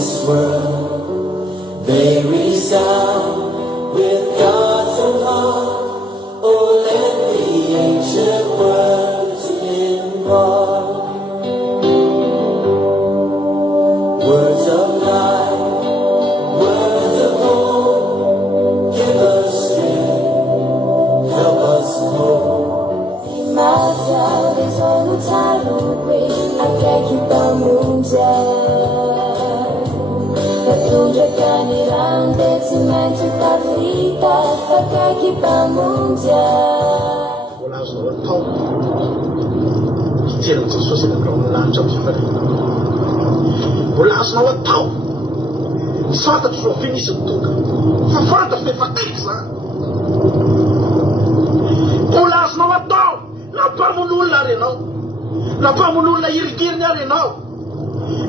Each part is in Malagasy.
this world, they resound with God's own heart. Oh, let the ancient words impart words of life, words of hope. Give us strength, help us hope. Imagine is all the time we pamunja Patunjukani rande tsimaintsy tafita fakaiky pamunja Mbola azonao atao fiteny Jesosy nanao amin'ny lanitra amin'ny fiamarena. Mbola azonao atao fantatro zao finisy ny tonga fa fantatro dia fakaiky zany. Mbola azonao atao nampamon'olona ary ianao, nampamon'olona irikiriny ary ianao.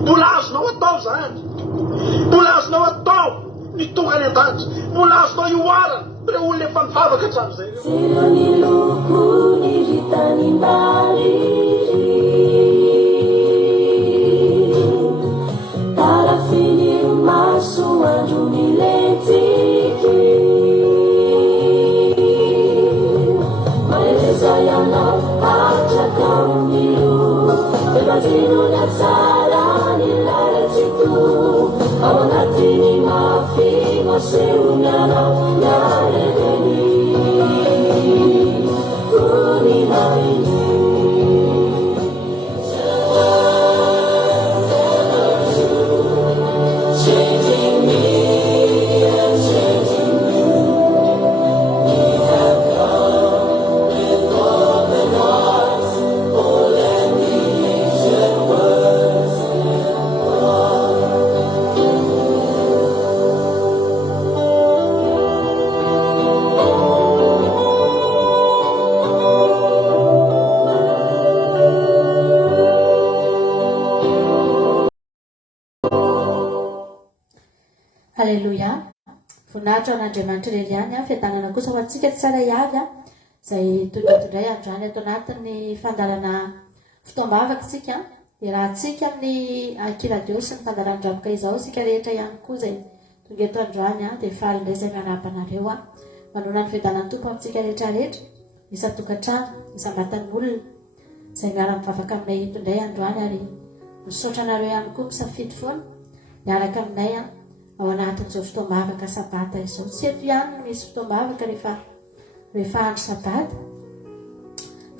Mbola azonao atao zany, mbola azonao atao ny tonga any an-danitra, mbola azonao ioarana ireo olona efa mivavaka hatramin'izay. Sira ny loko ny vitanimbary parafiny maso andro ny letiky maeleza ianao hatrakao ny lo emazino ny atsara ny lalatsiko ao anatiny mafy maseho mianao miareleny voninahiny. Changing me and changing you, we have come with open hearts. Oh, let the ancient words Halleluja. Voninahitra an'Andriamanitra irery ihany fiadanana kosa ho antsika tsara avy izay tondratondray androany ato anatin'ny fandalana fotoam-bavaka isika dia raha antsika amin'ny akiradio sy ny fandalan-dravoka izao isika rehetra ihany koa izay tonga eto androany dia faly indray izay miarahbanareo manona ny fiadanan'ny tompo amintsika rehetrarehetra isa-tokantrano isam-batan'ny olona izay miara-mivavaka aminay eto indray androany ary misaotra anareo ihany koa misafidy foana miaraka aminay ao anatin'izao fotoam-bavaka sabata izao. Tsy eto ihany no misy fotoam-bavaka rehefa andro sabata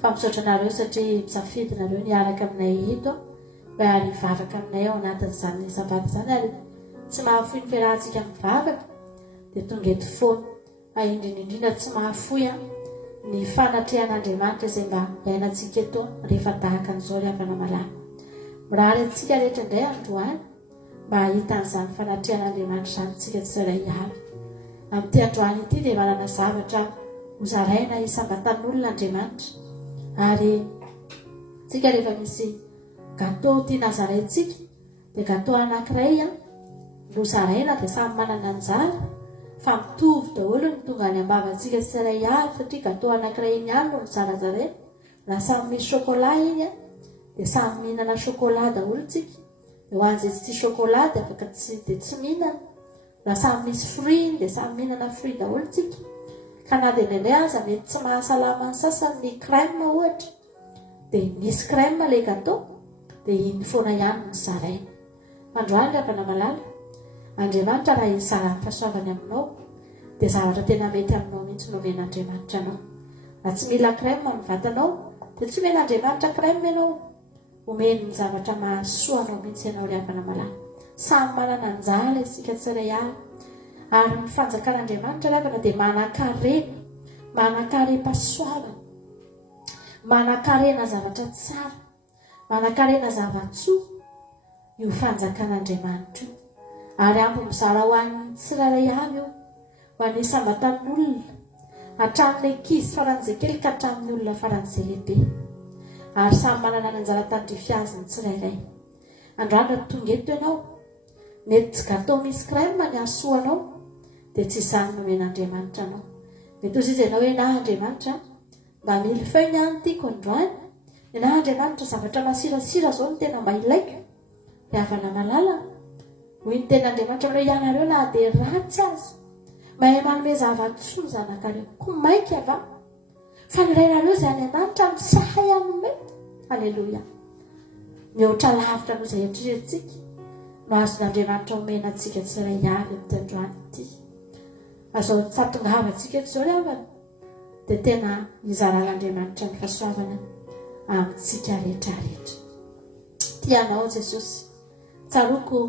fa misaotra anareo satria misafidy nareo niaraka aminay eto mba ary mivavaka aminay ao anatin'izany sabata izany ary tsy mahafoy ny fiarahantsika mivavaka dia tonga eto foana indrindrindrindra tsy mahafoy ny fanatrehan'Andriamanitra izay mba iainantsika eto rehefa tahaka an'izao ry havana malala. Mirary antsika rehetra indray androany mba hitan'izany fanatrehan'Andriamanitra izany tsika tsirairay avy. Amin'ity androany ity dia manana zavatra hozaraina isam-batan'olon'Andriamanitra ary tsika rehefa misy gatô tiana zaraintsika dia gatô anankiray nozaraina dia samy manana anjara fa mitovy daholo ny tonga any ambavantsika tsirairay avy satria gatô anankiray iny ihany no mizarazaraina na samy misy chocolat iny dia samy mihinana chocolat daholo tsika. Ho an'izay tsy chocolat dia afaka tsy mihinana. Na samy misy fruit dia samy mihinana fruit daholo tsika. Ka na dia indraindray aza mety tsy mahasalama ny sasany ny crème ohatra dia misy crème ilay gatô dia iny foana ihany ny zaraina. Androany havana malala Andriamanitra raha izara ny fahasoavany aminao dia zavatra tena mety aminao mihitsy no omen'Andriamanitra anao. Raha tsy mila crème amin'ny vatanao dia tsy omen'Andriamanitra crème ianao. Omeny ny zavatra mahasoa anao mihitsy ianao ry havana malala. Samy manana anjara isika tsirairay avy ary ny fanjakan'Andriamanitra ry havana dia manan-karepasoavana, manan-karena zavatra tsara, manan-karena zavatsoa io fanjakan'Andriamanitra io ary ampy mizara ho an'ny tsirairay avy io ho an'ny sambatan'olona hatramin'ny ankizy faran'izay kely ka hatramin'ny olona faran'izay lehibe ary samy manana ny anjara tandrify azy ny tsirairay. Androany tonga eto ianao mety tsy gatô misy crème ny asoanao dia tsy izany no omen'Andriamanitra anao. Mety ozy izy ianao hoe na Andriamanitra mba mily feuille ihany tiako androany, na Andriamanitra zavatra masirasira zao no tena mba ilaiko. Dia havana malala hoy ny ten'Andriamanitra aminao ianareo na dia ratsy azy mahay manome zava-tsoa zanakareo koa mainka ava fa ny rainareo izay any an-danitra misahay anome. Halleloia. Mihoatra lavitra noho izay eritreretintsika no azon'Andriamanitra omena antsika tsiray avy amin'ny androany ity. Azo fahatongavantsika izao ry havana dia tena hizaran'Andriamanitra ny fahasoavana amintsika rehetrarehetra. Tianao Jesosy, tsaroko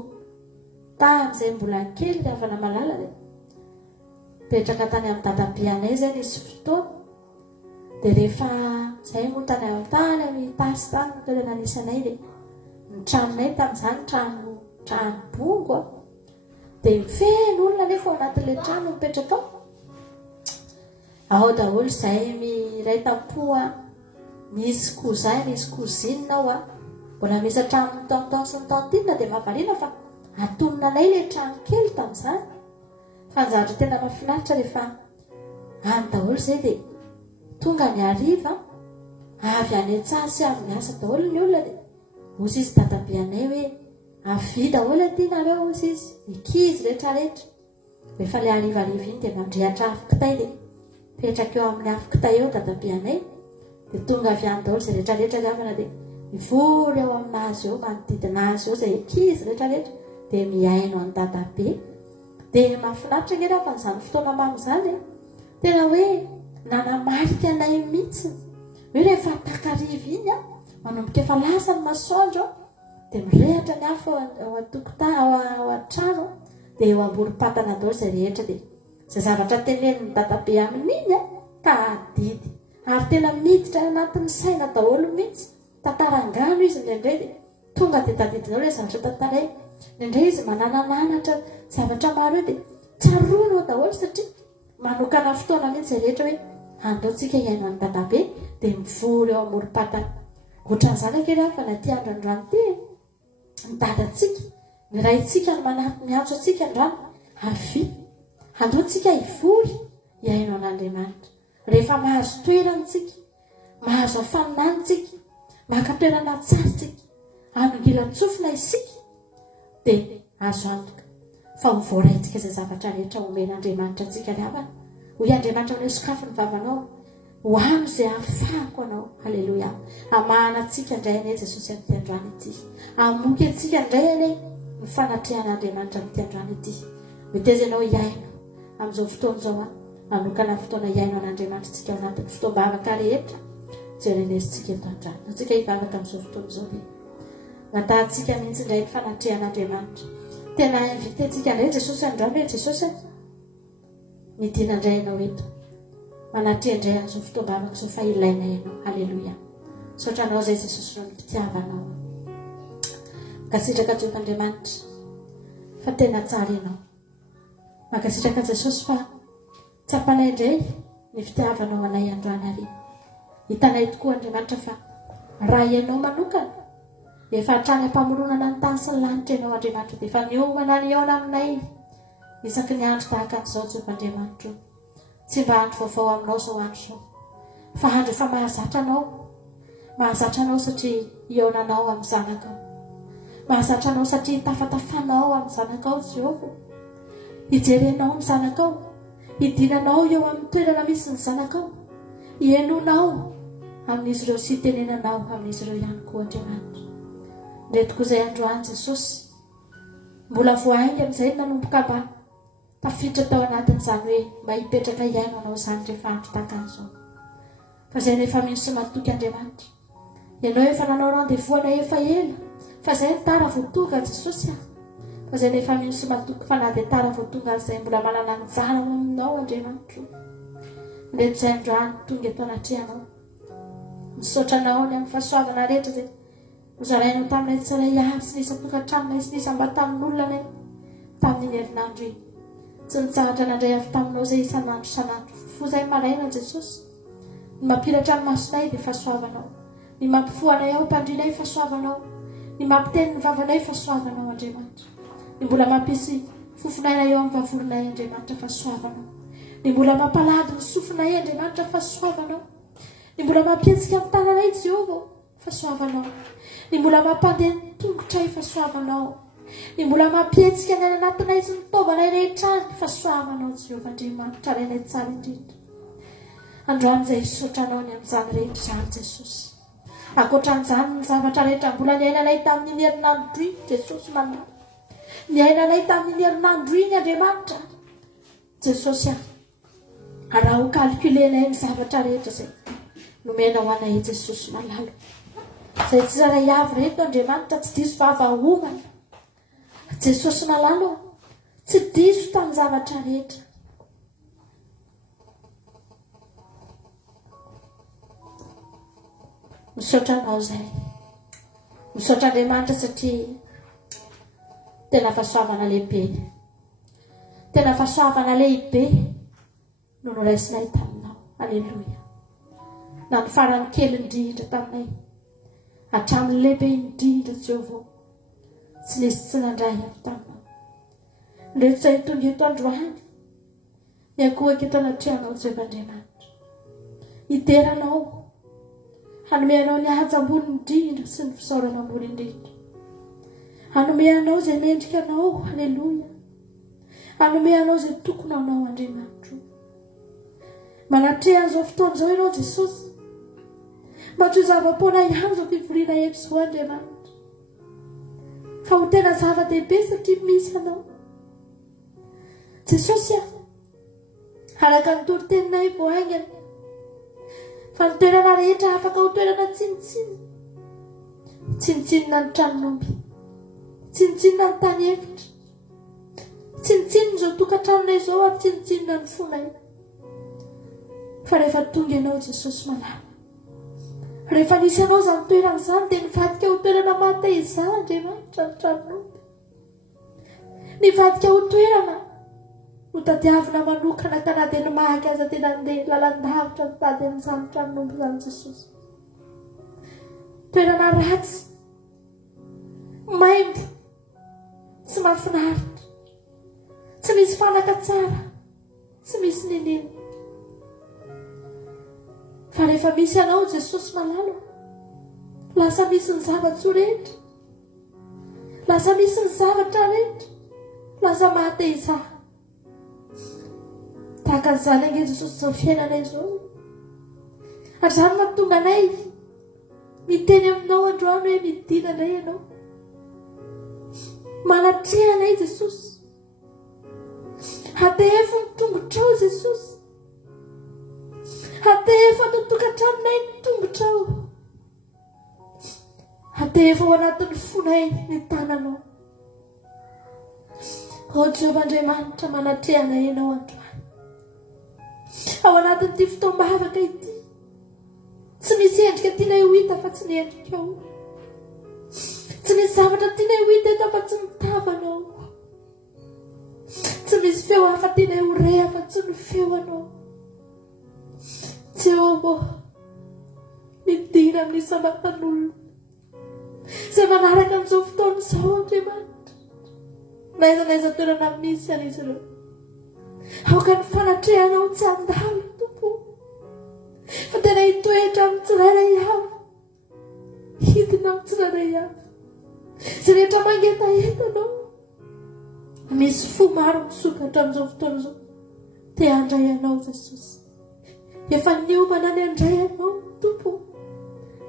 tamin'izay mbola kely ny havana malala dia petraka tany amin'ny dadabeanay izay nisy fotoana dia rehefa izay moa tany amin'ny tasy tany no toerana nisy anay dia ny tranonay tamin'izany trano bongo dia feno olona nefa ao anatin'ilay trano mipetraka ao daholo izay miray tampoa misy kozay misy kozinina ao mbola misy hatramin'ny taontaona sy ny taontinina dia mahavariana fa atonona anay ilay trano kely tamin'izany. Fa nizatra tena mahafinaritra rehefa any daholo izay dia tonga ny hariva avy any an-tsaha sy avy miasa daholo ny olona dia osy izy dadabe anay hoe avy daholo aty nareo osy izy ikizy rehetrarehetra. Rehefa ilay harivariva iny dia mandrehatra afo kitay dia petraka eo amin'ny afo kitay eo dadabe anay dia tonga avy any daholo izay rehetrarehetra riavana dia mivory eo aminazy eo manodidina azy eo izay ikizy rehetrarehetra dia miaino any dadabe. Dia mahafinaritra nge raha fa n'izany fotoana mamy izany tena hoe nanamarika anay mihitsy hoe rehefa takariva iny manomboka efa lasa ny masoandro dia mirehatra ny afo ao an-tokotany ao an-trano dia eo amboro-patana daholo izay rehetra dia izay zavatra tenenin'ny dadabe amin'iny ka adidy ary tena miditra anatin'ny saina daholo mihitsy. Tantarangano izy indraindray dia tonga dia tadidinao ilay zavatra tantaray. Indray izy mananananatra zavatra maro dia tsaroana ao daholo satria manokana fotoana mihitsy rehetra hoe andaontsika iaino any dadabe dia mivory eo amorom-patana. Ohatran'izany akery fa na ty androandroany ty ny dadantsika ny raintsika no miantso antsika androany avy andaontsika hivory iaino an'Andriamanitra. Rehefa mahazo toerantsika mahazo afaninantsika maka toerana tsaritsika anongilan-tsofina isika dia azo antoka fa ho voaraintsika izay zavatra rehetra omen'Andriamanitra antsika ry havana. Hoy Andriamanitra amin'ny sokafo ny vavanao ho amo izay ahafahako anao. Halleloia. Amahana antsika indray ane Jesosy amin'ity androany ity. Amoky antsika indray ane ny fanatrehan'Andriamanitra amin'ity androany ity. Miteza ianao iaino amin'izao fotoana izao manokana fotoana iaino an'Andriamanitra antsika ao anatin'ny fotoam-bavaka rehetra izay renesintsika eto androany. Antsika hivavaka amin'izao fotoana izao dia natahantsika mihitsy indray ny fanatrehan'Andriamanitra. Tena invitentsika indray Jesosy androany hoe Jesosy midina indray ianao eto manatrea indray amin'izao fotoam-bavaka izao fa ilaina ianao. Halleloia. Saotranao izay Jesosy no mpitiavanao. Makasitraka Jehovah'Andriamanitra fa tena tsara ianao. Makasitraka Jesosy fa tsapanay indray ny fitiavanao anay androany ary. Hitanay tokoa Andriamanitra fa raha ianao manokana efa hatrany ampamoronana ny tany sy ny lanitra ianao Andriamanitra dia efa niomana ny aona aminay isaky ny andro tahaka an'izao Jehovah'Andriamanitra. Tsy mba andro vaovao aminao izao andro izao fa andro efa mahazatra anao satria ionanao amin'ny zanakao. Mahazatra anao satria tafatafanao amin'ny zanakao Jehova. Hijerenao ny zanakao, hidinanao eo amin'ny toerana misy ny zanakao, hienonao amin'izy ireo sy tenenanao amin'izy ireo ihany koa Andriamanitra. Ndretiko izay androany Jesosy mbola voahainga amin'izay nanomboka mba tafiditra tao anatin'izany hoe mba hipetraka iaino anao izany rehefa andro tahaka an'izao. Fa izay rehefa mino sy matoky Andriamanitra ianao efa nanao rendez-vous anay efa ela fa izay ny tara vao tonga Jesosy fa izay rehefa mino sy matoky fa na dia tara vao tonga izay mbola manana ny jara aminao Andriamanitra. Ndreto izay androany tonga eto anatrehanao misaotranao ny amin'ny fahasoavana rehetra izay hozarainao taminay tsiray avy sy nisy atokantrano sy nisy mba tamin'olona anay tamin'iny herinandro iny. Tsy nitsahatra nandray avy taminao izay isanandro fo izay maraina Jesosy. Ny mampiratra ny masonay dia fahasoavanao, ny mampifoanay ao mpandrinay fahasoavanao, ny mampiteny ny vavanay fahasoavanao Andriamanitra. Ny mbola mampisy fofonaina eo amin'ny vavoronay Andriamanitra fahasoavanao, ny mbola mampalady ny sofinay Andriamanitra fahasoavanao, ny mbola mampietsika amin'ny tananay Jehova fahasoavanao, ny mbola mampandeha ny tongotray fahasoavanao, ny mbola mampietsika ny anatinay sy nitaovanay rehetrany fa soamanao Jehovahandriamanitra rainay tsara indrindra. Androany izay isotranao ny amin'izany rehetra izany Jesosy. Ankoatran'izany ny zavatra rehetra mbola ny ainanay tamin'ny herinandro iny Jesosy manana. Ny ainanay tamin'ny herinandro iny Andriamanitra Jesosy raha ho kalkulenay ny zavatra rehetra izay nomenao anay Jesosy malalo. Izay tsiraray avy reto Andriamanitra tsy diso vavahomana. Jesosy malalo tsy diso tamin'ny zavatra rehetra. Misaotra anao izay. Misaotra Andriamanitra satria tena fahasoavana lehibe. Tena fahasoavana lehibe no noraisinay taminao. Aleluia. Na ny farany kely indrindra taminay hatramin'ny lehibe indrindra Jehovah. Tsy nisy tsy nandray avy taminao. Ndreto izay tonga eto androany miankohaka eto anatrehanao Jehovandriamanitra. Hideranao hanomeanao ny hajam-bony indrindra sy ny fisaorana ambony indrindra. Hanomeanao izay nendrikanao. Aleluia. Hanomeanao izay tokony anao Andriamanitra. Manatreha an'izao fotoana izao ianao Jesosy. Mba tsy ho zava-poana ihany izao fivoriana eto izao Andriamanitra. Fa ho tena zava-dehibe satria misy anao. Jesosy araka ny toro-teninay voaingana. Fa ny toerana rehetra afaka ho toerana tsinitsiny. Tsinitsinina ny tranon'omby. Tsinitsinina ny tany efitra. Tsinitsinina izao tokantranonay izao ary tsinitsinina ny fonay. Fa rehefa tonga ianao Jesosy malala. Rehefa nisy anao izany toerana izany dia nivadika ho toerana matehizana Andriamanitra ny tranon'omby. Nivadika ho toerana notadiavina manokana ka na dia nomaky aza tena andeha lalandavitra nitady amin'izany tranon'omby izany Jesosy. Toerana ratsy, maimbo, tsy mahafinaritra, tsy misy fanaka tsara, tsy misy ninina. Fa rehefa misy anao Jesosy malalo, lasa misy ny zava-tsoa rehetra, lasa misy ny zavatra rehetra, lasa mahatehizaha. Tahaka an'izany ange Jesosy izao fiainanay izao. Ary izany mahatonga anay miteny aminao androany hoe midina anay ianao. Manatreha anay Jesosy. Hatehefo ny tongotrao Jesosy. Hatehefo ato tokantranonay ny tongotrao. Hatehefo ao anatin'ny fonay ny tananao. O Jehovandriamanitra manatreha anay ianao androany. Ao anatin'ity fotoam-bavaka ity. Tsy misy endrika tianay ho hita fa tsy ny endrikao. Tsy misy zavatra tianay ho hita eto fa tsy ny tavanao. Tsy misy feo hafa tianay ho reha fa tsy ny feonao. Jehovah, midina amin'ny samatan'olona izay manaraka amin'izao fotoana izao Andriamanitra. N'aiza n'aiza toerana misy an'izy ireo. Aoka ny fanatrehanao tsy handalo Tompo. Fa tena hitoetra amin'ny tsirairay avy. Hidina amin'ny tsirairay avy. Izay rehetra mangetaentanao. Misy fo maro misokatra amin'izao fotoana izao. Te handray anao Jesosy. Efa niomana ny handray anao Tompo.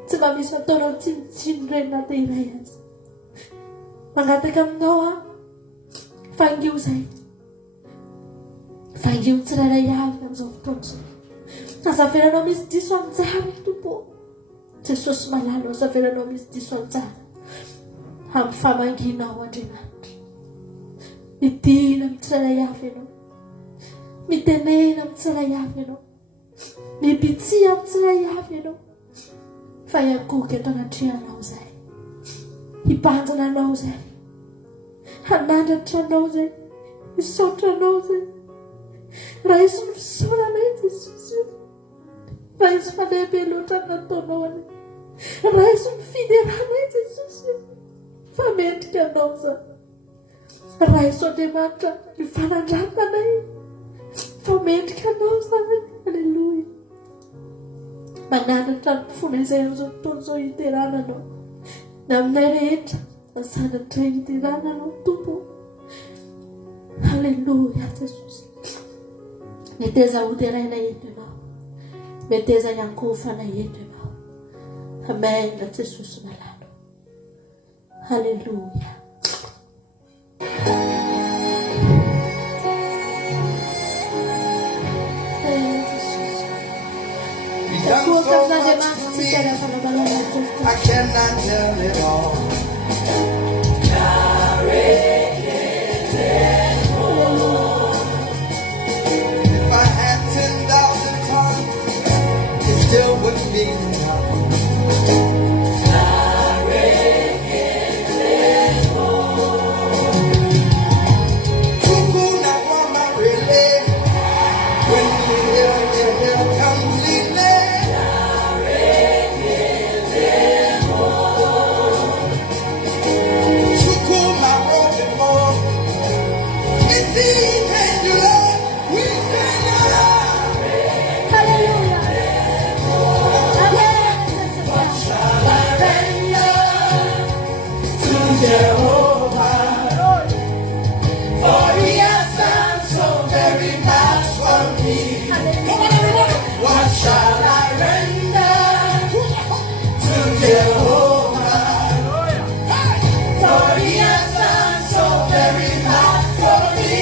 Tsy mba misy ataonao tsinitsiny ireny na dia iray azy. Mangataka aminao fangio izay. Fangio tsirairay avy amin'izao fotoana izao. Azaveranao misy diso anjara Tompo. Jesosy malalo, azaveranao misy diso anjara amin'ny famanginao Andriamanitra. Midina amin'ny tsirairay avy ianao. Mitenena amin'ny tsirairay avy ianao. Mipitsia amin'ny tsirairay avy ianao. Fa hiankoka eto anatrehanao izay. Hibanjana anao izay. Hanandratra anao izay. Hisaotra anao izay. Raha iso ny fisaoranay Jesosy. Raha iso fandehibe loatra ny nataonao anay. Raha iso ny fideranay Jesosy. Fa mendrika anao izany. Raha iso Andriamanitra ny fanandrampanay. Fa mendrika anao izany. Aleluia. Manandratra ny fona izay amin'izao fotoana izao hiterana anao. Na aminay rehetra Sanatray idirana no Tompo. Haleluya Jesosy. Meteza hoteraina eto ianao. Meteza iankofana eto ianao. Amen Jesosy malalo. Haleluya. He's done so much for me. I cannot tell it all. If I had 10,000 tongues, it still wouldn't be enough. Cuckoo, now am I really? When you hear completely. Cuckoo, my broken more. It's the pendulum. We stand up. Haleluya. Amen. To Jehovah, for He has done so very much for me. What shall I render to Jehovah? For He has done so very much for me.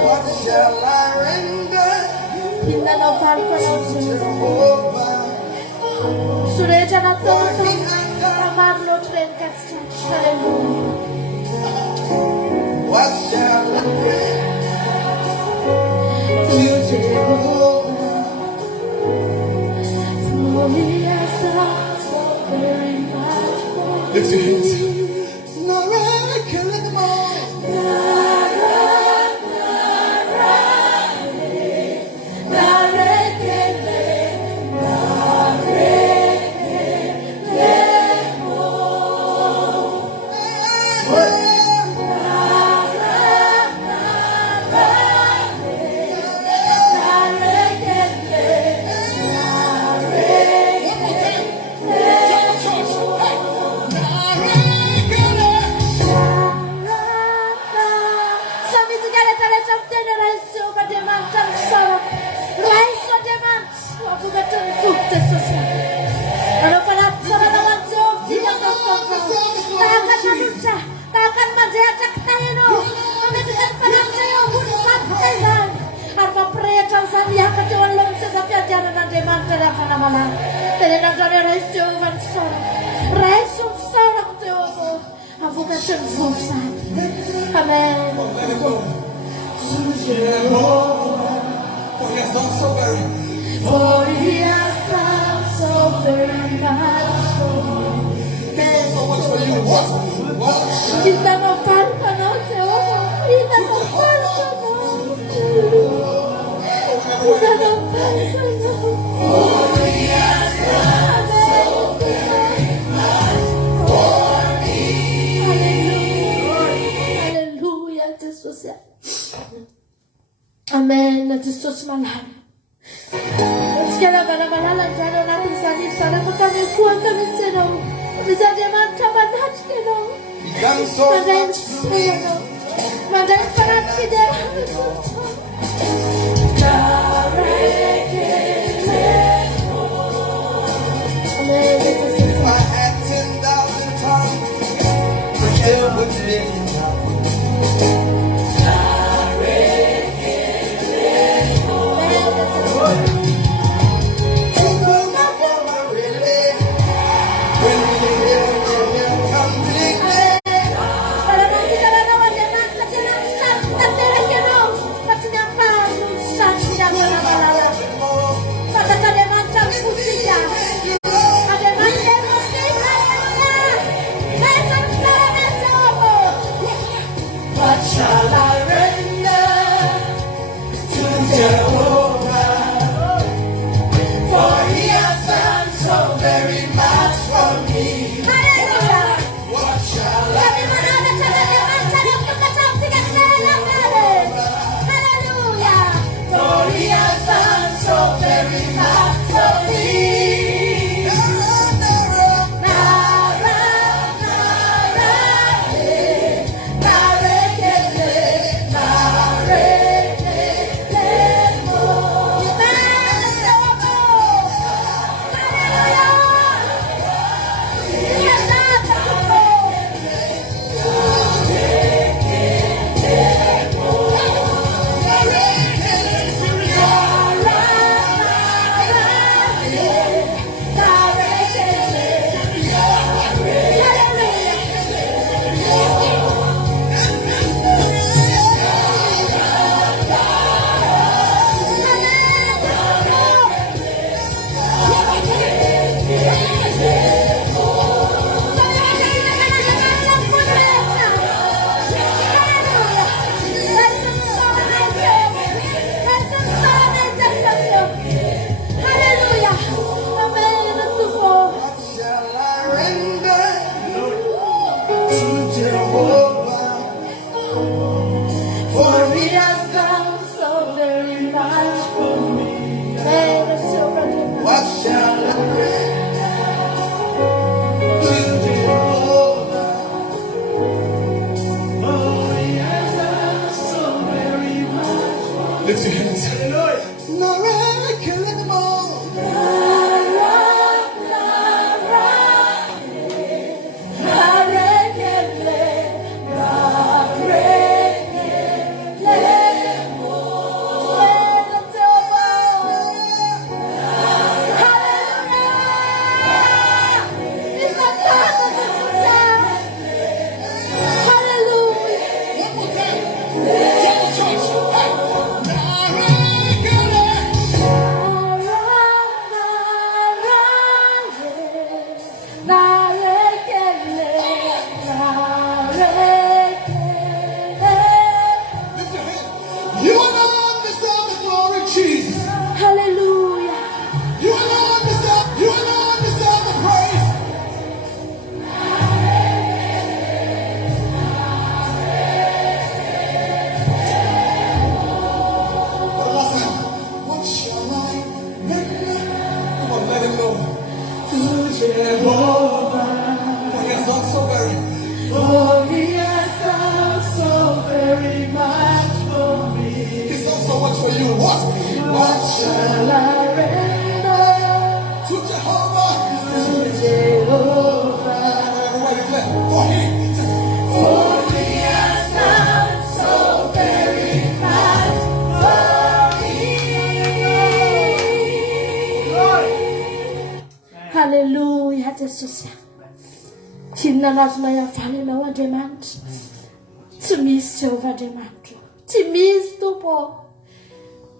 What shall I render to Jehovah? Sureja na For todo. He has done. Amarlo tren kasih. Haleluya. What shall I bring to Jehovah? For He has done so very much for me. Lift your hands. No, I can let them all. Amen. Let it go. To Jehovah, for He has done so very. For He has done so very much for me. So much for you. What? Kita no falta no Jehovah. Kita no falta no. Kita no falta no. For He has done so very much for me. Hallelujah. Hallelujah. Jesus. Amen. Jesus malami. Sekarang mana-mana jangan nanti sana kami kuat kami senang. Bisa jangan kapan hati keno. He's done so Mandai much for me. seno. Mandai parat tidak. If I had 10,000 tongues, What shall I render to Jehovah? For he has done so very much for me. What shall I for he has done so very much for me. Lift your hands. Not really killing them all. You alone deserve the glory, Jesus. Hallelujah. You alone deserve the praise. What shall I render? Come on, let him know. To Jehovah. For he has done so very. For he has done so very much for me. He's done so much for you. What shall I render to Jehovah? To Jehovah. Everybody declare, for he has done so very much for me. Hallelujah, Jesus. Inona navina iavananao Andriamanitra. Tsy misy Jehovah Andriamanitra. Tsy misy Tompo.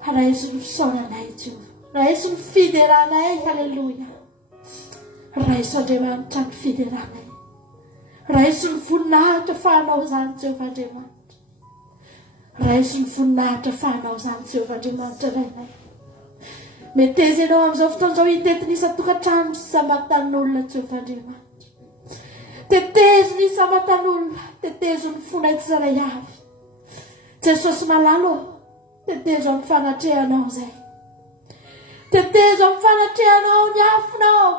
Raha izy no fisaonanay Jehovah. Raha izy no fideranay. Haleluia. Raha izy Andriamanitra no fideranay. Raha izy no voninahitra fahanao zany Jehovah Andriamanitra. Raha izy no voninahitra fahanao zany Jehovah Andriamanitra rainay. Meteza ianao amin'izao fotoan'izao hitetinisa tokantrano sy samatan'olona Jehovah Andriamanitra. Tetezo ny samatan'olona. Tetezo ny fonay tsirairay avy. Jesosy malalo. Tetezo amin'ny fanatrehanao zay. Tetezo amin'ny fanatrehanao ny afinao.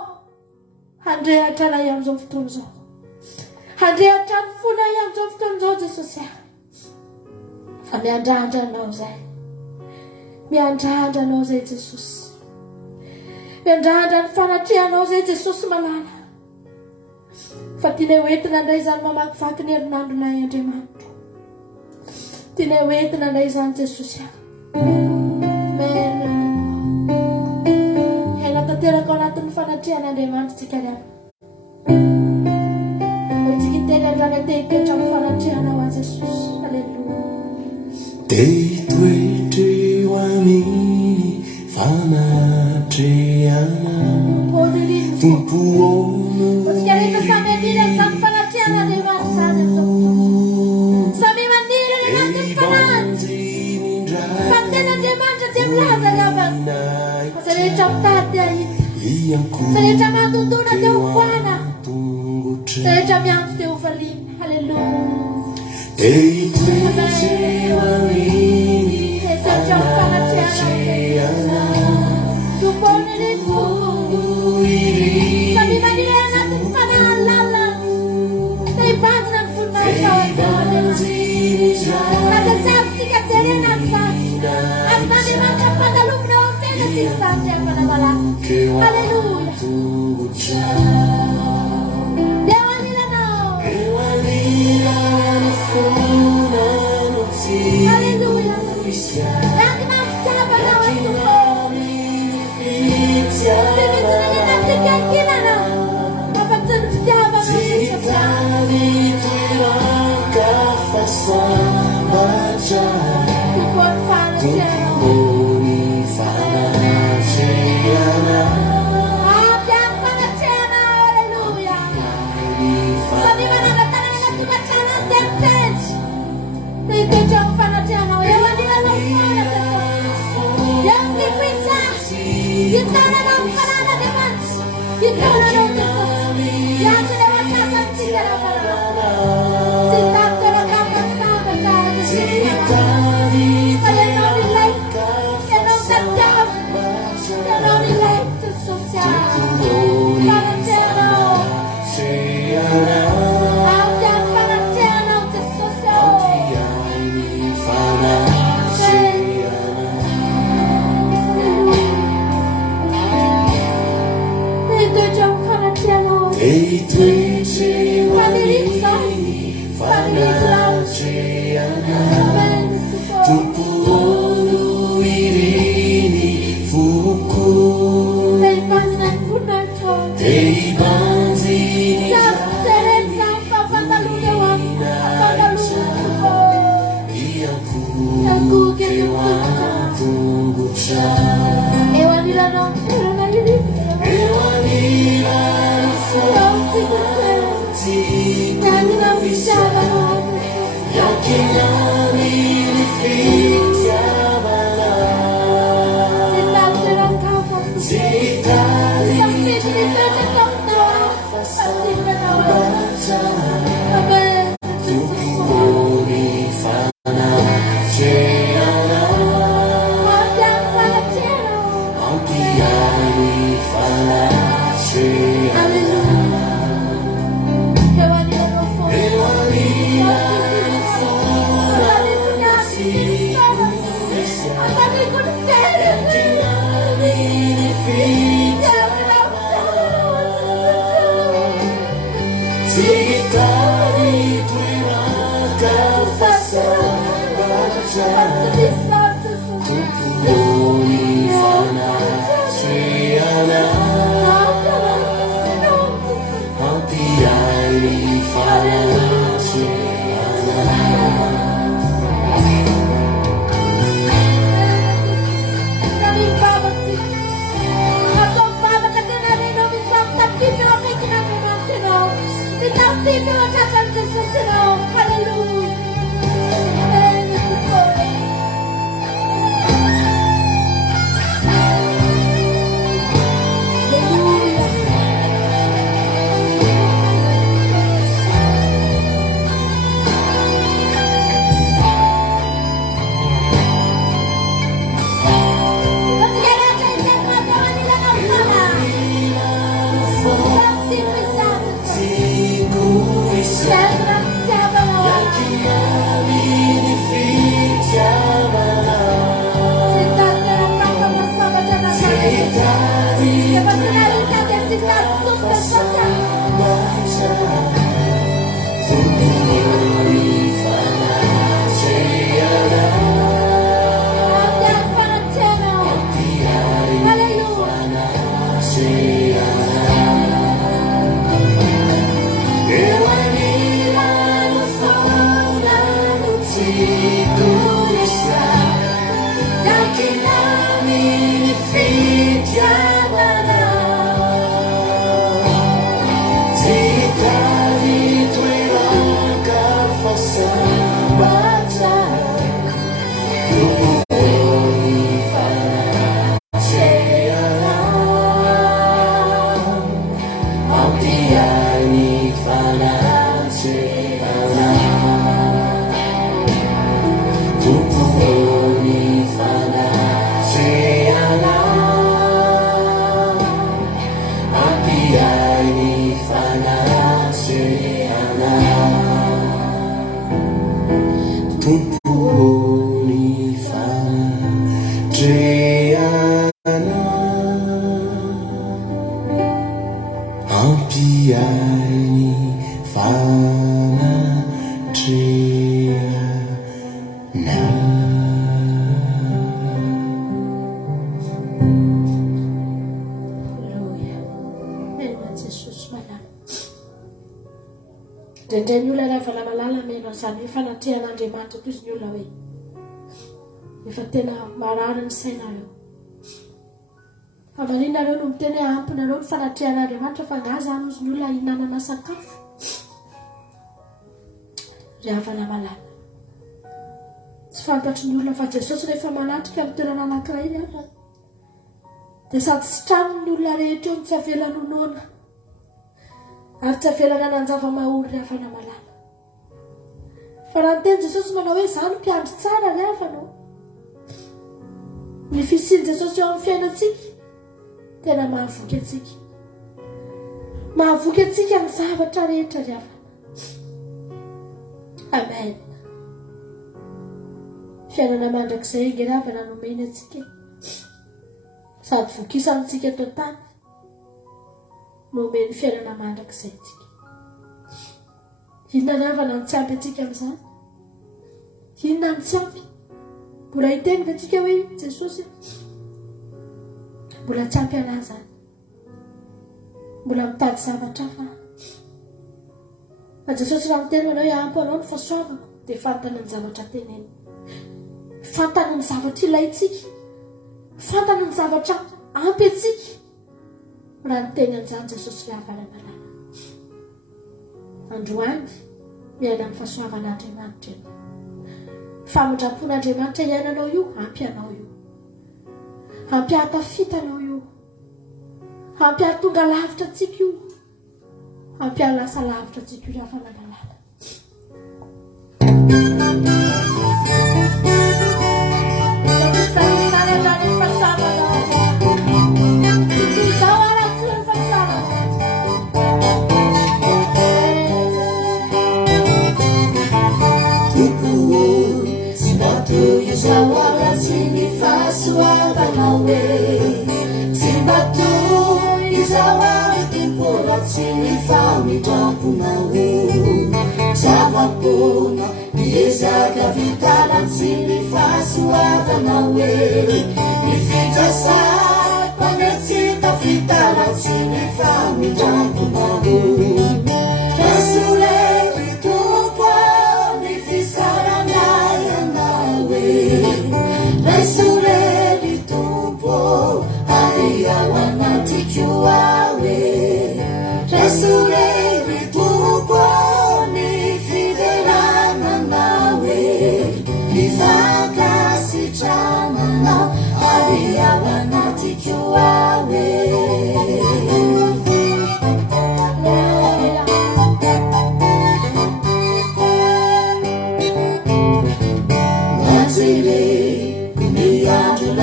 Handrehatra anay amin'izao fotoan'izao. Handrehatra ny fonay amin'izao fotoan'izao Jesosy. Fa miandrandra anao zay. Miandrandra anao zay Jesosy. Miandrandra ny fanatrehanao zay Jesosy malala. Fa tianay hoentina indray izany mamakivaky ny herinandronay Andriamanitra. Tianay hoentina indray izany Jesosy. Amen. Haina tanteraka ao anatin'ny fanatrehan'Andriamanitra tsika riana. Hoentsika hiteny andrana tehiketra amin'ny fanatrehanao a Jesosy. Halleluja. Tehitoetry ho amin'ny fanatrehanao. Tompo Hoentsika rehetra samy anila izany fanatrehan'Andriamanitra zany amin'izao fotoana. Samy manila belajar ya Bang. Saya catat ya itu. Saya catat tuntunan Tuhan. Saya catat yang Tuhan. Haleluya. Saya catat Tuhan itu. Sabi maniya natin panaalala. Saya panang punaw Nagsasabi ka na sa at namin magkapadalong na ang pinagsisan niya panamala. Hallelujah. Dewa nila na. Hallelujah. Yang nagsasabi na ang tuko. Sinisunod natin kay kilala. Kapag sanasyawa ng Tuhan Fanatiana. Ayan Fanatiana, haleluya. Sabi man ang katanan na tumatyan ang temptage. Ito yung Fanatiana. Ewan nila ng Fanatiana. Yang kipisa. Ito na ng pananagiman. Ito na ng Jesus. Yang sinawatakan sila na Take Tumpuni fandreana ampiainy fanandreana. Indray ny olona rehefa malala meno an'izany hoe fanatrehan'Andriamanitra toy izy ny olona hoe efa tena marary ny sainareo. Fa maninareo no miteny hoe ampinareo ny fanatrehan'Andriamanitra fa nga zany izy ny olona hinanana sakafo. Ry havana malala. Tsy fantatry ny olona fa Jesosy rehefa manatrika amin'ny toerana anankiray iny afa. Dia sady tsy trano ny olona rehetra eo ny tsy avelany honoana. Ary tsy avelana nanjava mahory ry havana malala. Fa raha ny teny Jesosy manao hoe izany mpiandry tsara ry havanao. Ny fisiany Jesosy eo amin'ny fiainantsika tena mahavoky antsika. Mahavoky antsika ny zavatra rehetra ry havana. Amen. Fiainana mandrakizay ry havana nomeny antsika. Sady vokisantsika eto an-tany. Nomeny fiainana mandrakizay antsika. Inona ry havana ny tsy ampy antsika amin'izany? Inona ny tsy ampy? Mbola hiteny ve antsika hoe Jesosy mbola tsy ampy anahy zany. Mbola mitady zavatra hafa. Fa Jesosy raha miteny manao hoe ampy anao ny fahasoavako dia fantany ny zavatra teneny. Fantany ny zavatra ilayntsika. Fantany ny zavatra ampy antsika. Raha niteny an'izany Jesosy ry havana malala. Androany miaina amin'ny fahasoavan'Andriamanitra eo. Famondrapon'Andriamanitra iainanao io, ampy anao io. Ampy ahatafitanao io. Ampy ahatonga lavitra antsika io. Ampy ahalasa lavitra antsika io ry havana malala. Zawara sini fahasoavanao hoe tsy mbato izawara tompola tsy ny famindramponao zavapona miezaka vitana tsy ny fahasoavanao hoe ny fitrasako anetsika vitana tsy ny famindramponao rasolery tompo ny fisaranay anao Rasuleli tumpo aria wanatiko awe Rasuleli tumpo ni fidelana nawe Nifaka si chana na aria wanatiko awe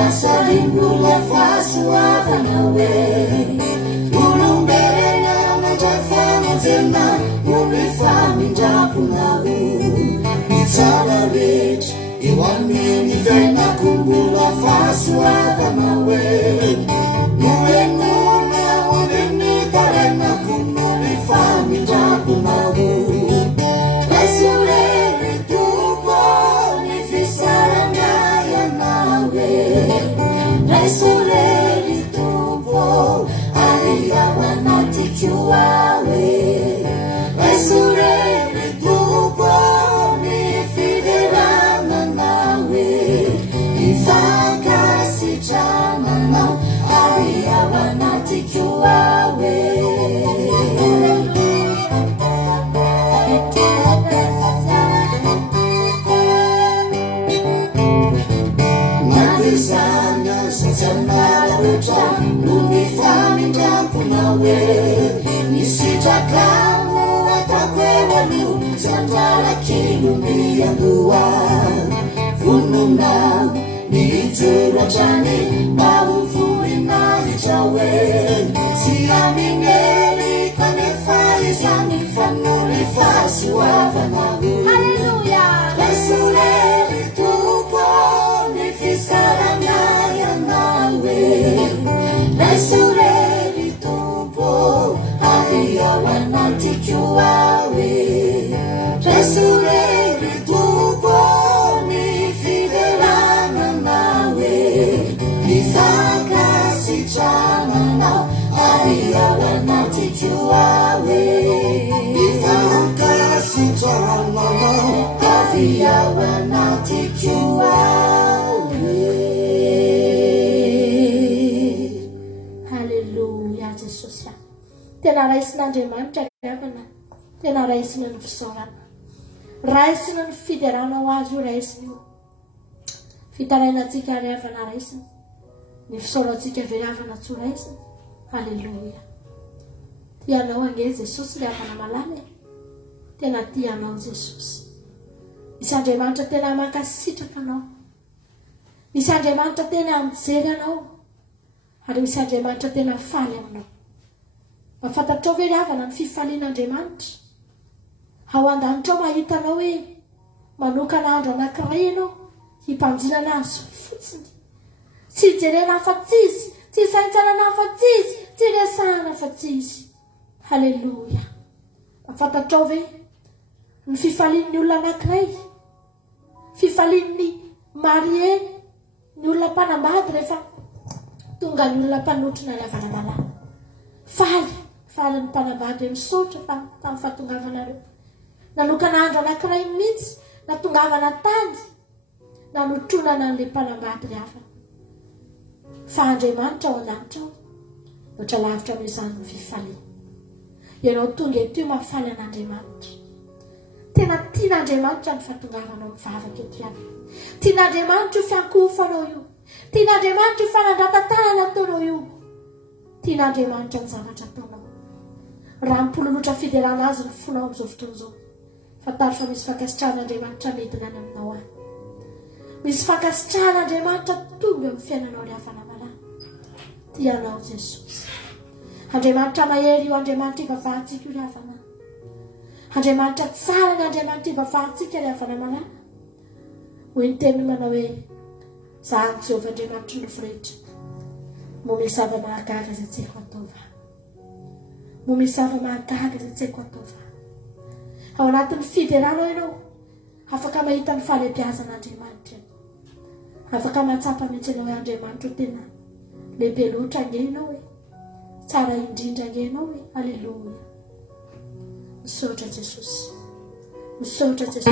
Salimula fahasoavana hoe olombelona mandrafanajena olo famindramponao ny tsara rehetra eo amin'ny fiainako mbola fahasoavana hoe noenona oleny tarainako noly famindramponao Rasuleli tompo ny fisaranay anawe Rasuleli tumpo aria wanatiko awe Rasuleli tumpo ni fidelana nawe Ifaka si chana na aria wanatiko awe Nadisana Sanalaruta Numi famindramponawe Nisitakamu atakwewalu Santala kilumbiandua Fununau Niturachani Maufurina itawe Siamineli Kanefai Sani Fanuri Fasiwavanagu Hallelujah Rasule wanatijuawe resureri tuponi fidelana nawe ifakasichana nao avia wanatijuawe ifakasichana nao avia wanatijuawe. Tena raisin'Andriamanitra avana, tena raisina ny fisaorana, raisina ny fiderana ho azy io, raisina io fitarainantsika ary avana raisina, ny fisaorantsika veravana tso raisina. Halleluja. Tianao ange Jesosy le avana malala, tena tianao Jesosy. Misy Andriamanitra tena mankasitraka anao, misy Andriamanitra tena mijery anao, ary misy Andriamanitra tena faly aminao. Mafantatrao ve havana ny fifalian'Andriamanitra? Ao an-danitrao mahitanao hoe manokana andro anankiray ianao himpanjinana azy fotsiny, tsy hijerena afa-tsy izy, tsy hisaintsanana afa-tsy izy, tsy resahana afa-tsy izy. Halleluja. Mafantatrao ve ny fifalian'ny olona anankiray, fifalian'ny marie, ny olona mpanambady rehefa tonga ny olona mpanotrona ny havana malala, faly ny mpanambady hoe misaotra fa tamin'ny fahatongavanareo. Nanokana andro anankiray mihitsy natongavana tany nanotronana an'ilay mpanambady ry havana. Fa Andriamanitra ao an-danitra ao oatra lavitra amin'izany ny fifaliana. Ianao tonga eto mahafaly an'Andriamanitra. Tena tian'Andriamanitra ny fahatongavanao mivavaka eto ihany. Tian'Andriamanitra io fiankofanao io, tian'Andriamanitra io fanandratan-tanana ataonao io, tian'Andriamanitra ny zavatra ataonao. Raha mipololotra fiderana azy ny fonao amin'izao fotoana izao, fantaro fa misy fankasitrahan'Andriamanitra midina any aminao any. Misy fankasitrahan'Andriamanitra tonga amin'ny fiainanao ry havana malala. Tianao Jesosy. Andriamanitra mahery io Andriamanitra ivavahantsika io ry havana. Andriamanitra tsara ny Andriamanitra ivavahantsika ry havana malala. Hoy ny teny manao hoe zahany Jehovah Andriamanitra ny rehetra. Mo misy zava-mahagaga izay tsy haiko ataova. Mo misy zava-mahagaga izay tsy haiko ataova. Ao anatin'ny fiderana ianao, afaka mahita ny fahalebiazan'Andriamanitra. Afaka mahatsapa mihitsy ianao hoe Andriamanitra tena lehibe loatra ange ianao hoe, tsara indrindra ange ianao hoe. Halleluja. Misaotra Jesosy. Misaotra Jesosy.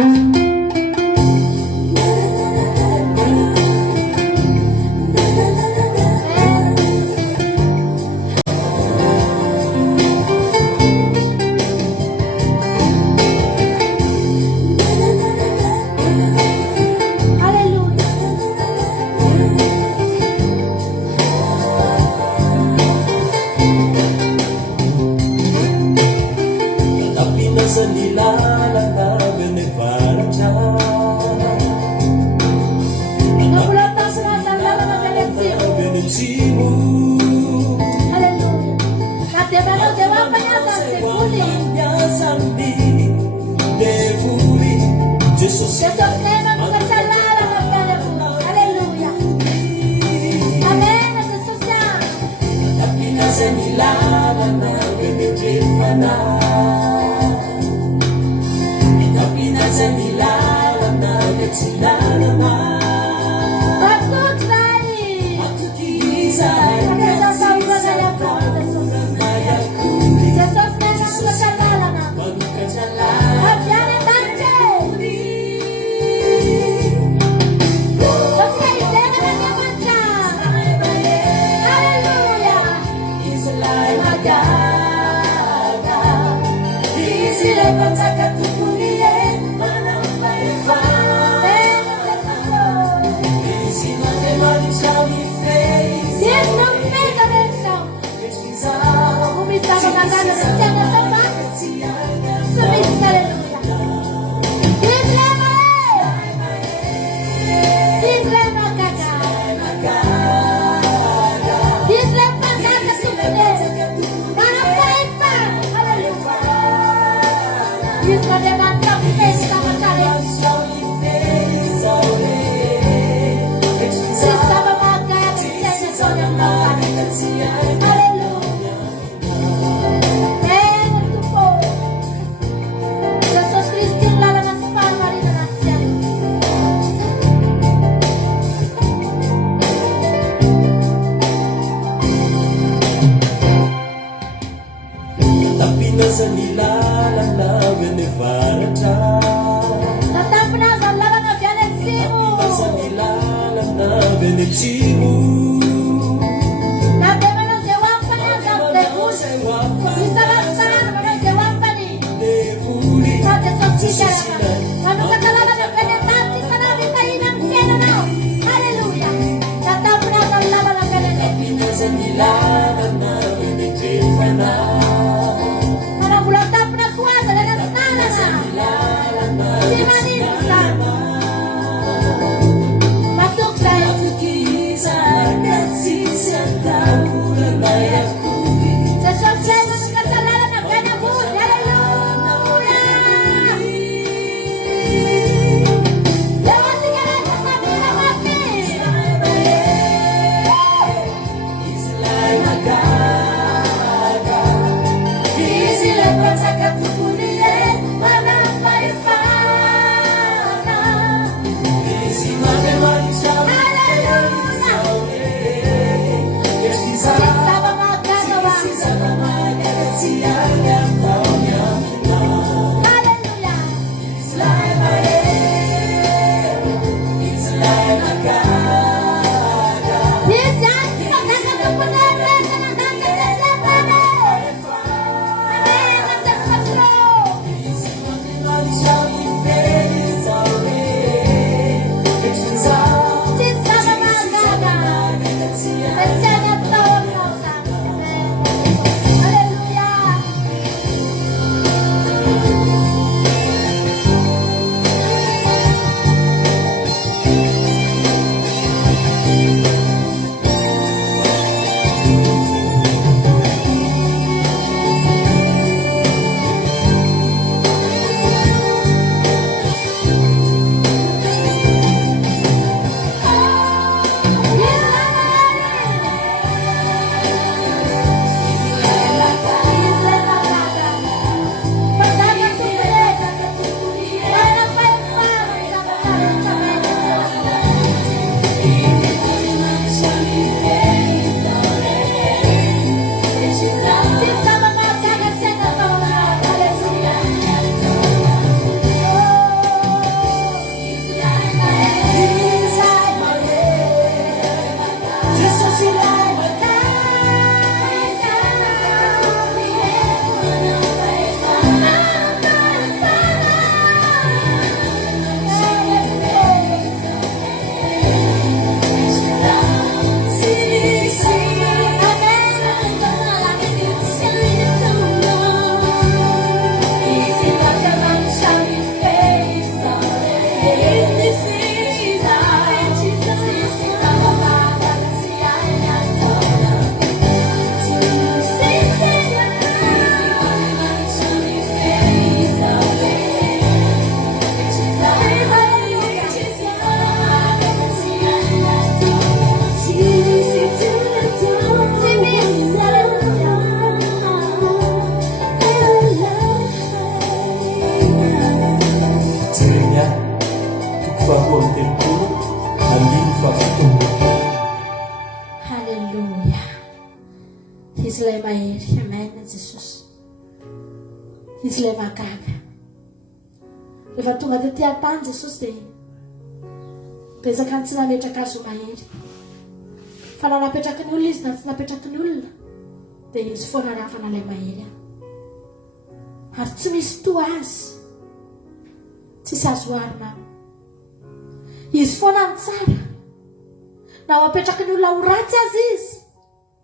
Tatapinaza ny lalana ny varatra Tatapinaza ny lalana avy any atsimo Tatapinaza ny lalana ny atsimo Na dia manao izay hoafany aza amin'ilay voly Isalatsara manao izay hoafany Fa Jesosy tsika manokatra lalana avy any an-tany isanandro hitahina amin'ny fiainanao Halleluja Tatapinaza ny lalana avy any Tatapinaza ny lalana ny drefana Mbola tapina koa aza ilay nasinanana Tsy manino izany Matoky izay Izaka tsisy atahorana akory Jesosy zay manokatra lalana avy any am-body Halleluja Eo antsika rehetra samina mafy Izy lay magaga Izy lay mpanjaka tokony manam-pahefana Izy mandemanitra Halleluja Izy ilay mahery Amen Jesosy Izy ilay magaga Rehefa tonga tetỳ an-tany Jesosy dia betsaka ny tsy nametraka azy ho mahery fa na napetraky ny olona izy na tsy napetraky ny olona dia izy foana ny hafana ilay mahery ary tsy misy toa azy tsisy azo arina izy foana ny tsara na ho apetraky ny olona ho ratsy azy izy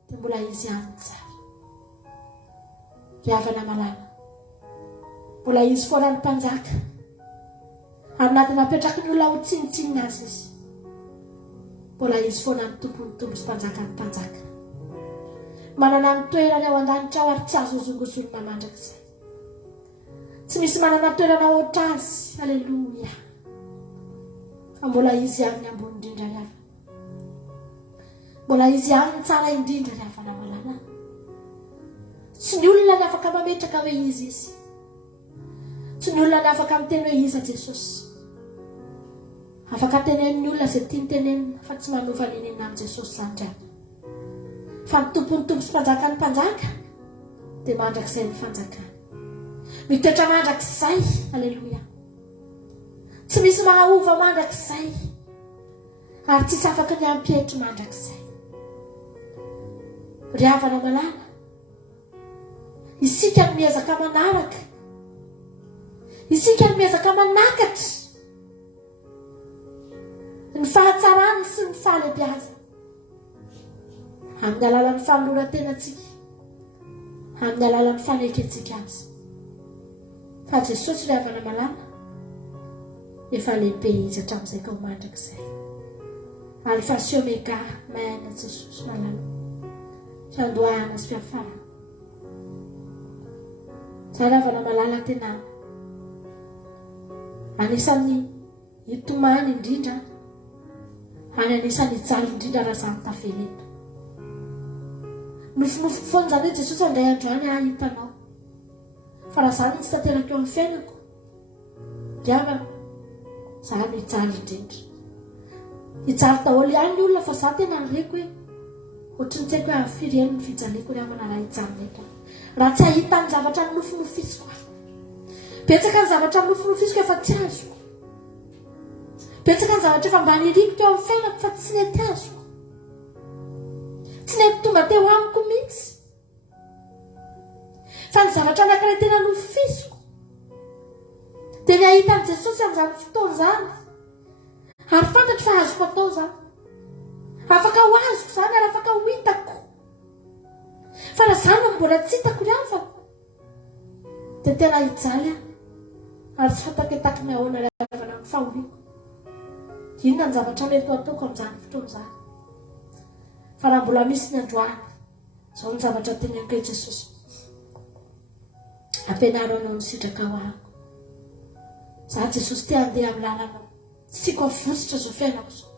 dia mbola izy ihany tsara ry havana malala mbola izy foana ny mpanjaka ary na dia napetraky ny olona ho tsinitsinina azy izy mbola izy foana ny tompony tompo sy mpanjaka ny mpanjaka manana ny toerany ao an-danitra ao ary tsy azo hozongosolona mandrakizay tsy misy manana toerana ohatra azy Halleluja fa mbola izy ihany ny ambony indrindra ry hafa mbola izy ihany ny tsara indrindra ry havana malala tsy ny olona ny afaka mametraka hoe izy tsy ny olona ny afaka miteny hoe iza Jesosy afaka tenen'ny olona izay tia ny tenenina fa tsy manova nenena amin'ny Jesosy zany ry hafa fa ny tompony tompo sy mpanjaka ny mpanjaka dia mandrakizay ny fanjakana mitoetra mandrakizay. Aleloia. Tsy misy mahaova mandrakizay ary tsisy afaka ny ampietry mandrakizay. Ry havana malala, isika no miezaka manaraka, isika no miezaka manakatra ny fahatsarany sy ny fahalebiazana amin'ny alalan'ny fanoloran-tenantsika, amin'ny alalan'ny faneketsika azy. Fa Jesosy ry havana malala, efa lehibe izy hatramin'izay ka ho mandrakizay. Alfa sy Omega, maina Jesosy malala, fandoahana sy fiafarana. Ry havana malala, tena anisan'ny hitomany indrindra, any anisan'ny hijaly indrindra raha izany tafela eto. Nofinofy foana izany hoe Jesosy andray androany hitanao. Fa raha izany tsy tanteraka eo amin'ny fiainako, ry havana, izany hijaly indrindra. Hijaly daholo ihany ny olona, fa za tena nireko hoe ohatrany tsy haiko hoe amin'ny firy eny ny fijaliako ry havana raha hijaly eto. Raha tsy ahita ny zavatra ny nofinofisiko, betsaka ny zavatra ny nofinofisiko efa tsy azoko, betsaka ny zavatra efa mba nirikoka eo amin'ny fiainako fa tsy nety azoko, tsy nety tonga teo amiko mihitsy. Fa ny zavatra anankiray tena nofisiko dia ny ahita an' Jesosy amin'izany fotoana izany, ary fantatro fa azoko atao izany, afaka ho azoko izany ary afaka ho hitako. Fa raha izany no mbola tsy hitako ry havana, dia tena hijaly aho ary tsy fataketako ny ahoana ry havana ny fahoriako. Inona ny zavatra mety ho ataoko amin'izany fotoana izany? Fa raha mbola misy ny androany, izao ny zavatra teneniko hoe Jesosy, ampianaro anao ny sitraka ho ahako. Za Jesosy te handeha amin'ny lalanao, siko avotsitra izao fiainako izao,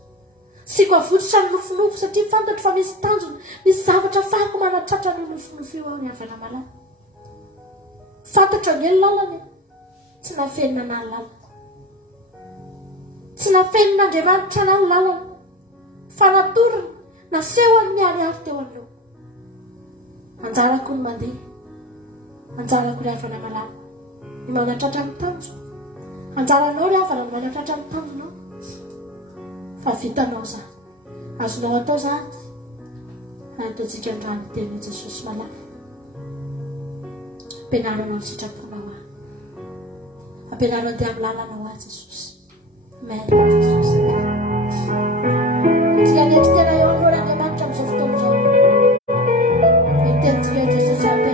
siko avotsitra ny nofinofo, satria fantatro fa misy tanjona, misy zavatra fahako manatratra ny nofinofo eo ao ry havana malala. Fantatro anie ny lalana, tsy nafenina na ny lalana, tsy nafenin'Andriamanitra na ny lalana, fa natorina naseho ny miharihary teo an'ireo. Anjarako ny mandeha, anjarako ry havana malala ny manatratra ny tanjona, anjaranao ry havana ny manatratra ny tanjonao. Fa vitanao za, azonao atao zany, ataontsika androany teny Jesosy malala. Ampianaro anao ny sitraponao ahy, ampianaro andeha amin'ny lalanao ahy Jesosy. Amen Jesosy. Tsika nety tena eo anoloana Andriamanitra amin'izao fotoana izao, ny tenintsika Jesosy ampianaro.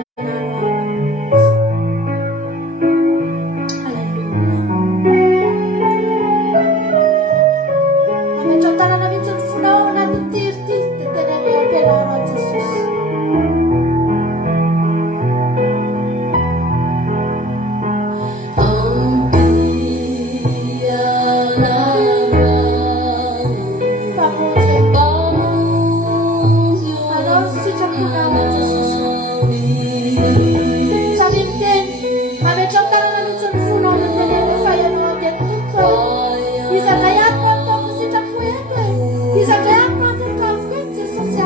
Izakay ako natin ka, Jesosy,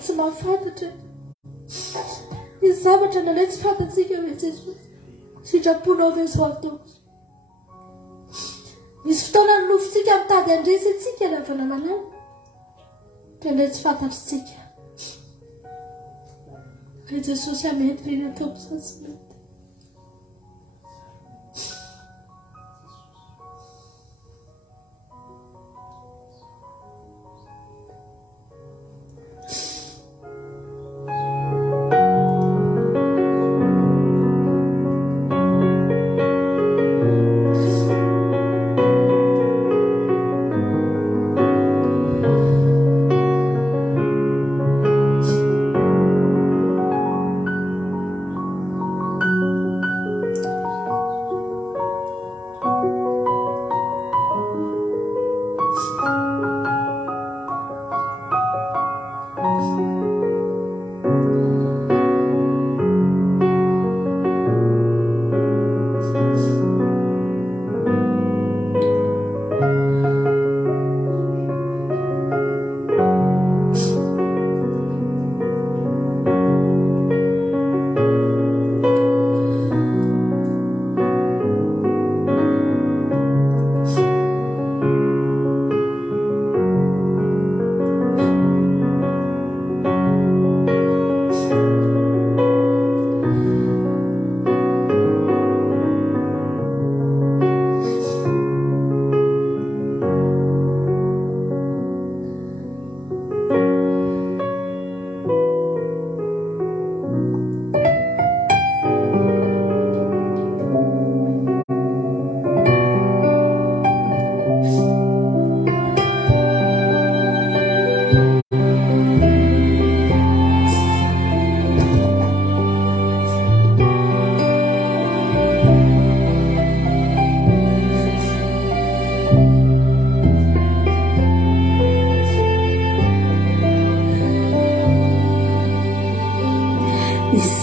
tsy mahafantatra izy zavatra nalay tsy fantatsika hoe Jesosy sitraponao ve zao ataoko misy fotoana ny lofotsika mitady andresy atsika lavana malala nalay tsy fantatritsika ka Jesosy amety ve nataoko sa tsy mety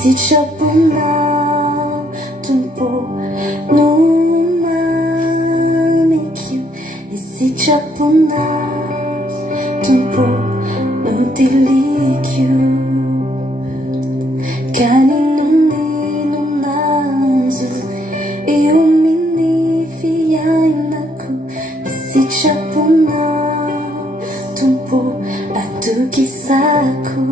Sitrapona tumpo no mamikyu Sitrapona tumpo no dilikyu Kaninuni nanzu io minifiainaku Sitrapona tumpo atukisaku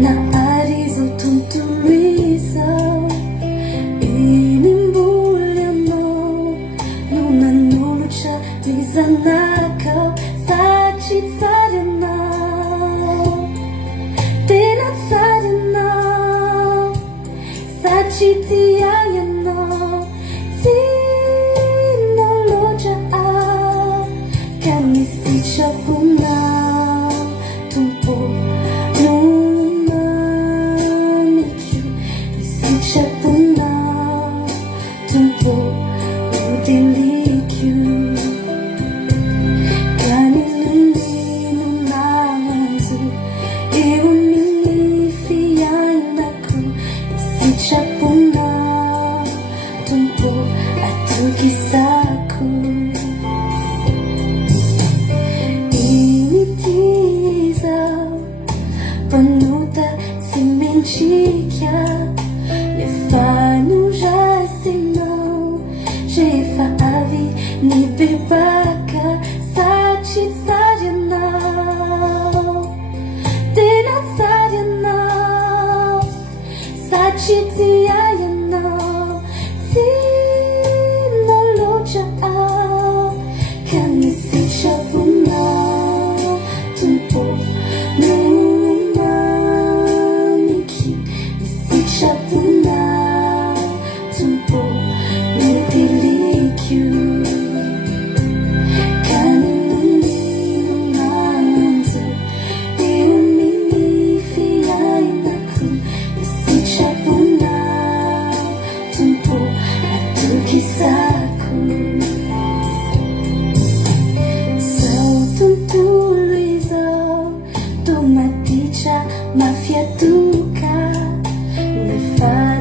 na arizo tunturiza inimbuliamo nuna nulucha mizanaka sachi tsarina tena tsarina sachi tiayana tinoloja kamisichapuna tumpo Sitrapona tumpo no dilikyu Kaninuni nanzu io minifiainaku Sitrapona tumpo atukisaku Initiza panuta simenchika Fanu jasino Jefa avi ni bebaka Sachi tsarina Tena tsarina Sachi tiayana Tinoloja Kami sitrapona tumpo no mamikyu Sitrapona tumpo no dilikyu Kaninuni nanzu io minifiainaku Sitrapona tumpo atukisaku Sau tuntuliza Tomaticha mafiatuka Nefai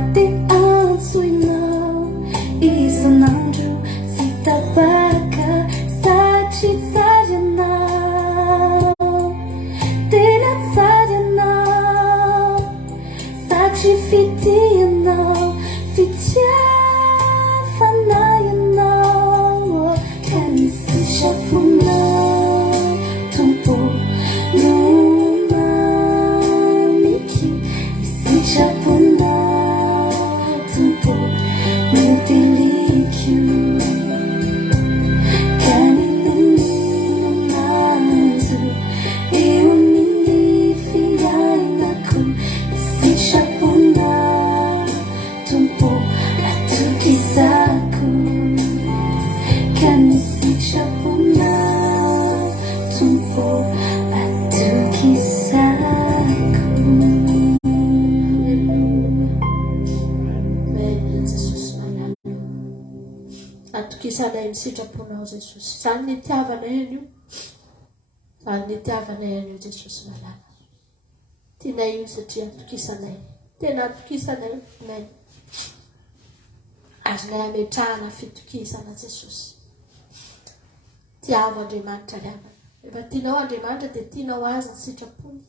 fidianao fitiavanayanao ka misy saponao tompo no mamiko misy saponao tompo no dilikyo ka nilominazo eo amin'ny fiainako misy saponao tompo atokisako ka misy saponao tompo atokisako. Amen, Jesosy malala. Atokisanay ny sitraponao Jesosy. Izany ny itiavana eny io. Izany ny itiavana eny io Jesosy malala. Tianay io satria atokisanay. Tena atokisanay. Amen. Azonay ametrahana fitokisana Jesosy. Tiavo Andriamanitra ravana. Efa tianao Andriamanitra dia tianao azy ny sitrapony.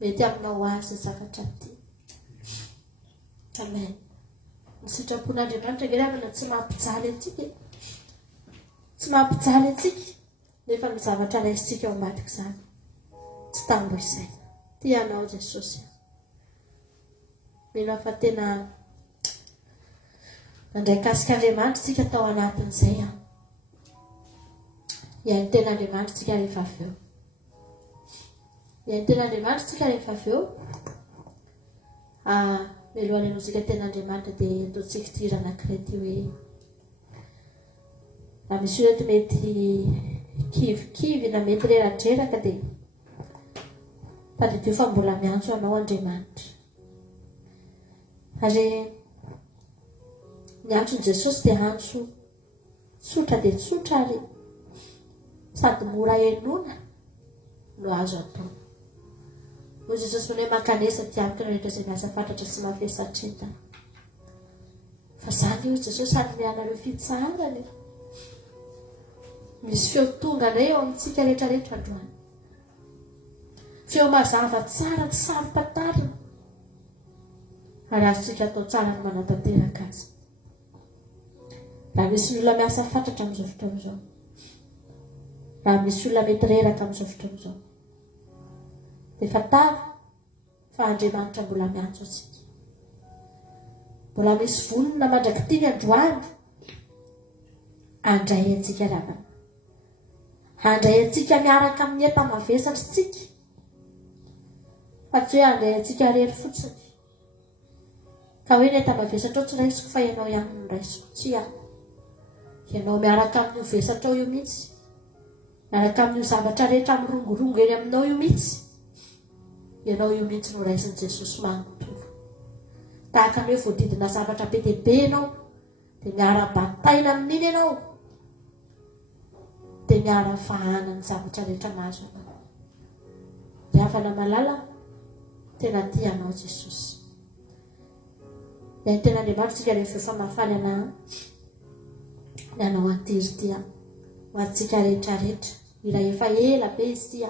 Mety aminao azy ny zavatra ty. Amen. Ny sitrapon'Andriamanitra ravana tsy mampijaly antsika. Tsy mampijaly antsika. Nefa ny zavatra raisitsika ao ambadika izany. Tsy tambo izay. Tianao Jesosy. Mino fa tena nandray kasika Andriamanitra tsika tao anatin'izay. Ihainy tena Andriamanitra tsika rehefa avy eo. Ihainy tena Andriamanitra tsika rehefa avy eo. Melohan'ny antsika tena Andriamanitra dia ataontsika tira anankiray ty hoe raha misy olona mety kivikivy na mety reradreraka dia tadidio fa mbola miantso anao Andriamanitra. Ary ny antson' Jesosy dia antso tsotra dia tsotra ary sady mora enona no azo atao. Moa Jesosy manoe mankanesa tiavaka no rehetra izay miasa fantatra sy mafesatrentana. Fa izany io Jesosy anomeanareo fitsarany. Misy feo tonganay eo amintsika rehetrarehetra androany. Feo mazava tsara tsy sarom-patarina. Ary azontsika atao tsara ny manatanteraka azy. Raha misy olona miasa fantatra amin'izao fotoana izao. Raha misy olona mety reraka amin'izao fotoana izao. Dia fatava fa Andriamanitra mbola miantso antsika. Mbola misy vonona mandrakitiny androany. Handray antsika ravana. Handray antsika miaraka amin'ny enta-mavesatritsika. Fa tsy hoe handray antsika rery fotsiny. Ka hoe ny enta-mavesatra ao tsy raisiko fa ianao ihany no raisiko. Tsy ihany. Ianao miaraka amin'ny vesatra ao io mihitsy. Miaraka amin'ny zavatra rehetra mirongorongo eny aminao io mihitsy. Ianao io mihitsy no raisin'i Jesosy manontolo. Tahaka ny hoe voadidina zavatra be dia be ianao. Dia miara-bataina amin'iny ianao. Dia miara-fahana ny zavatra rehetra mahazo anao. Diavana malala. Tena tianao Jesosy. Ihainy tena Andriamanitra tsika rehefa efa mahafaly ny anao antiry tia. Ho antsika rehetrarehetra. Ira efa ela be izy tia.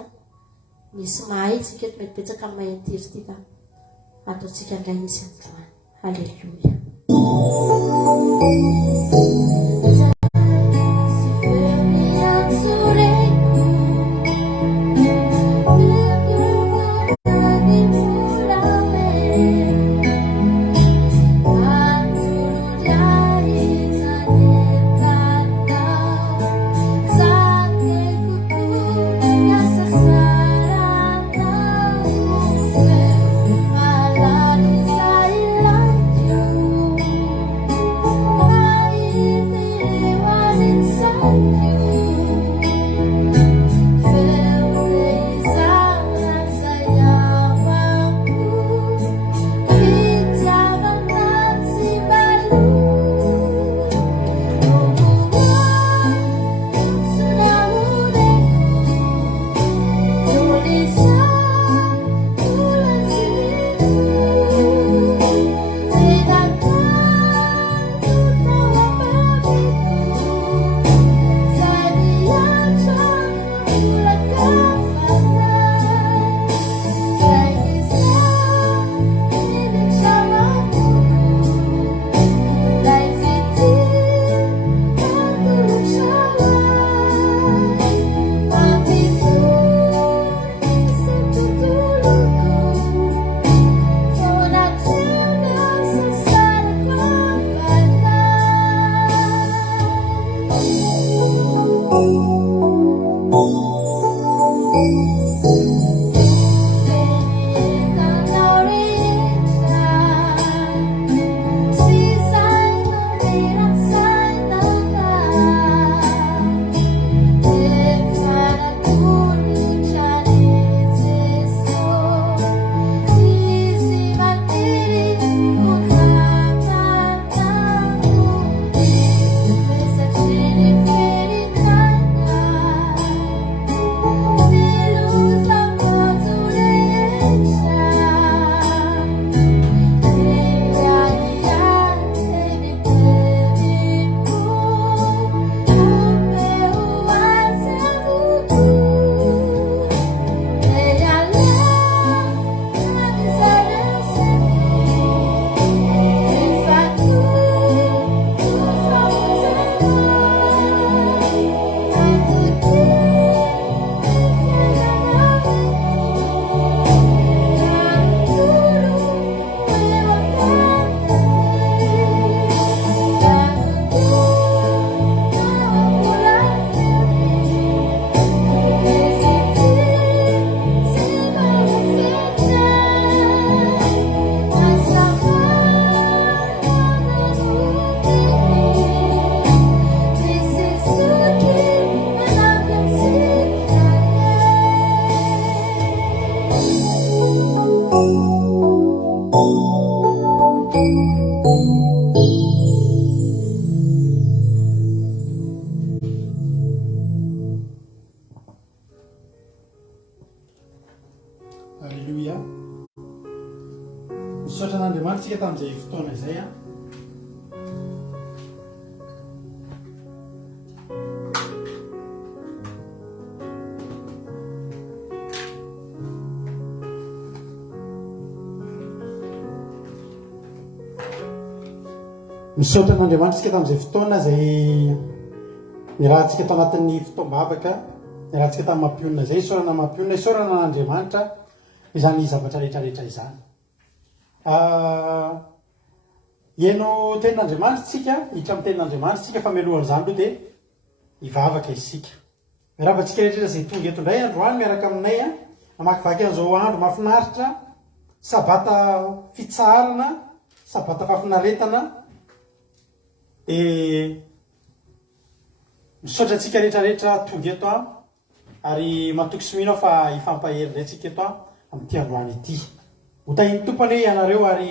Misy mahay tsika eto mety betsaka amin'ny mahay antiry tia. Ataontsika indray izy androany. Halleluja. Malah misaotra an'andriamanitsika tamin'izay fotoana izay a. Misaotra an'andriamanitsika tamin'izay fotoana izay nirahantsika tao anatin'ny fotoam-bavaka, nirahantsika tamin'ny mampionina izay, isaorana mampionina, isaorana an'andriamanitra izany zavatra rehetrarehetra izany. Eno tenin'andriamanitra tsika, hiditra amin'ny tenin'andriamanitra tsika fa mialohan'izany aloha dia hivavaka isika. Miaravantsika rehetrarehetra izay tonga eto indray androany miaraka aminay a, namakivaky an'izao andro mahafinaritra, sabata fitsarana, sabata fahafinaretana. Misaotra antsika rehetrarehetra tonga eto a, ary matoky sy mino fa hifampahery indray tsika eto a amin'ity androany ity. Hotahiny tompany hoe ianareo ary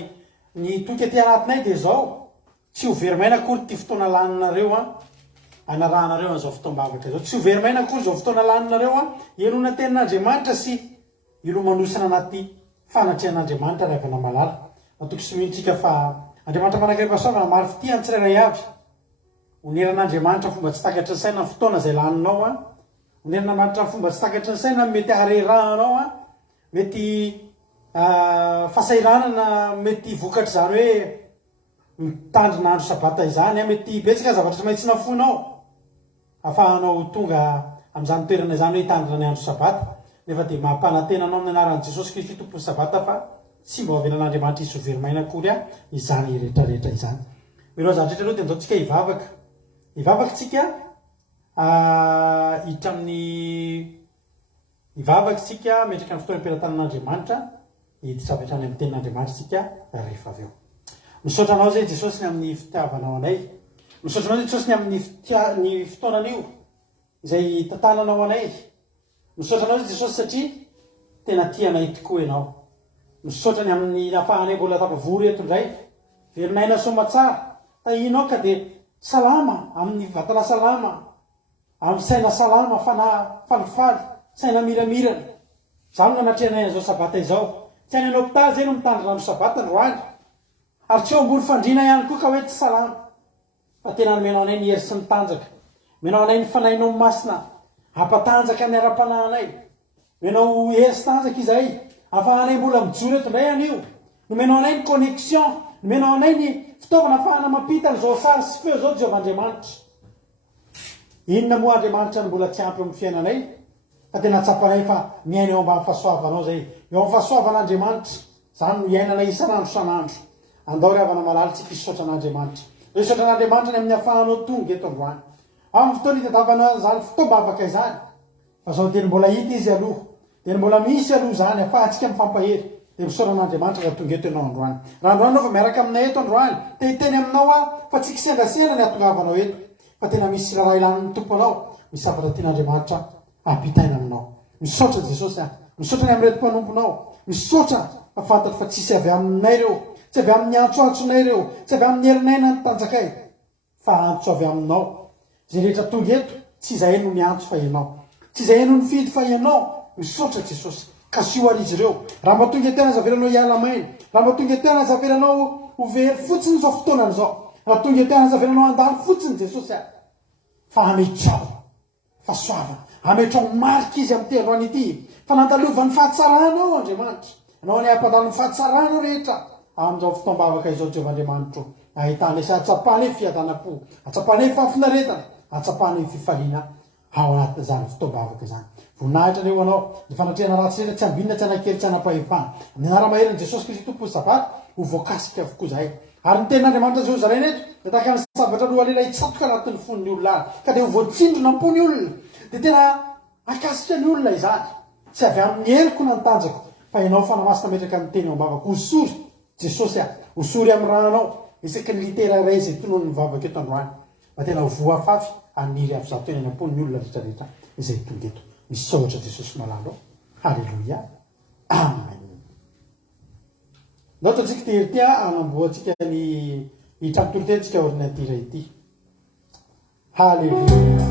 ny toky aty anatinay dia izao, tsy ho verimaina akory ty fotoana laninareo a, anarahanareo an'izao fotoam-bavaka izao. Tsy ho verimaina akory izao fotoana laninareo a, ianona tenin'Andriamanitra sy ilomanosana anaty fanatrehan'Andriamanitra ray avana malala. Matoky sy mino tsika fa Andriamanitra manankaram-pahasoavana maro fitiany tsirairay avy. Oneran'Andriamanitra fomba tsy takatra ny saina ny fotoana izay laninao a, oneran'Andriamanitra fomba tsy takatra ny saina mety hareranao a, mety fasairanana, mety vokatra izany hoe mitandrina andro sabata izany a, mety betsaka zavatra tsy maintsy nafonao ahafahanao tonga amin'izany toerana izany hoe hitandrina ny andro sabata, nefa dia mampanantenanao amin'ny anaran'i Jesosy Kristy tompon'ny sabata fa tsy mba avelan'Andriamanitra hisy ho verimaina akory a izany rehetrarehetra izany. Milo zavatra rehetra aloha dia andao tsika hivavaka. Hivavaka tsika hiditra amin'ny hivavaka tsika metraka amin'ny fotoana ampelantanan'Andriamanitra, hiditra avy hatrany amin'ny tenin'Andriamanitra tsika rehefa avy eo. Misaotra anao zay Jesosy ny amin'ny fitiavanao anay. Misaotra anao Jesosy ny amin'ny ny fotoanan'io izay tantananao anay. Misaotra anao Jesosy satria tena tianay tokoa ianao. Misaotra ny amin'ny ahafahanay mbola tapavory eto indray, verinaina soamantsara, tahinao ka dia salama amin'ny vatana salama, amin'ny saina salama, falifaly, saina miramirana. Izany no anatrehanay an'izao sabata izao. Tsy any hopitaly izay no mitandrina amin'ny sabata androany, ary tsy eo ambony fandriana ihany koa ka hoe tsy salama. Fa tena nomenao anay ny hery sy ny tanjaka, menao anay ny fanahinao masina, hampatanjaka ny ara-panahinay, menao hery sy tanjaka izay, ahafahanay mbola mijoro eto indray anio, nomenao anay ny connexion, nomenao anay ny fitaovana ahafahana mampita an'izao sary sy feo izao Jehovahandriamanitra. Inona moa Andriamanitra no mbola tsy ampy amin'ny fiainanay? Fa tena tsapanay fa miaina eo ambany fahasoavanao zay, eo amin'ny fahasoavan'Andriamanitra, izany no iainana isan'andro san'andro. Andao ry havana malala tsika hisaotra an'Andriamanitra. Hisaotra an'Andriamanitra ny amin'ny ahafahanao tonga eto androany. Amin'ny fotoana hitadiavana izany fotoam-bavaka izany, fa zao teny mbola hita izy aloha, teny mbola misy aloha izany ahafahantsika mifampahery. Dia misaotra an'Andriamanitra raha tonga eto ianao androany. Raha androany anao fa miaraka aminay eto androany, teny aminao a fa tsy kisendrasendra ny ahatongavanao eto, fa tena misy raha ilan'ny tomponao, misy zavatra tian'Andriamanitra ampitaina aminao. Misaotra Jesosy a, misaotra ny amin'ny reto mpanomponao, misaotra ahafantatro fa tsisy avy aminay reo, tsy avy amin'ny antsoantsonay reo, tsy avy amin'ny herinayna ny tanjakay, fa antso avy aminao. Zay rehetra tonga eto, tsy izahay no miantso fa ianao, tsy izahay no mifidy fa ianao. Misaotra Jesosy, ka sy ho ary izy ireo. Raha mba tonga etena zavelanao hiala maina, raha mba tonga etena zavelanao ho very fotsiny izao fotoanany izao, raha tonga etena zavelanao andalo fotsiny Jesosy a, fa ametrao fahasoavana, ametrao marika izy amin'ny androany ity, fa nandalovany fahatsaranao Andriamanitra, anao ny ampadalo ny fahatsaranao rehetra amin'izao fotoam-bavaka izao Jehovahandriamanitra. Ahitanay sy atsapanay fiadanam-po, atsapanay fahafinaretana, atsapanay fifaliana ao anatin'izany fotoam-bavaka izany. Voninahitra reo anao, ny fanatrehana ratsy rehetra tsy ambinina, tsy anankely, tsy anam-pahefana. Amin'ny anara-maheran'i Jesosy Kristy tompon'ny sabata ho voakasika avokoa zahay. Ary ny tenin'Andriamanitra zao zaraina eto, dia tahaka ny sabatra aloha lela hitsatoka anatin'ny fon'ny olona any, ka dia ho voatsindrona am-pony olona, dia tena akasika ny olona izany. Tsy avy amin'ny heryko na ny tanjako, fa ianao fanamasina metraka amin'ny teny ambavaka. Hosory Jesosy a, hosory amin'ny ranao, isaky ny litera iray izay tonono ny vavaka eto androany, fa tena ho voafafy aniry avy zato eny am-pon'ny olona rehetrarehetra izay tonga eto. Misaotra Jesosy malalo. Halleluia. Amen. Nota tsika tery ty anamboatsika ny tramotorotentsika ordinatira ity. Halleluia.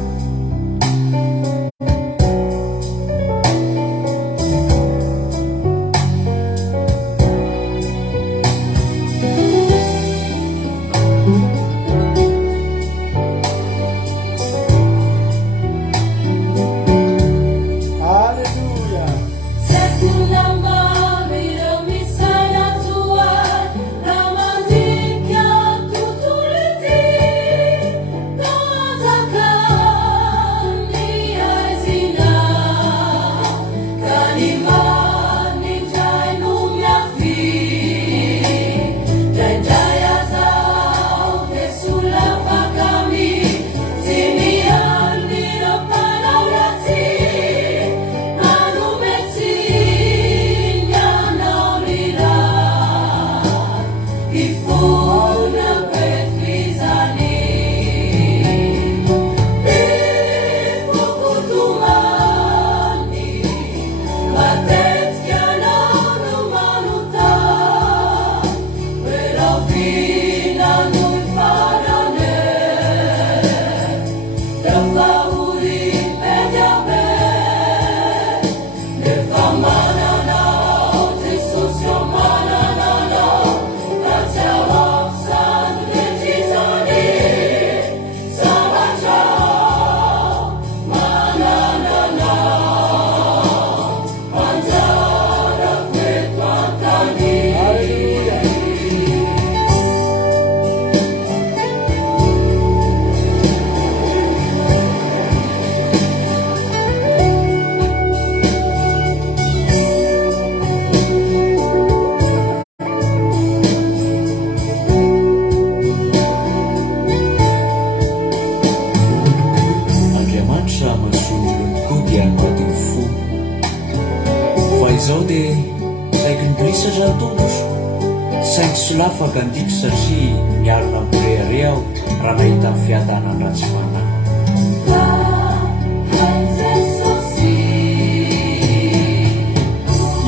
Afaka andiko satria miarina ampireare aho raha nahita ny fiadanany ratsy fanahy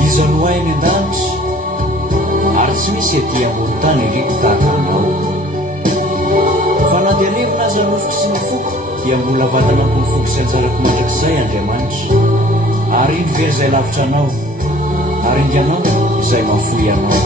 izy no ainy an-danitra ary tsy misy aty ambony tany iriko tahaka anao fa na dia levina aza nofotry sy ny foko dia mbola vatanako ny foko sy anjarako mandrakizay Andriamanitra ary iny very izay lavitra anao ary inganao izay mahafoy anao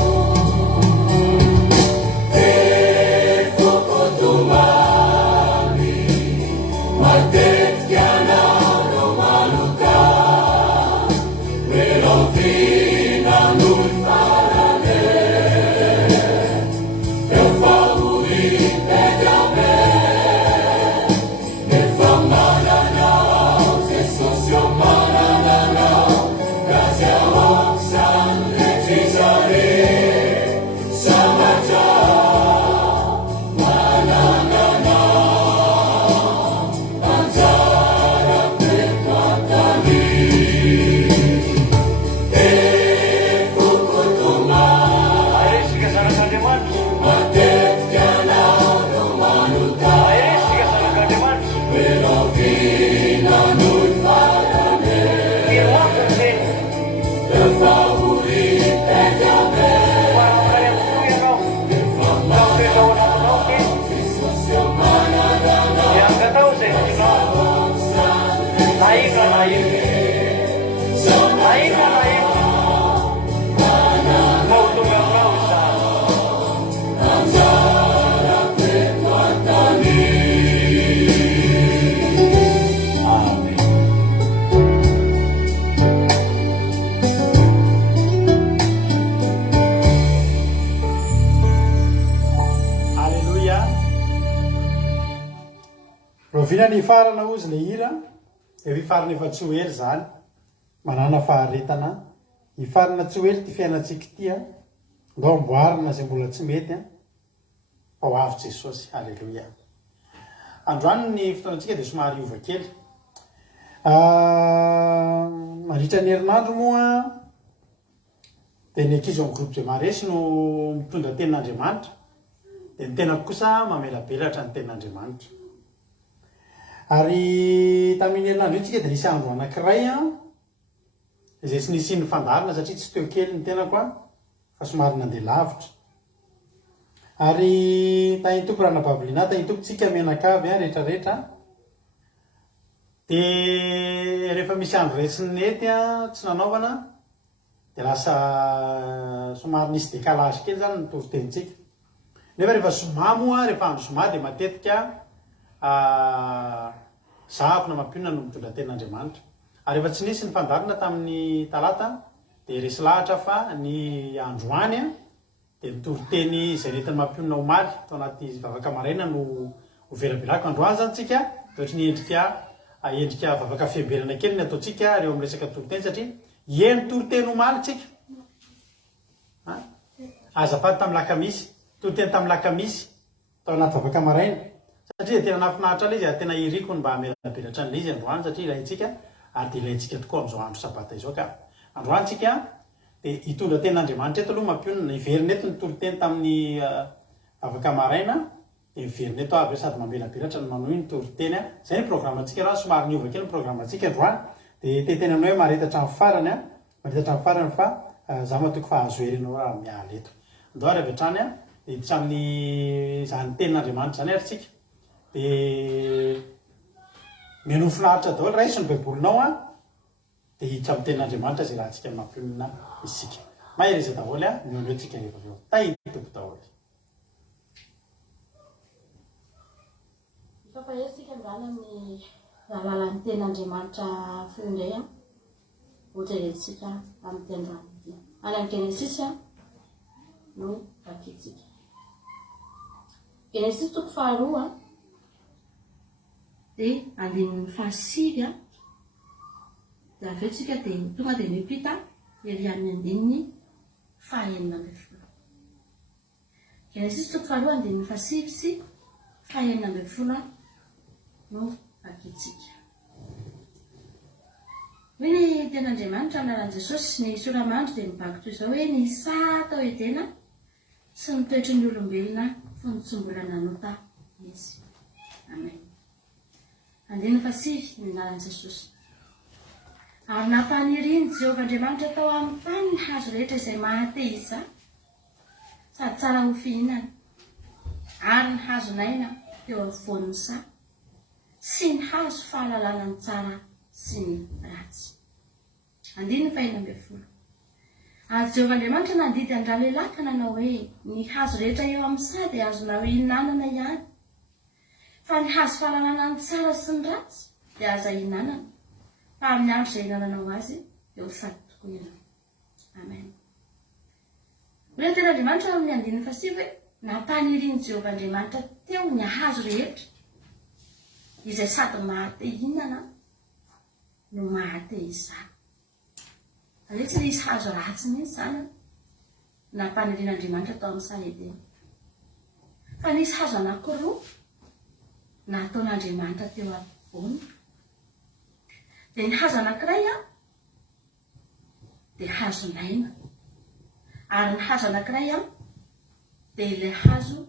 Rovinany farana ozy le hira efa ifarana efa tsy ho ely zany manana faharetana ifarana tsy ho ely ty fiainatsika tia ndao amboarina zay mbola tsy mety fa ho avy Jesosy. Halleluja. Androany ny fotoanatsika dia somary ova kely mandritra ny herinandro moa dia ny ankizy amin'ny groupe Maresy no mitondra tenin'Andriamanitra dia ny tenako kosa mamelabelatra ny tenin'Andriamanitra. Ary tamin'ny herinandro itsika dia nisy andro anankiray izay tsy nisy ny fandarina satria tsy teo kely ny tenako fa somary nandeha lavitra. Ary tahitoko rana Babilina, tahitokotsika menakavy rehetrarehetra. Dia rehefa misy andro iray tsy nety tsy nanaovana dia lasa somary nisy décalage kely zany ny toritentsika. Nefa rehefa zoma moa, rehefa andro zoma dia matetika zahako na mampionana no mitondra tenin'Andriamanitra. Ary rehefa tsy nisy ny fandarina tamin'ny talata dia resy lahatra fa ny androany dia mitoriteny izay netiny mampionana omaly tao anaty vavaka maraina no overabelako. Androany zany tsika ohatry ny endrika vavaka fiamberana kely ny ataotsika reo amin'ny resaka toriteny satria eny toriteny omaly tsika. Azafady tamin'ny lakamisy, toriteny tamin'ny lakamisy tao anaty vavaka maraina satria tena nafinahitra ilay izy, tena iriko mba hamelabelatra an'ilay izy androany satria ilaitsika ary dia ilaitsika tokoa amin'izao andro sabata izao. Ka androany tsika dia hitondra tenin'Andriamanitra eto aloha mampionana iverina eto ny toriteny tamin'ny vavaka maraina dia miverina eto avy sady mamelabelatra ny manohy ny toriteny. Zay ny programantsika raha somary niova kely ny programantsika androany dia tetena anao hoe maretatra amin'ny farany maretatra amin'ny farany fa za matoko fa azo herinao raha miala eto. Andao ary avy hatrany hiditra amin'ny zany tenin'Andriamanitra zany ary tsika dia menofinaritra daholo raisy ny baibolinao a dia hiditra amin'ny tenin'Andriamanitra izay raha antsika mampionina isika mahery izy daholo a mioneo tsika rehefa avy eo tahitobo daholo. Fampahersika mrana amin'ny rahalalan'ny tenin'Andriamanitra fiondray a ohatra irentsika amin'ny tenirano ity any amin'ny Genesisy no vakitsika. Genesisy toko faharoa dia andininy fahasivy dia avy eo tsika dia tonga dia mipita ery amin'ny andininy fahaenina ambin'ny folo. Genesisy toko faharoa andininy fahasivy sy fahaenina ambin'ny folo no vakitsika. Hoe ny ten'Andriamanitra anaran'i Jesosy ny soramandry dia mibaky toy izao hoe ny sa tao edena sy ny toetry ny olombelona fony tsy mbola nanota izy. Amen. Andininy fahasivy ny anaran'i Jesosy. Ary nampaniry Jehovah Andriamanitra tao amin'ny tany ny hazo rehetra izay mahate iza sady tsara ho fihinana ary ny hazo naina teo afovoan'ny sa sy ny hazo fahalalana ny tsara sy ny ratsy. Andininy fahaenina ambin'ny folo. Ary Jehovah Andriamanitra nandidy andra lehilahy ka nanao hoe ny hazo rehetra eo amin'ny sa dia azonao hihinanana ihany fa ny hazo fahalalana ny tsara sy ny ratsy dia aza hihinanana fa amin'ny andro izay hihinananao azy eo fady tokoa ianao. Amen. Hoe ny ten'Andriamanitra amin'ny andininy fahasivy hoe nampanirin' Jehovah Andriamanitra teo ny hazo rehetra izay sady mahate hihinana no mahate izany. Ary tsy nisy hazo ratsy mihitsy zany nampanirin'Andriamanitra tao amin'ny sa Edena. Fa nisy hazo anankiroa nataon'Andriamanitra teo afovoany. Dia ny hazo anankiray dia hazo naina. Ary ny hazo anankiray dia ilay hazo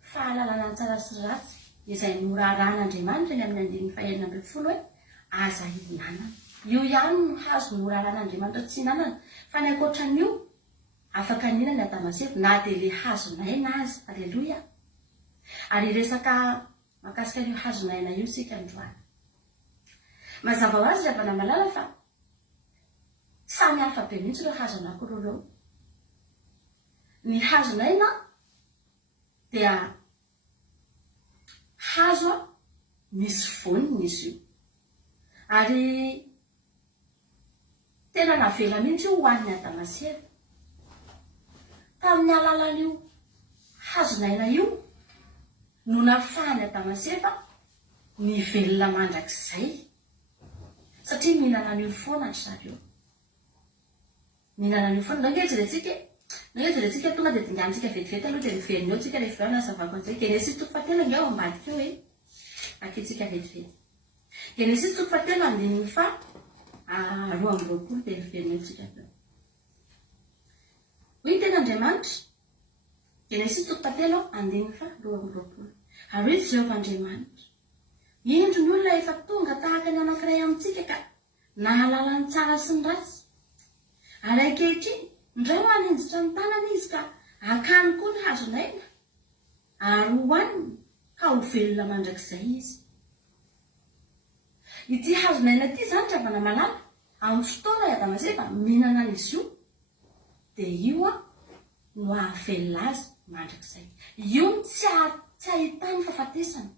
fahalalana ny tsara sy ratsy izay noraran'Andriamanitra ny amin'ny andininy fahaenina ambin'ny folo hoe aza hihinanana. Io ihany no hazo noraran'Andriamanitra tsy hihinanana fa ny ankoatran'io afaka nina ny Adamasefo na dia ilay hazo naina azy. Aleloia. Ary resaka makasika io hazo naina io sika androany. Mazava ho azy rehefa namalala fa samy hafa be mihitsy ireo hazo anankiroa ireo. Ny hazo naina dia hazo misy voniny izy io. Ary tena navela mihitsy io ho an'ny Adamasefo. Tamin'ny alalan'io hazo naina io no nafahany Adamasefo ny velona mandrakizay. Satria mihinana an'io foana ry zareo. Mihinana an'io foana. Nangejerentsika tonga dia dingantsika vetivety aloha dia miverina eo tsika rehefa nazavako an'izay. Genesisy toko fahatelo angao ao ambadika eo hoe akitsika vetivety. Genesisy toko fahatelo andininy fa roa amby roapolo dia miverina eo tsika eo. Hoy ten'Andriamanitra. Genesisy toko fahatelo andininy fa roa amby roapolo. Ary hoe Jehovah Andriamanitra, indro ny olona efa tonga tahaka ny anankiray amintsika ka nahalala ny tsara sy ny ratsy. Ary ankehitriny indray ho hanenjitra ny tanana izy ka akany koa ny hazo naina ary hohaniny ka ho velona mandrakizay izy. Ity hazo naina ity zany rehefa namalala amin'ny fotoana Adamasefo mihinana an'izy io dia io no ahavelona azy mandrakizay. Io tsy ahitany fahafatesana.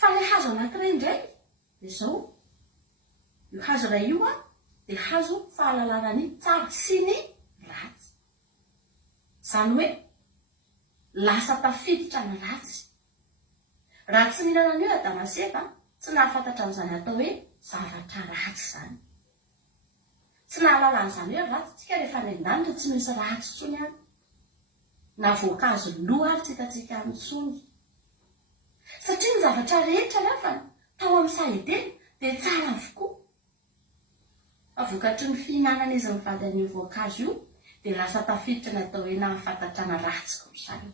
Fa ilay hazo anankiray indray dia izao. Io hazo iray io dia hazo fahalalana ny tsara sy ny ratsy. Izany hoe lasa tafiditra ny ratsy. Raha tsy mihinana an'io Adamasefo tsy nahafantatra an'izany atao hoe zavatra ratsy izany. Tsy nahalala an'izany hoe ratsy tsika rehefa any an-danitra tsy misy ratsy intsony any. Na voankazo loha ary tsy hitantsika amin'intsony. Satria ny zavatra rehetra nefa tao amin'ny sa Edena dia tsara avokoa. Fa vokatry ny fihinanana izy mivady an'io voankazo io dia lasa tafiditra ny atao hoe nahafantatra ny ratsy koa izany.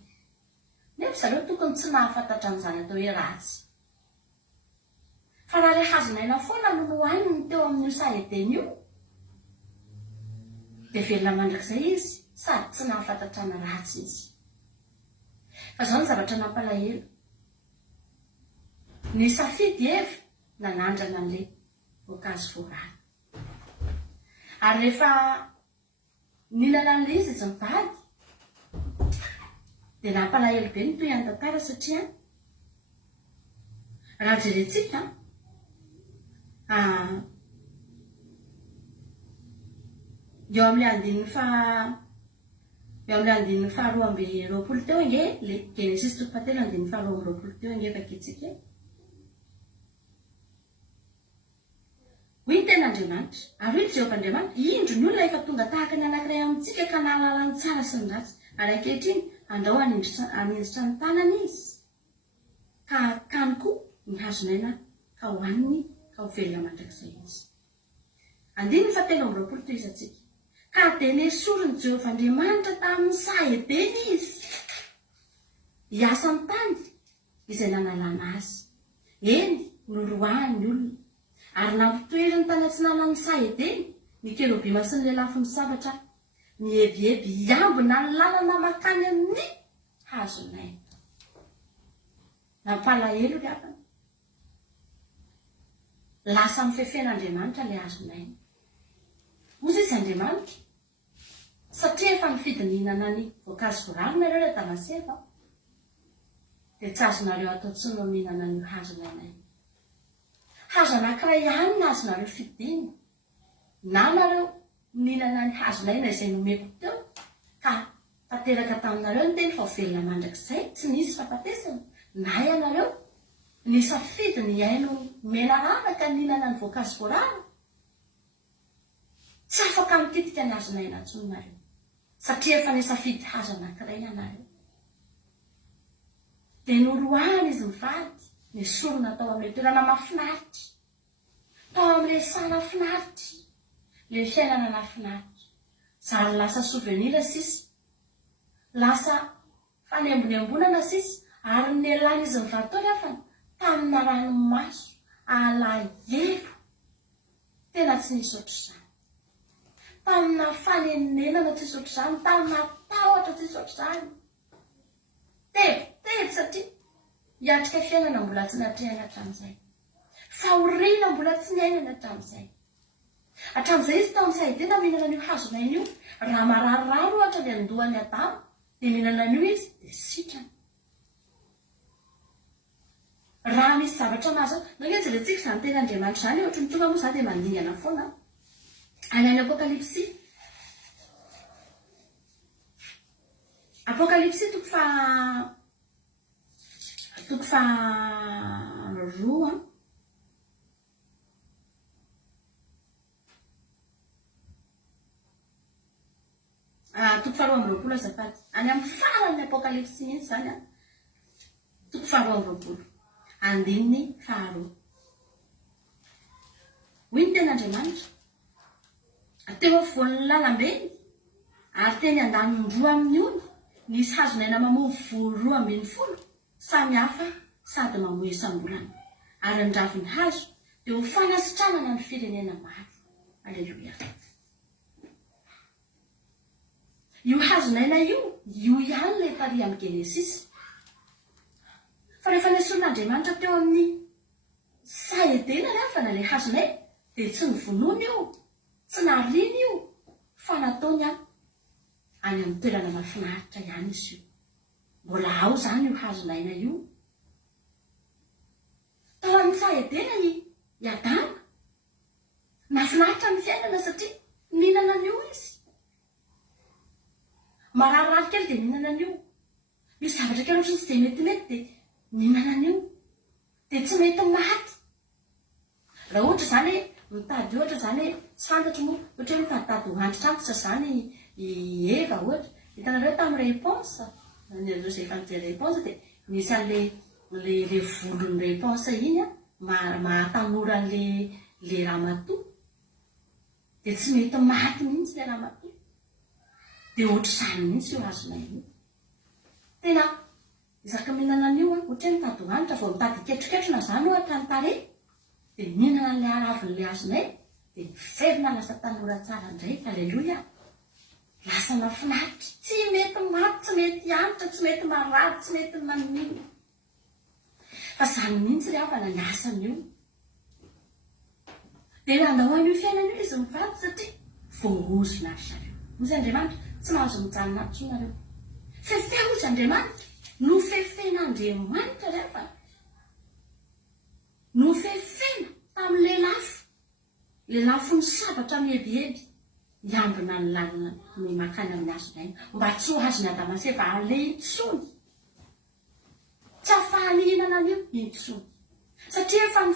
Nefa zareo tokony tsy nahafantatra an'izany atao hoe ratsy. Fa raha ilay hazo naina foana no nohaniny teo amin'io sa Edena io dia velona mandrakizay izy sady tsy nahafatatrana ratsy izy fa zao ny zavatra nampalahelo ny safidy evy nanandrana an'le voankazo voarary ary rehefa ninana an'le izy izy mivady dia nampalahelo be ny toy an-tantara satria raha jerentsika eo amin'le andininy faharoa amby roapolo teo inge le Genesis 3 andininy faharoa amby roapolo teo inge vakitsika hoy ny ten'Andriamanitra ary hoy Jehovah'Andriamanitra indro ny olona efa tonga tahaka ny anankiray amintsika ka nahalala ny tsara sy ny ratsy ary ankehitriny andao anindritra ny tanana izy ka kany koa ny hazonaina ka hohaniny ka ho velona mandrakizay izy. Andininy fahatelo amby roapolo teo izatsika ka dia nesoriny Jehovah'Andriamanitra tamin'ny sahedeny izy hiasa ny tany izay nanalana azy eny noroahany olona ary nampitoeriny tany atsinana ny sahedeny ny kerobima sy ny lehilahy fony sabatra miebiheby iambina ny lalana makany amin'ny hazonaina. Nampalahelo ry havana lasa mifefen'Andriamanitra le hazonaina ozy izy Andriamanitra satria efa nifidy nihinana ny voankazo voarary nareo rehefa naseva dia tsy azonareo atao tsy no mihinana ny hazonaina iny. Hazo anankiray ihany ny azonareo fidina na nareo mihinana ny hazonaina izay nomeko teo ka tanteraka taminareo ny teny fa ho velona mandrakizay tsy nisy fahafatesana na ianareo ny safidy ny aino menararaka nihinana ny voankazo voarary tsy afaka mikitika ny hazonaina antsonareo satria efa nisafidy hazo anankiray ianareo. Dia noroahany izy mivady nesorina tao amin'ilay toerana mahafinaritra tao amin'ilay sala finaritra le fiainana nafinaritra zary lasa souvenir sisy lasa fanembonembonana sisy ary ny elana izy mivady tao rehefa tamina ranomaso alahelo tena tsy nisy ohatr'izany tamina fanenenana tsy nisy ohatr'izany tamina tahotra tsy nisy ohatr'izany teboteby satria hiatrika fiainana mbola tsy natrehana hatramin'izay fahoriana mbola tsy niainana hatramin'izay izy tao amin'ny sahedena mihinana an'io hazonaina io raha mararirary ohatra le andohany Adamo dia mihinana an'io izy dia sitrana raha misy zavatra mahazo nge jerentsika izany ten'Andriamanitra izany ohatra ny tonga moa izany dia mandingana foana any any Apokalipsy toko faharoa toko faharoa amby roapolo azafady any amin'ny faran'ny Apokalipsy mihitsy izany toko faharoa amby roapolo andininy faharoa hoy ny ten'Andriamanitra teo afovoan'ny lalambeny ary teny andanindroa amin'ny ony nisy hazonaina mamovo voro 12 samy hafa sady mamoy isam-bolana ary ny raviny hazo dia ho fanasitranana ny firenena maro. Aleluia. Io hazonaina io ihany ilay tary amin'ny Genesis fa rehefa nesorin'Andriamanitra teo amin'ny sahedena rehefa na ilay hazonaina dia tsy nivonoana io tsy nariana io fa nataony any amin'ny toerana mahafinaritra ihany izy io mbola ao izany io hazonaina io tao amin'ny sahedena Adamo nafinaritra ny fiainana satria mihinana an'io izy mararirary kely dia mihinana an'io misy zavatra kely ohatrany tsy dia metimety dia mihinana an'io dia tsy mety maty raha ohatra izany mitady ohatra izany tsy fantatro moa ohatra hoe mitaditady ho antitra antitra izany Eva ohatra hitanareo tamin'ny réponse nareo izay efa nijery réponse dia misy an'le volon'ny réponse iny mahatanora le ramatoa dia tsy mety maty mihitsy le ramatoa dia ohatr'izany mihitsy io hazonaina io tena izaka mihinana an'io ohatra hoe mitady ho anitra vao mitady hiketroketrona izany ohatra ny tare dia mihinana an'ilay aravin'ilay hazonaina dia miverina lasa tanora tsara indray. Aleluia. lasa mahafinaritra, tsy mety maty, tsy mety antitra, tsy mety marary, tsy mety manino. Fa zany mihitsy ry havana ny asany io. Dia andahoany io fiainana io izy mivady satria voaozona ry zareo. Ozy Andriamanitra tsy mahazo mijanona antsonareo. Fefehy ozy Andriamanitra, nofefen'Andriamanitra ry havana. Nofefena tamin'ilay lafo ny sabatra miebiheby hiambina ny lalina ny makany amin'ny azon'aina mba tsy ho azony Adamaseva ale intsony. Tsy afahalinana an'io intsony satria efa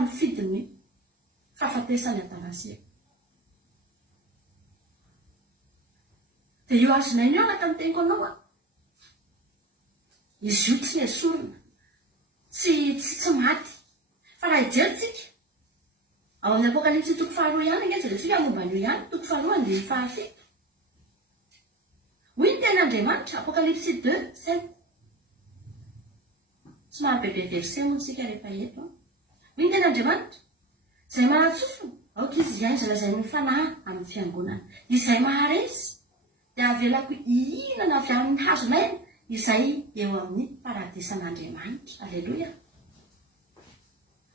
mifidiny fahafatesany Adamaseva. Dia io azon'aina io alaka ny teniko anao izy io tsy esorina, tsy maty, fa raha hijeritsika ao amin'ny Apokalipsy toko 2 ihany ange jerentsika momba an'io ihany, toko 2 dia 7. Hoy ny ten'Andriamanitra, Apokalipsy 2:7. Somary bebe verset moa tsika rehefa eto. Hoy ny ten'Andriamanitra, izay manatsofina aoka izy ihany izay lazainy ny fanahy amin'ny fiangonana, izay maharesy dia avelako hihinana avy amin'ny hazon'aina izay eo amin'ny paradisan'Andriamanitra. Aleloia.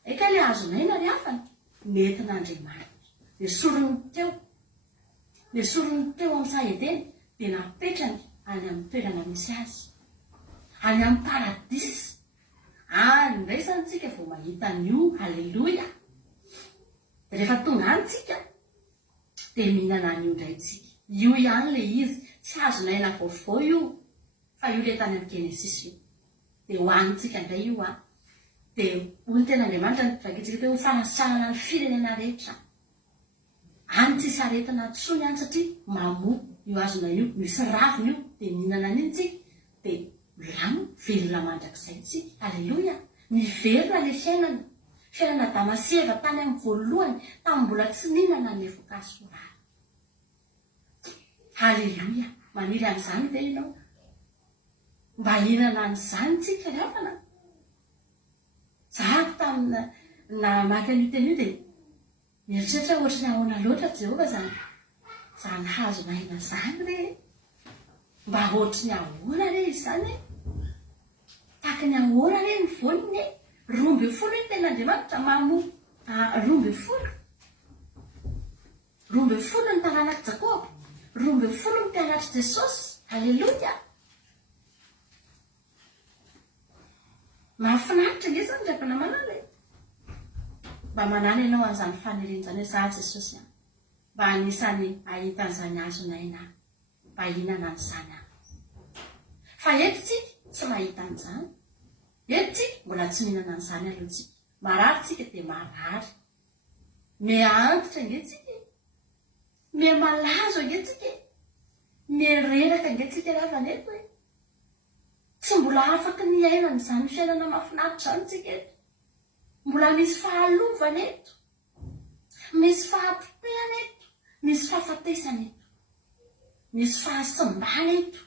Eka ilay hazon'aina ry havana nentin'Andriamanitra. Dia sorony teo amin'ny Sahedeny dia napetrany any amin'ny toerana misy azy, any amin'ny paradisy. Any indray zany tsika vao mahita an'io. Aleloia. Rehefa tonga any tsika dia mihinana an'io indray tsika. Io ihany le izy, tsy hazon'aina vaovao io, fa io le tany amin'ny Genesis io. Dia hoanintsika indray io dia hoy ny ten'Andriamanitra ny vakitsika teo fanasarana ny firenena rehetra. Any tsisy aretina tsony any satria mamoa io azona io, misy raviny io, dia mihinana an'iny tsika dia lamo velona mandrakizay tsika. Aleloia. Miverina le fiainana Adamaseva tany amin'ny voalohany, tamin'ny mbola tsy nihinana ny voankazo rary. Aleloia. Maniry an'izany ve ianao? Mba hihinana an'izany tsika ry havana. Zahako tamina maky an'io teny io dia mieritreritra ohatry ny ahoana loatra Jehova zany hazon'aina zany re. Mba ohatry ny ahoana re izany? Taky ny ahoana re ny voaniny? 12 ny ten'Andriamanitra mamoa 12. 12 ny taranak'i Jakoba, 12 ny mpianatry Jesosy. Aleloia. Mahafinaritra nge zany rehefa namanana mba manana ianao an'izany fanerenjany hoe za Jesosy mba anisany ahita an'izany azon'aina, mba hihinana an'izany aho. Fa eto tsika tsy mahita an'izany. Eto tsika mbola tsy mihinana an'izany aloha tsika. Marary tsika dia marary. Mea antitra nge tsika, mea malazo nge tsika, mea reraka nge tsika ravana eto hoe tsy mbola afaka ny aina n'izany fiainana mahafinaritra izany tsika eto. Mbola misy fahalovana eto, misy fahampitehana eto, misy fahafatesana eto, misy fahasimbana eto.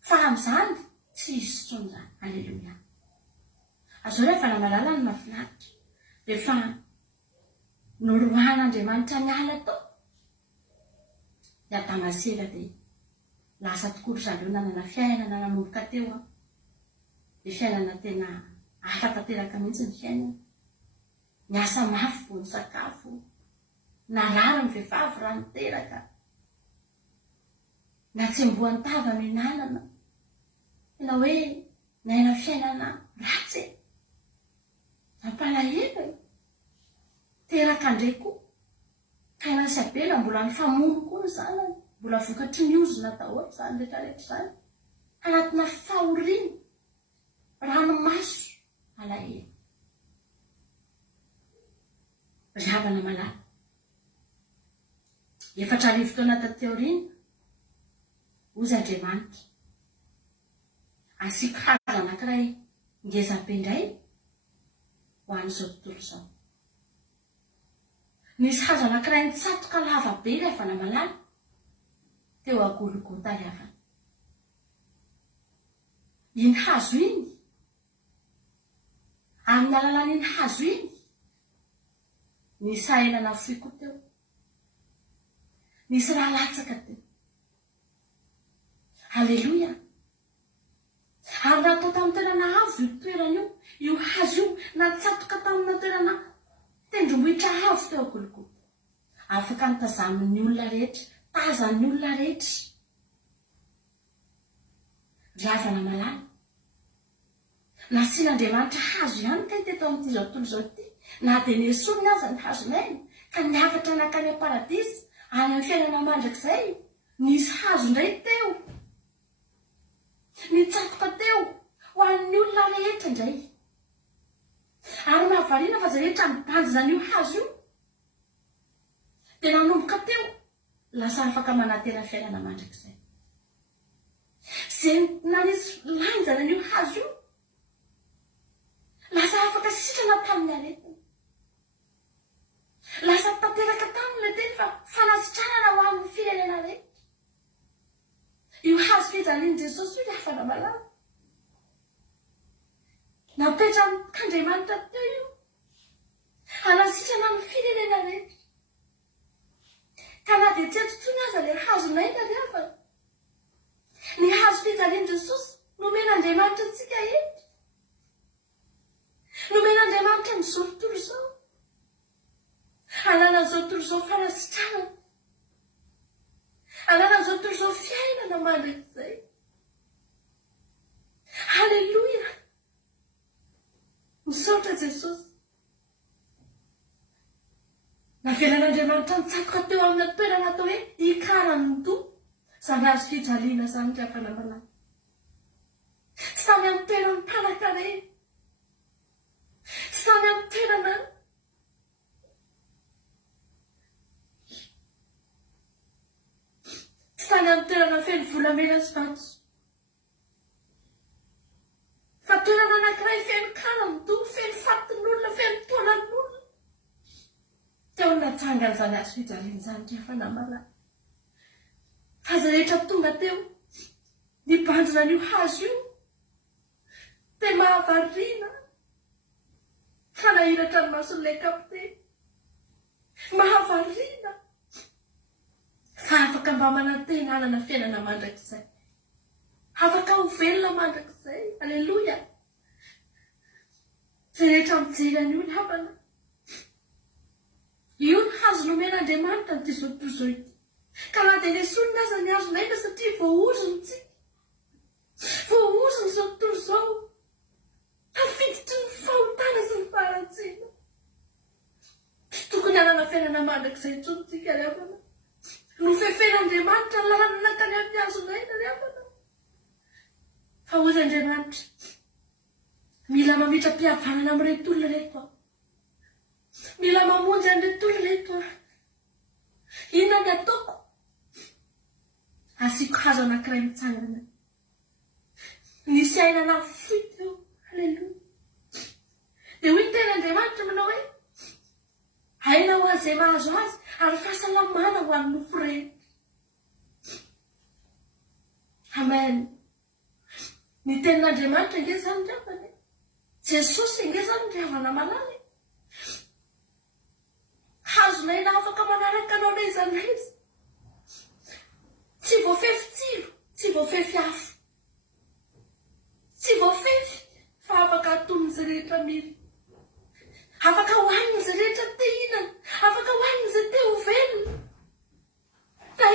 Fa amin'izany tsy izy tsony izany. Aleloia. Azao rehefa namalala ny mahafinaritra rehefa norohan'Andriamanitra ny ala tao ny Adamaseva dia lasa tokoa ry zareo nanana fiainana nanomboka teo dia fiainana tena hafa tanteraka mihitsy ny fiainana. Niasa mafy vao ny sakafo, narary ny vehivavy raha niteraka, natsembohan'ny tava mihinanana. Tena hoe naina fiainana ratsy nampalahelo teraka indray koa. Kaina sy abela mbola ny famono koa ny zanany, mbola vokatry ny ozona daholo izany rehetrarehetra izany. Anatina fahoriana, ranomaso alahelo. Ry havana malala. 4 arivo taona taty aoriana, ozy Andriamanitra asiako hazo anankiray ngezabe indray ho an'izao tontolo izao. Nisy hazo anankiray nitsatoka lava be ry havana malala teo a-Golgota ry havana. Iny hazo iny, amin'ny alalan'iny hazo iny nisy aenana fohy koa teo. nisy raha latsaka teo. Halleloia. Ary natao tamin'ny toerana avo io toerana io hazo io natsatoka tamina toerana tendrombohitra avo teo Golgota. Afaka nitazamin'ny olona rehetra, tazan'ny olona rehetra. Ravana malala. Nasian'Andriamanitra hazo ihany ka teto amin'ity zao tontolo zao ity. Na dia nesony aza ny hazonainy ka niakatra nakany am-paradisy any amin'ny fiainana mandrakizay. Nisy hazo indray teo. Nitsatoka teo ho an'ny olona rehetra indray. Ary mahavariana fa izay rehetra mibanjy izan'io hazo io dia nanomboka teo lasa afaka manantena fiainana mandrakizay. Izay nanisy lanjana an'io hazo io lasa afaka sitrana tamin'ny aretina. Lasa tanteraka taminy teny fa fanasitranana ho amin'ny firenena rehetra. Io hazo fijalian'i Jesosy io afana malala. Napetra k'Andriamanitra teo io. Hanasitrana amin'ny firenena rehetra. Ka na dia tsy eto intsony aza ilay hazonay na dia afana. Ny hazo fijalian'i Jesosy nomen'Andriamanitra antsika eto. Nomen'Andriamanitra n'izao tontolo izao. Hanana an'izao tontolo izao fanasitranana. Hanana an'izao tontolo izao fiainana mandrakizay. Halleloia. Misaotra Jesosy. Navelan'Andriamanitra nitsatoka teo amina toerana atao hoe ikaran'ny do. Izany hazo fijaliana izany ry afana malala. Tsy tany amin'ny toerana mpanan-karena. Tsy tany amin'ny toerana tsy tany amin'ny toerana feno volamena sy vato. Fa toerana anankiray feno kanany do, feno fatin'olona, feno taolan'olona. Teo natsangana izany hazo fijaliana izany ry afana malala. Fa izay rehetra tonga teo nibanjina an'io hazo io dia mahavariana. Ka nahiratra ny mason'ilay kapiteny. Mahavariana. Fa afaka mba manantena hanana fiainana mandrakizay. Afaka ho velona mandrakizay. Halleloia. Izay rehetra mijery an'io ny hafana. Io ny hazo nomen'Andriamanitra n'ity zao tontolo izao ity. Ka na dia nesonina aza ny hazonaina satria voaozony tsika. Voaozony izao tontolo izao. Tafiditry ny fahotana sy ny faharatsiana. Tokony hanana fiainana mandrakizay intsony tsika ry afana. Nofefen'Andriamanitra ny lalana nakany amin'ny hazonaina ry afana. Fa hozy Andriamanitra, mila mamitram-pihavanana amin'ireto olona reto aho. Mila mamonjy an'ireto olona reto aho. Inona ny ataoko? Asiako hazo anankiray mitsangana. Nisy ainana fohy teo. Halleloia. Dia hoy ny ten'Andriamanitra manao hoe aina ho an'izay mahazo azy ary fahasalamana ho an'ny nofo rehetra. Amen. Ny tenin'Andriamanitra inge izany ry afana. Jesosy inge izany ry havana malala. Hazonay na afaka manaraka anao na iza na iza. Tsy voafefy tsilo, tsy voafefy afo. Tsy voafefy fa afaka aton'izay rehetra mily. Afaka hohanin'izay rehetra te hinana. Afaka hohanin'izay te ho velona. Na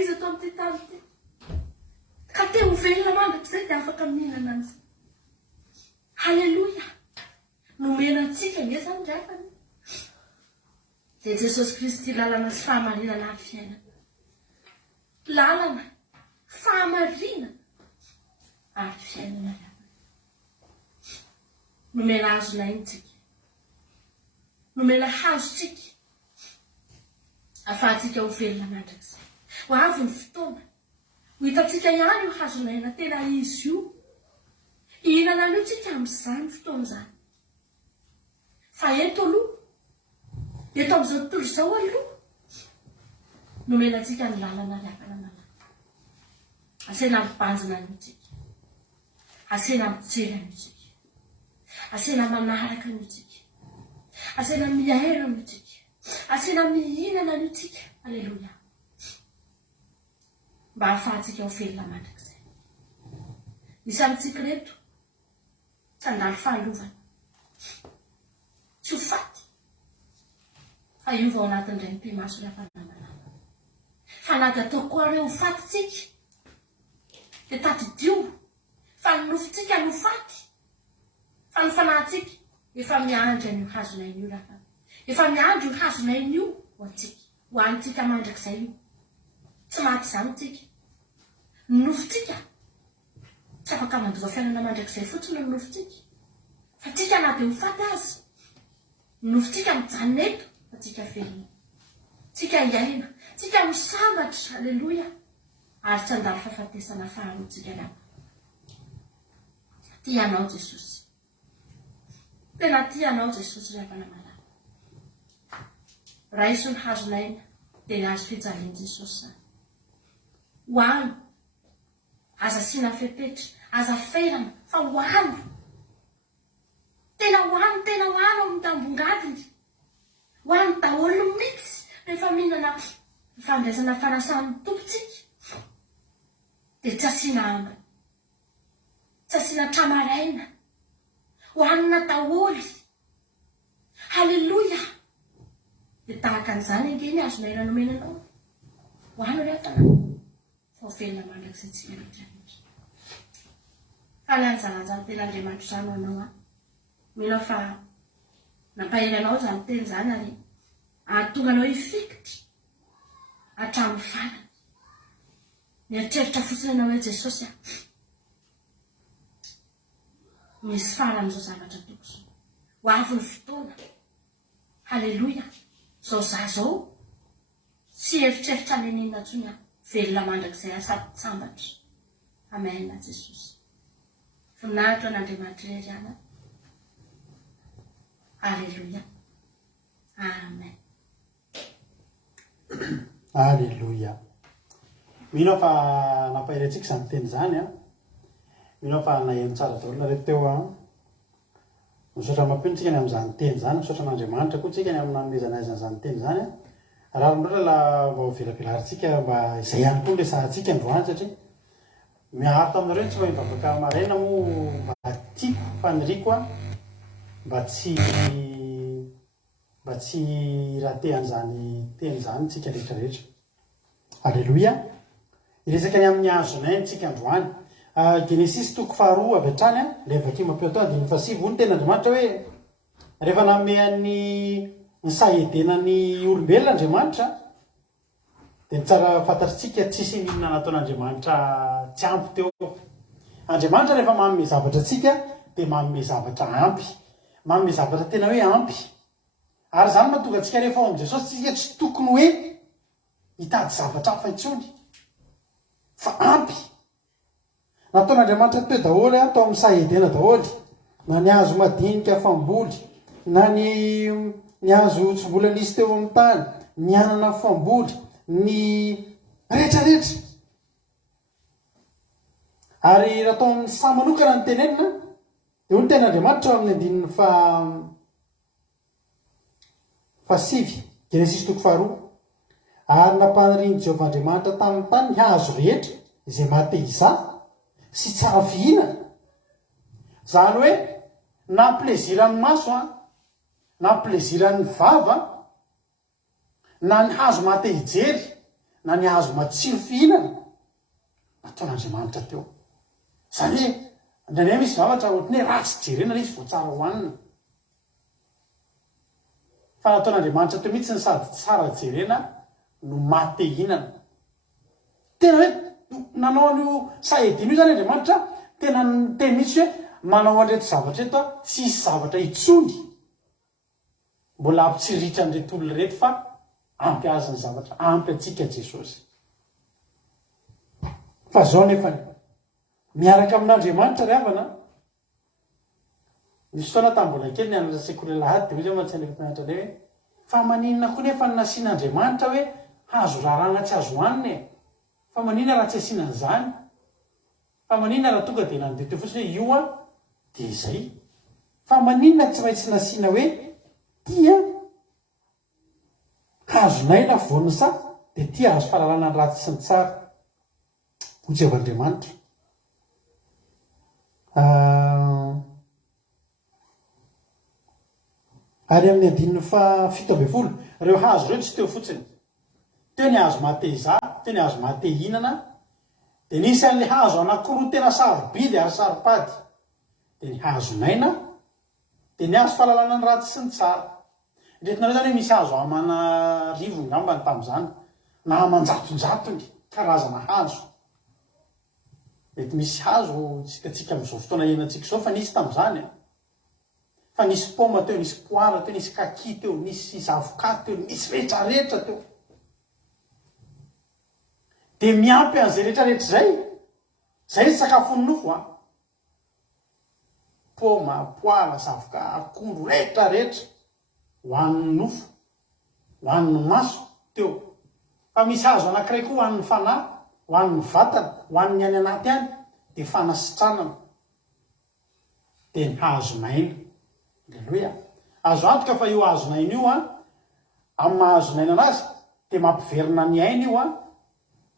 iza eto amin'ity tany ity. Ka te ho velona mandrakizay dia afaka mihinana an'izay. Halleloia. Nomena antsika nge izany ry afana. Dia Jesosy Kristy lalana sy fahamarinana ary fiainana. Lalana, fahamarinana ary fiainana ry afana. Nomena hazonay tsika. Nomena hazotsika. Ahafahantsika ho velona mandrakizay. Ho avy ny fotoana. Ho hitantsika ihany io hazonaina tena izy io. Ihinana an'io tsika amin'izany fotoana izany. Fa eto aloha, eto amin'izao tontolo izao aloha, nomena antsika ny lalana ry afana malala. Asena mibanjina an'io tsika. Asena mijery an'io tsika. Asena manaraka an'io tsika. Asena miaina an'io tsika. Asena mihinana an'io tsika. Halleloia. mba hahafahantsika ho felona mandrakizay. Nisy amintsika reto tsy andalo fahalovana, tsy ho faty fa iova ao anatin'indray nypimaso rafanamana. Fa anaty atao koa reo ho fatitsika dia tatidio fa ny nofotsika no faty, fa ny fanahintsika efa miandry an'io hazonain'io rafa, efa miandry io hazonain'io ho antsika, ho antsika mandrakizay io. Tsy maty izany tsika, ny nofotsika tsy afaka mandova fiainana mandrakizay fotsiny ny nofotsika, fa tsika na dia ho faty azy, ny nofotsika mijanona eto fa tsika felona, tsika iaina, tsika misambatra, aleloia, ary tsy andalo fahafatesana faharoantsika lava. Tianao Jesosy, tena tianao Jesosy ravana malala. Raha iso ny hazonaina dia ny hazo fijalian'i Jesosy zany. Hoany, aza siana fepetra, aza ferana, fa hoany. Tena hoany ao amin'ny tambongadiny. Hoany daholo mihitsy rehefa mihinana fandraisana fanasan'ny tompontsika. Dia tsy asiana ambiny, tsy asiana tramaraina, hoanina daholo. Halleloia. Dia tahaka an'izany angeny hazonaina nomenanao. Hoany rehefa tanàna. Fa ho felona mandrakizay tsika rehetra. Fa lanjalanjany ten'Andriamanitra izany ho anao a. Mino fa nampahelanao izany teny izany ary ahatonga anao hifikitra hatramin'ny farany. Mieritreritra fotsiny ianao hoe Jesosy a, misy faran'izao zavatra tokosy. Ho avy ny fotoana. Halleloia. Zao za zao tsy eritreritra nenina intsony a, velona mandrakizay asambatra. Amen Jesosy. Voninahitra an'Andriamanitra irery ana. Halleluia. Amen. Halleluia. Mino fa nampahirantsika izany teny izany a. Mino fa naheno tsara daholo nareo teo a. Misaotra mampiantsika ny amin'izany teny izany, misaotra an'Andriamanitra koa tsika ny amin'ny nanomezana azy an'izany teny izany a. Raha loatra la mba ho velabelarintsika mba izay ihany koa resahantsika androany satria miaro taminareo tsy mahivavaka maraina moa mba tiako faniriko a mba tsy rahatea an'izany teny izany tsika rehetrarehetra. Halleloia. Iresaka ny amin'ny hazonainy tsika androany. Genesis 2:2 avy hatrany a, ilay vaky mampio tao 5:7 ny ten'Andriamanitra hoe rehefa nameany ny sahedenany olombelona Andriamanitra dia ny tsara fantatritsika tsisy minona nataon'Andriamanitra tsy ampy teo. Andriamanitra rehefa manome zavatra tsika dia manome zavatra ampy, manome zavatra tena hoe ampy. Ary izany mahatonga antsika rehefa ao amin'i Jesosy tsika tsy tokony hoe hitady zavatra hafa intsony fa ampy. Nataon'Andriamanitra teo daholo a, tao amin'ny sahedena daholo, na ny hazo madinika famboly, na ny hazo tsy mbola nisy teo amin'ny tany, ny anana famboly, ny rehetrarehetra. Ary raha tao amin'ny sa manokana ny tenenina dia hoy ny ten'Andriamanitra amin'ny andininy fa-7 Genesis 2:2. Ary nampaniriany Jehovah Andriamanitra tamin'ny tany ny hazo rehetra izay mahateza sy tsara fihinana. Zany hoe na pleziran'ny maso a, na pleziran'ny vava, na ny hazo mahate hijery, na ny hazo matsiro fihinana, nataon'Andriamanitra teo. Zany hoe ndraindray misy zavatra ohatry hoe ratsy jerena izy vao tsara hohanina. Fa nataon'Andriamanitra teo mihitsy ny sady tsara jerena no mahate hinana. Tena hoe nanao an'io sahedina io zany Andriamanitra, tena teny mihitsy hoe manao an'reto zavatra reto a, tsisy zavatra itsony mbola ampitsiritra an'reto olona reto fa ampy azy ny zavatra, ampy antsika Jesosy. Fa zao nefa miaraka amin'Andriamanitra ry havana. Nisy fotoana tambola kely ny an'ilay sekoly lahady dia hoe matsaina mpianatra ilay hoe fa maninona koa nefa ny nasian'Andriamanitra hoe hazo rarana tsy azo hohanina e. Fa maninona raha tsy asiana an'izany? Fa maninona raha tonga dia nandeha teo fotsiny hoe io a dia izay. Fa maninona tsy maintsy nasiana hoe tia hazonaina voan'ny sa dia tia hazo fahalalana ny ratsy sy ny tsara. ho Jehovah'Andriamanitra. Ary amin'ny andininy fa 17 reo hazo reo tsy teo fotsiny. Teo ny hazo mateza, teo ny hazo mate hinana, dia nisy an'le hazo anankiroa tena sarobidy ary saropady. Dia ny hazo naina, dia ny hazo fahalalana ny ratsy sy ny tsara. Retinareo zany hoe misy hazo amana rivo ngambany tamin'izany, na amanjatonjatony karazana hazo. Mety misy hazo tsikatsika amin'izao fotoana iainantsika izao fa nisy tamin'izany. Fa nisy paoma teo, nisy poara teo, nisy kaki teo, nisy zavoka teo, nisy rehetrarehetra teo. Dia miampy an'izay rehetrarehetra zay sakafon'ny nofo a. Paoma, poara, zavoka, akondro, rehetrarehetra hoan'ny nofo, hoan'ny maso teo. Fa misy hazo anankiray koa hoan'ny fanahy, hoan'ny vatana, hoan'ny any anaty any, dia fanasitranana. Dia ny hazo maina. Alleluia. Azo antoka fa io hazo naina io a, amin'ny mahazo naina anazy, dia mampiverina ny aina io a,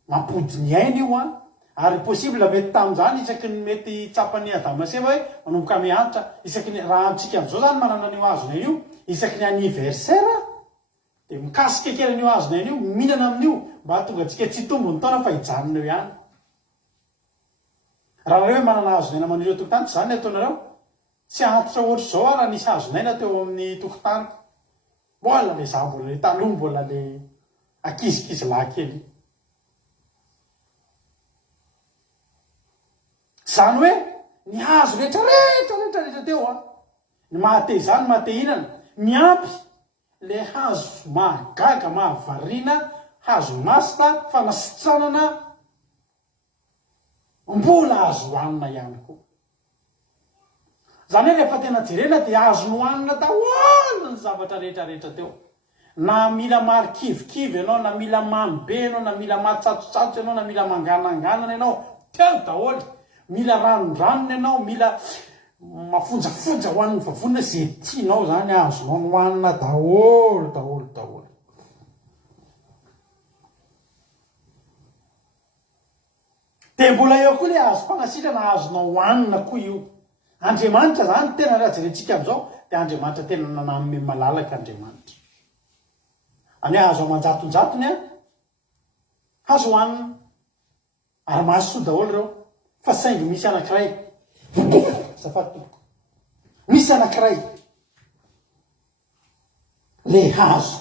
mampody ny aina io a, ary possible mety tamin'izany isaky ny mety tsapany Adama sy Eva hoe manomboka miantra, isaky ny raha antsika amin'izao zany manana an'io hazo naina io, isaky ny anniversaire, dia mikasika kely an'io hazo naina io, mihinana amin'io mba hahatonga antsika tsy hitombo ny taona fa hijanona eo ihany. Raha nareo hoe manana hazo naina manireo tokotany, tsy zany ataonareo. Tsy antitra ohatr' izao raha nisy hazo naina teo amin'ny tokotaniko. Mbola le za mbola le taloha mbola le ankizikizy lahy kely. Zany hoe ny hazo rehetrarehetra teo a, ny mahate zany mahate hinana, miampy le hazo mahagaga, mahavariana, hazo masina, fanasitranana, mbola azo hohanina ihany koa. Zany hoe rehefa tena jerena dia azo nohanina daholo ny zavatra rehetrarehetra teo. Na mila marikivikivy ianao, na mila mamy be ianao, na mila matsatsotsatso ianao, na mila mangananganana ianao, teo daholo. Mila ranondranony ianao, mila mafonjafonja hoan'ny vavonina, izay tianao zany azonao nohanina daholo. Dia mbola eo koa le azo fanasitrana, azonao hohanina koa io. Andriamanitra zany tena raha jerentsika amin'izao, dia Andriamanitra tena nananome malalaka Andriamanitra. Any azo amanjatonjatony a, hazo hohanina, ary mahasoa daholo reo. Fa saingy misy anankiray, misy anankiray, le hazo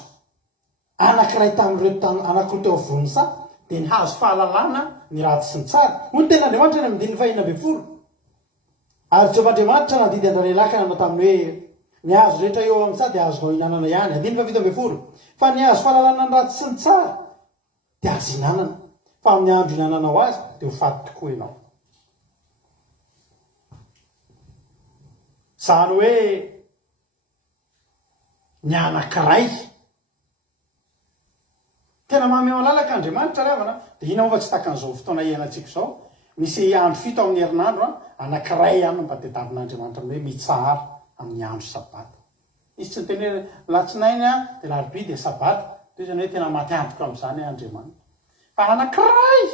anankiray tamin'ireo anankiroa teo vonisa, dia ny hazo fahalalana, ny ratsy sy ny tsara. Hoy ny tena Andriamanitra ny amin'ny 19. Ary Jehovah'Andriamanitra nadidy andralelaka nanao taminy hoe ny hazo rehetra eo amin'ny sady azonao hinanana ihany. 19. Fa ny hazo fahalalana ny ratsy sy ny tsara dia azo hinanana. Fa amin'ny andro hinananao azy dia ho faty tokoa ianao. Zany hoe ny anankiray tena manome malalaka Andriamanitra ravana. Dia ina moa fa tsy takan'izao fotoana iainantsika izao. Misy andro 7 amin'ny herinandro anankiray ihany mba tadiavin'Andriamanitra hoe mitsara amin'ny andro sabata. Izy tsy teny hoe latsinainy dia larobia dia sabata. Dia zany hoe tena matiantoka amin'izany Andriamanitra. Fa anankiray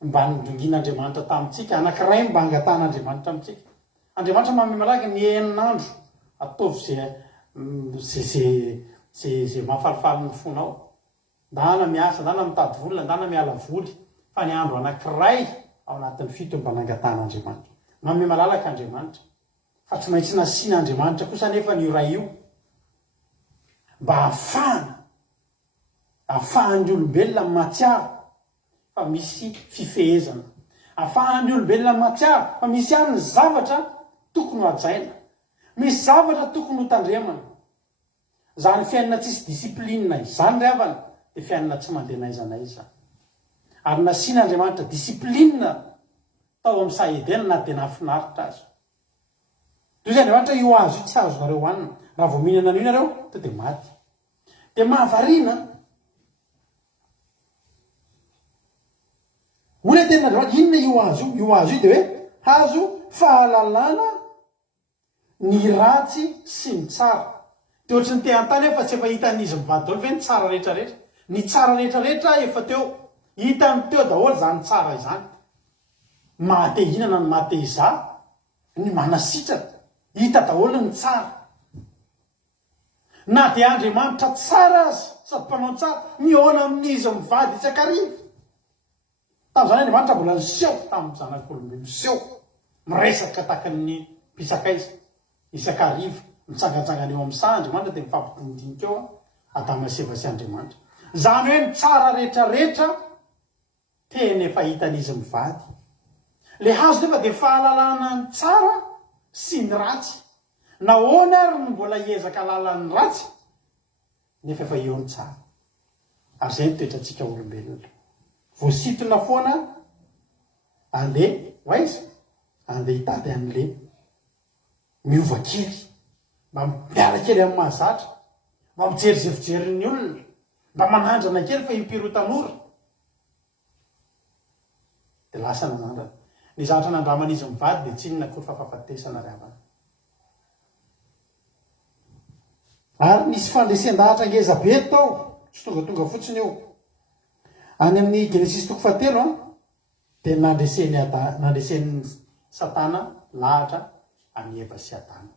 mba nidongin'Andriamanitra tamintsika, anankiray mba angatan'Andriamanitra amintsika. Andriamanitra manome malalaka ny enin'andro ataovy zay mahafalifaly ny fonao. Ndana miasa, ndana mitady vola, ndana miala voly. Fa ny andro anankiray ao anatin'ny 7 mba nangatan'Andriamanitra. Manome malalaka Andriamanitra. Fa tsy maintsy nasiana Andriamanitra kosa nefa ny ora io mba ahafahan'ny olombelona matsiaro fa misy fifehezana. Ahafahan'ny olombelona matsiaro fa misy ihany ny zavatra tokony ho hajaina. Misy zavatra tokony ho tandremana. Zany fiainana tsisy disiplinina izany ravana dia fiainana tsy mandeha naiza naiza. Ary nasian'Andriamanitra disiplinina tao amin'ny Saedena na dia nahafinaritra azy. Toy izay Andriamanitra io azo io tsy azonareo hohanina. Raha vao mihinana an'io nareo to dia maty. Dia mahavariana. Hoy ny ten'Andriamanitra, inona io azo io? Io azo io dia hoe hazo fahalalana ny ratsy sy ny tsara. Dia ohatry ny te-antany efa tsy efa hitan'izy mivady daholo ve ny tsara rehetrarehetra. Ny tsara rehetrarehetra efa teo. hita ny teo daholo zany tsara izany mahate hinana ny mahate iza ny manasitraka hita daholo ny tsara na dia Andriamanitra tsara azy sady mpanao tsara mihoana amin'izy mivady isakarivo tamin'izany Andriamanitra mbola niseho tamin'ny zanak'olombelona miseho miresaka tahaka ny mpisaka izy isakarivo mitsangatsangana eo amin'ny saha Andriamanitra dia mifampitondinika eo Adama sy Eva sy Andriamanitra zany hoe ny tsara rehetrarehetra teny efa hitan'izy mivady le hazo nefa dia fahalalana ny tsara sy ny ratsy nahoana ary ny mbola hiezaka lalan'ny ratsy nefa efa eo ny tsara ary zay nitoetrantsika olombelona voasitona foana andeha hoaiza andeha hitady an'le miova kely mba miala kely amin'ny mahazatra mba mijery zay fijerin'ny olona mba manandrana kely fa impiro-tanora dia lasa nanandrana ny zavatra nandraman'izy mivady dia tsy inona koa fa fahafatesana ry havana ary nisy fandresen-dahatra ngeza be tao tsy tongatonga fotsiny eo any amin'ny Genesis 3 dia nandresen'ny Satana lahatra any Eva sy Adama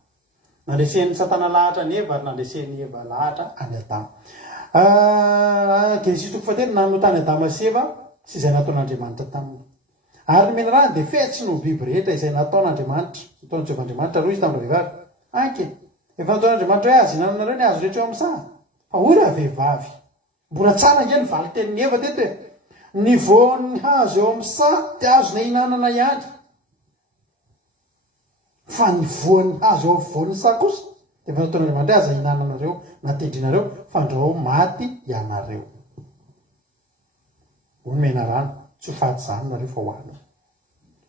nandresen'ny Satana lahatra any Eva ary nandresen'ny Eva lahatra any Adama Genesis 3 nanotany Adama sy Eva sy izay nataon'Andriamanitra taminy ary ny menarany dia fetsy no biby rehetra izay nataon'Andriamanitra nataon'ny Jehovahandriamanitra roa izy tamin'ny vehivavy anky efa nataon'Andriamanitra hoe azy hinananareo ny azo rehetra eo amin'ny saha fa ory vehivavy mbola tsara nge ny vali tenin'ny Eva teto hoe ny voan'ny hazo eo amin'ny saha dia azona hinanana ihany fa ny voan'ny hazo eo voan'ny saha kosa dia efa nataon'Andriamanitra aza hinananareo natendrinareo fandrao maty ianareo ho ny menarano tsy ho faty zany nareo fa hoany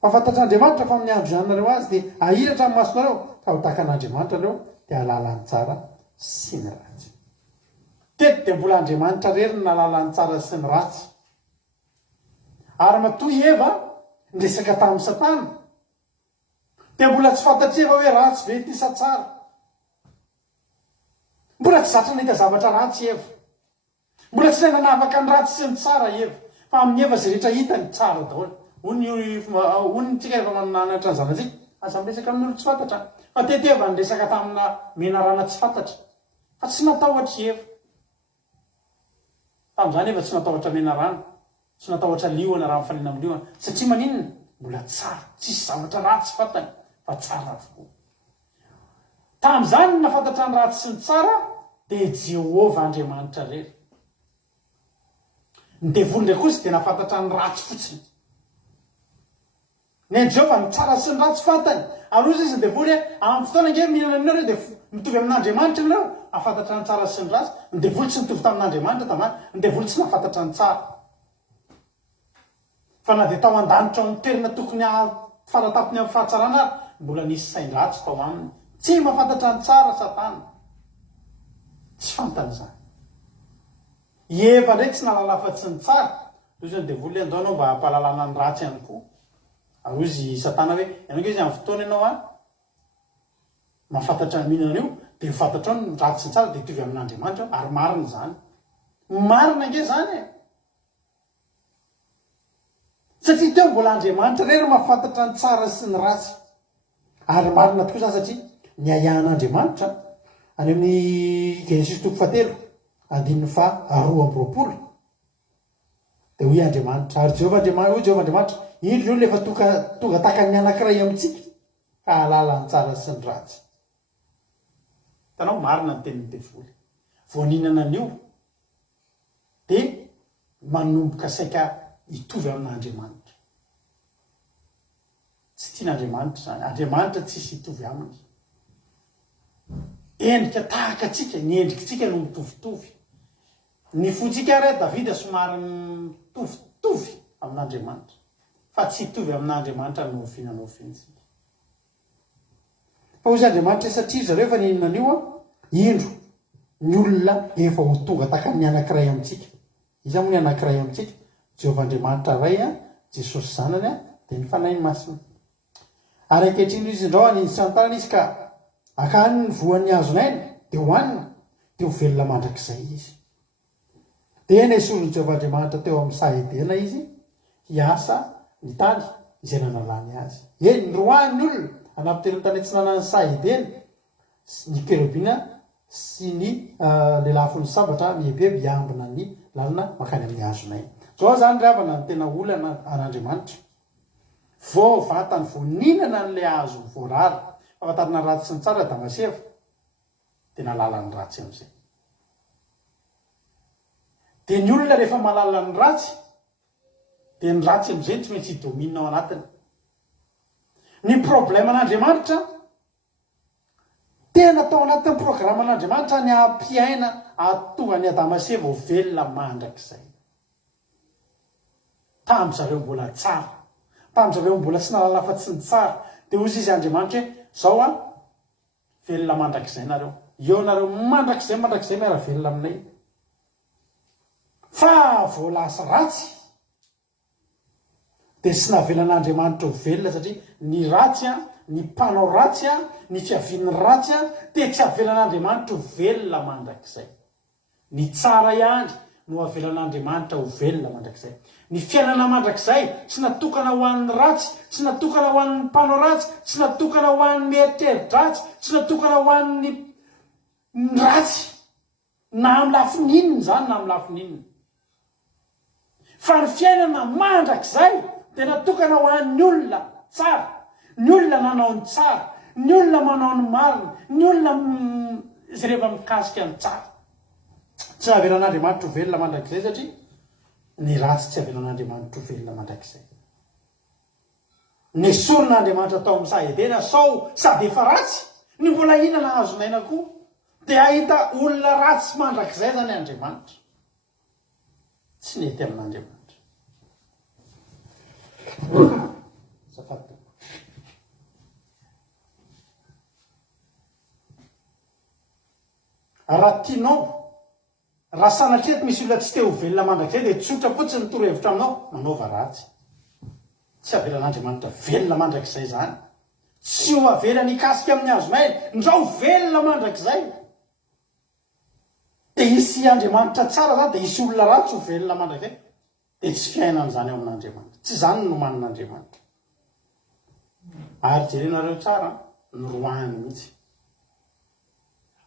fa fantatr'Andriamanitra fa amin'ny andro izanynareo azy dia ahiratra amin'ny masonareo ka ho tahaka an'Andriamanitra nareo dia halalany tsara sy ny ratsy teto dia mbola Andriamanitra rery ny nalalany tsara sy ny ratsy ary matoy Eva ndresaka tamin'ny Satana dia mbola tsy fantatry Eva hoe ratsy ve ty sa tsara mbola tsy zatra nahita zavatra ratsy Eva mbola tsy nanavaka ny ratsy sy ny tsara Eva fa amin'ny Eva zay rehetra hita ny tsara daholo onitsika efa mananatra ny zanatsika aza miresaka amin'olo tsy fantatra fa teto Eva niresaka tamina menarana tsy fantatra fa tsy natahotra Eva tamin'izany Eva tsy natahotra menarana tsy natahotra liona raha mifanena amin'ny liona satria maninona mbola tsara tsisy zavatra ratsy fantany fa tsara avokoa tamin'izany nafantatra ny ratsy sy ny tsara dia Jehova Andriamanitra rery ny devoly ndray kosa dia nafantatra ny ratsy fotsiny ny Jehova ny tsara sy ny ratsy fantany ary ozy izy ny devoly hoe amin'ny fotoana nge mihinana aminareo dia mitovy amin'Andriamanitra nareo afantatra ny tsara sy ny ratsy ny devoly tsy mitovy tamin'Andriamanitra tamany ny devoly tsy nafantatra ny tsara fa na dia tao an-danitra ao amin'ny toerana tokony faratapony amin'ny fahatsarana ary mbola nisy sain-dratsy tao aminy tsy mahafantatra ny tsara Satana tsy fantany izany Eva ndray tsy nalala afa-tsy ny tsara ozy ny devoly andao anao mba hampalalana ny ratsy ihany koa ary ozy Satana hoe ianao izy amin'ny fotoana ianao mahafantatra ny mihinana io dia mifantatra ao ny ratsy sy ny tsara dia hitovy amin'Andriamanitra ary marina zany marina nge zany satria teo mbola Andriamanitra rery mahafantatra ny tsara sy ny ratsy ary marina tokoa zany satria ny ahiahan'Andriamanitra any amin'ny Genesis 3 andininy fa 2:20 dia hoy Andriamanitra ary Jehova Andriamanitra indro lefa tonga tahaka ny anankiray amintsika ka halala ny tsara sy ny ratsy hitanao marina ny tenin'ny devoly voaninana an'io dia manomboka saika hitovy amin'Andriamanitra tsy tian'Andriamanitra zany Andriamanitra tsisy hitovy aminy endrika tahaka atsika ny endrikitsika no mitovitovy ny fontsika ary Davida somary mitovitovy amin'Andriamanitra fa tsy hitovy amin'Andriamanitra no ofinantsika fa ozy Andriamanitra satria zareo efa ninona an'io indro ny olona efa ho tonga tahaka ny anankiray amintsika izy moa ny anankiray amintsika Jehova Andriamanitra ray Jesosy zanany dia ny fanahy masina ary ankehitriny izy indrao any santarana izy ka akany ny voan'ny hazon'aina dia hohanina dia ho velona mandrakizay izy dia naisolo ny Jehovahandriamanitra teo amin'ny Sahedena izy hiasa ny tany izay nanalany azy. Eny roany olona anapitelo tany tsy nanany Sahedena ny kerobina sy ny lelafony sabatra mihebeby hiambina ny lalina makany amin'ny hazonay. Zao zany ravana ny tena olana an'Andriamanitra. Vao vatany voninana n'ilay hazo voarary fahafantarana ny ratsy sy ny tsara da maseva tena lalany ratsy amin'izay. Dia ny olona rehefa malala ny ratsy dia ny ratsy amin'izay tsy maintsy hidomina ao anatiny. Ny problème an'Andriamanitra tena tao anatin'ny programme an'Andriamanitra ny ampiaina ahatonga ny adamaseva ho velona mandrakizay. Tamin'ny zareo mbola tsara, tamin'ny zareo mbola tsy nalala afa-tsy ny tsara, dia ozy izy Andriamanitra hoe zao a velona mandrakizay nareo, eo nareo mandrakizay miara velona aminay. Fa vao lasa ratsy dia tsy navelan'Andriamanitra ho velona, satria ny ratsy a, ny mpanao ratsy a, ny fiavian'ny ratsy a dia tsy avelan'Andriamanitra ho velona mandrakizay. Ny tsara ihany no avelan'Andriamanitra ho velona mandrakizay. Ny fiainana mandrakizay tsy natokana ho an'ny ratsy, tsy natokana ho an'ny mpanao ratsy, tsy natokana ho an'ny mieritreri-dratsy, tsy natokana ho an'ny ratsy na amin'ny lafinininy zany na amin'ny lafinininy. Fa ny fiainana mandrakizay dia natokana ho an'ny olona tsara, ny olona nanao ny tsara, ny olona manao ny marina, ny olona izay rehefa mikasika ny tsara. Tsy avelan'Andriamanitra ho velona mandrakizay satria ny ratsy tsy avelan'Andriamanitra ho velona mandrakizay. Ny soron'Andriamanitra tao amin'ny Sahedena sao sady efa ratsy ny mbola hinana hazonaina koa dia ahita olona ratsy mandrakizay zany Andriamanitra. Tsy nety amin'Andriamanitra. Raha tianao, raha sanatreto misy olona tsy te ho velona mandrakizay dia tsotra fotsiny torohevitra aminao, manaova ratsy. Tsy avelan'Andriamanitra velona mandrakizay zany. Tsy ho avelany hikasika amin'ny hazonaina, ndrao velona mandrakizay. Dia hisy Andriamanitra tsara zany, dia hisy olona ratsy ho velona mandrakizay, dia tsy fiainana zany ao amin'Andriamanitra. Tsy zany no manan'Andriamanitra. Ary jerenareo tsara ny roahany mihitsy.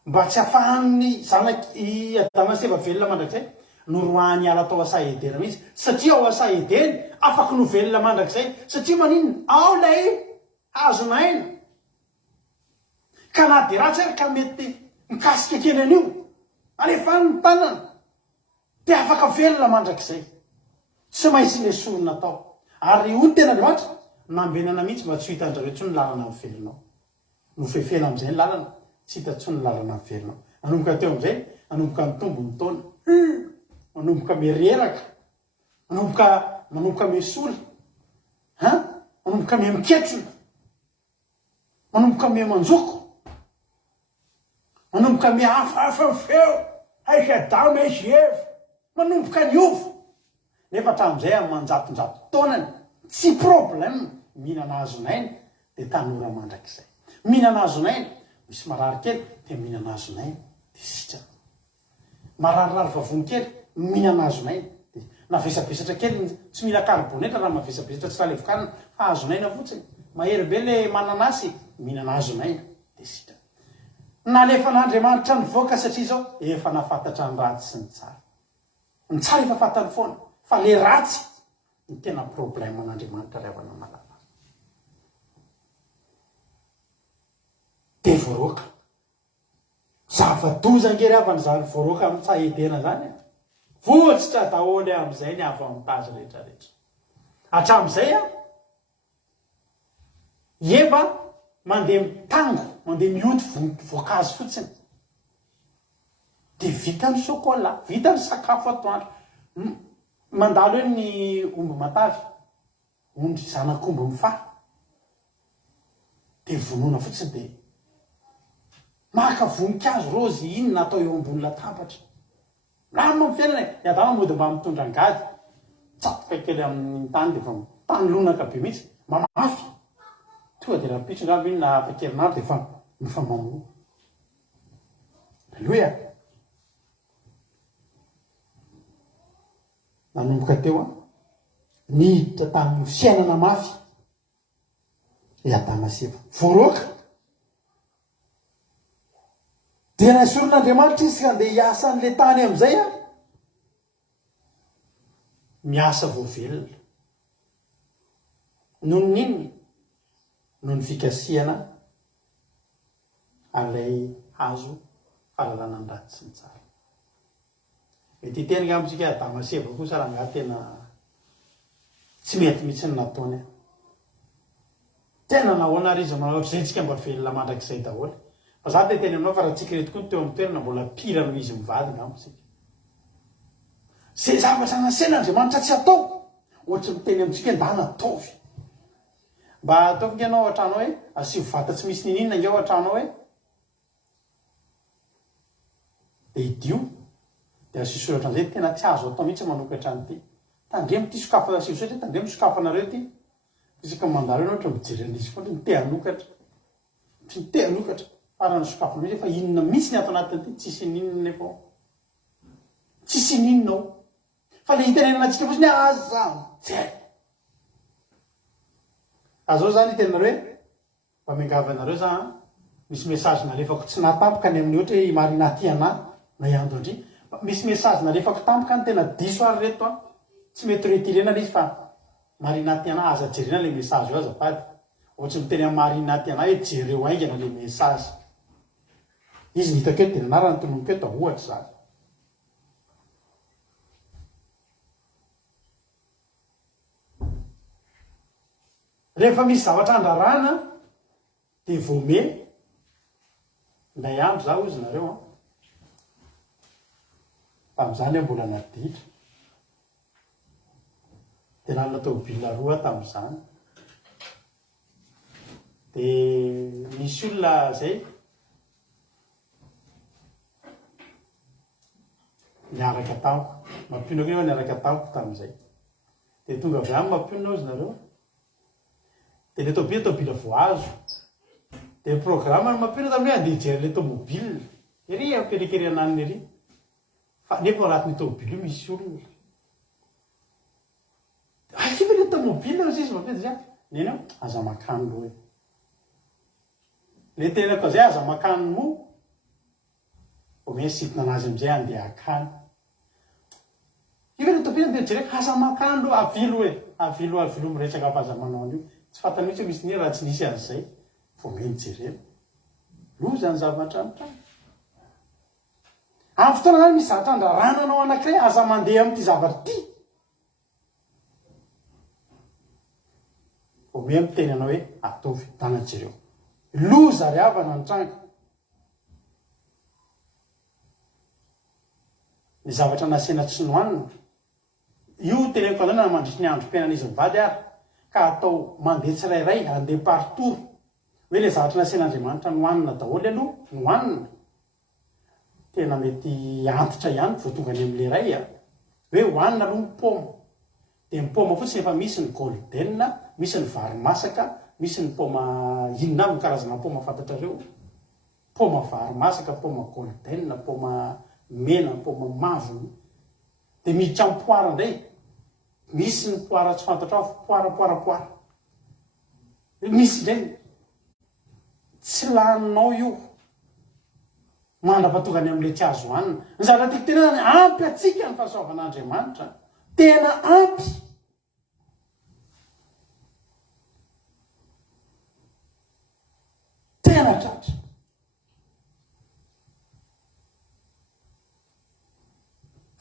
Mba tsy hafahan'ny zanaky adamaseva velona mandrakizay no roahany ala tao Sahedena mihitsy, satria ao Sahedena afaky no velona mandrakizay, satria maninona ao lay hazonaina. Ka na dia ratsy ary ka mety mikasika kely an'io, alefa ny tanana dia afaka velona mandrakizay. Tsy maintsy ilay sorona tao. Ary io tena Andriamanitra nambenana mihitsy mba tsy hitan'izareo intsony ny lalana amin'ny velonao. No fefena amin'izay ny lalana, tsy hita intsony ny lalana amin'ny velonao. Manomboka teo amin'izay, manomboka mitombo ny taona, manomboka miereraka, manomboka misola, manomboka miketrona, manomboka manjoko, manomboka mihafahafa feo, aisadama izy evo, manomboka ny ovo. Nefa hatramin'izay amin'ny manjatonjato taonany, tsy problème. Mihinana hazonaina dia tanora mandrakizay. Mihinana hazonaina, misy marary kely dia mihinana hazonaina dia sitrana. Mararirary vavony kely, mihinana hazonaina dia navesabesatra kely, tsy mila karbonetra raha mavesabesatra tsy ralevokanina, fa hazonaina fotsiny. Mahery be le mananasy, mihinana hazonaina dia sitrana. Nalefa n'Andriamanitra ny voaka satria izao efa nafantatra ny ratsy sy ny tsara. Ny tsara efa fantany foana, fa le ratsy ny tena problème an'Andriamanitra rehefa namalala. Dia voaroaka. Zava-doza angery avy zany voaroaka amin'ny Sahedena zany. Votsitra daholo amin'izay ny avy amin'ny tazo rehetrarehetra. Hatramin'izay efa mandeha mitango, mandeha mihody voankazo fotsiny. Dia vita ny chocolat, vita ny sakafo atoandro. Mandalo eo ny omby matavy, ondry zanak'omby mifahy. Dia vonoina fotsiny dia maka voninkazo rozy iny natao eo ambony latabatra. Lamina amin'ny fiainana, ny adama mody mba mitondra angady, tsatoka kely amin'ny tany dia efa tany lonaka be mihitsy, mamafy. Tonga dia rapitro ngamba iny na apakerinandro dia efa mifamamoa. Aleluia. nanomboka teo a niditra tamin'ny fiainana mafy Adama sy Eva voaroaka dia nasoron'Andriamanitra izy ka andeha hiasa an'le tany amin'izay a miasa voavelona noho ninny noho ny fikasiana an'ilay hazo fahalalana ny ratsy sy ny tsara. Mety hiteny amintsika Adama sy Eva kosa raha ngaha tena tsy mety mihitsy ny nataony. Tena nahoana ary izy manao ohatr'izay tsika mba velona mandrakizay daholo. Fa za te teny aminao fa raha tsika reto koa teo amin'ny toerana mbola pira noho izy mivady ngamotsika. Zay zavatra nasen'Andriamanitra tsy atao ohatra miteny amintsika nda nataovy. Mba ataovy ianao atrano hoe asio vata tsy misy ninina ingao atrano hoe dia idio dia asio soratra an'izay tena tsy azo atao mihitsy manokatra an'ity. Tandremo ty sokafa asio satria tandremo sokafa anareo ty isaka mandareo ohatra mijery an'izy foana ny te hanokatra tsy ny te hanokatra farany sokafa mihitsy fa inona misy ny ato anatin'ity tsisy ninona efa tsisy ninona ao fa le hitenenanantsika fotsiny aza zay azao zany hitenanareo hoe mba miangavy anareo za misy message nalefako tsy natampoka ny amin'ny ohatra hoe marina ty anahy na iando andry misy message nalefako tampoka ny tena diso ary reto a tsy mety retirena le izy fa marina ty anahy aza jerena le message io azafady ohatsy miteny amin'ny marina ty anahy hoe jereo aingana le message izy ny hitako hoe tena anarana ny tononoka eto ohatra zany. Rehefa misy zavatra andrarana dia voame nday andro za ozy nareo a tamin'izany mbola naditra dia nanana tômôbila roa tamin'izany dia misy olona zay niaraka tamiko mampionako eo niaraka tamiko tamin'izay dia tonga avy any mampiona ozy nareo dia le tômôbila voazo dia programa ny mampiona tamin'ny hoe andeha hijery le tômôbila ery ampelekerena aniny ery fa nefa ao anatin'ny tômôbila io misy olona akiva le tômôbila ozy izy mampiona zay neny ao aza makany loha le tenako zay aza makany mo omeny sitina anazy amizay andeha akany iva le tômôbila andeha jereka aza makany loha avilo miresaka ampaza manao an'io tsy fantany mihitsy hoe misy ny raha tsy nisy an'izay vomeny jerena loza ny zavatra anytrano amin'ny fotoana zany misy zavatra andrarananao anankiray aza mandeha amin'ity zavatra ty vomeny miteny anao hoe atovy tanajereo loza ry avana ny tranga ny zavatra nasena tsy nohanina io teneniko androna mandritry ny androm-piainan'izy mivady ary ka atao mandeha tsirairay andeha partour hoe le zavatra nasen'Andriamanitra nohanina daholo aloha nohanina tena mety antitra ihany voatonga any amin'le ray a hoe hohanina aloha ny paoma dia ny paoma fotsiny efa misy ny golden misy ny vary masaka misy ny paoma inona avy ny karazana paoma fantatrareo paoma vary masaka paoma golden paoma mena paoma mavo dia miditra amin'ny poara indray misy ny poara tsy fantatra poara misy indray tsy laninao io mandra-patongany amin'le tsy azo hanina ny zavatra tiako tena zany ampy atsika ny fahasoavan'Andriamanitra tena ampy tena tratra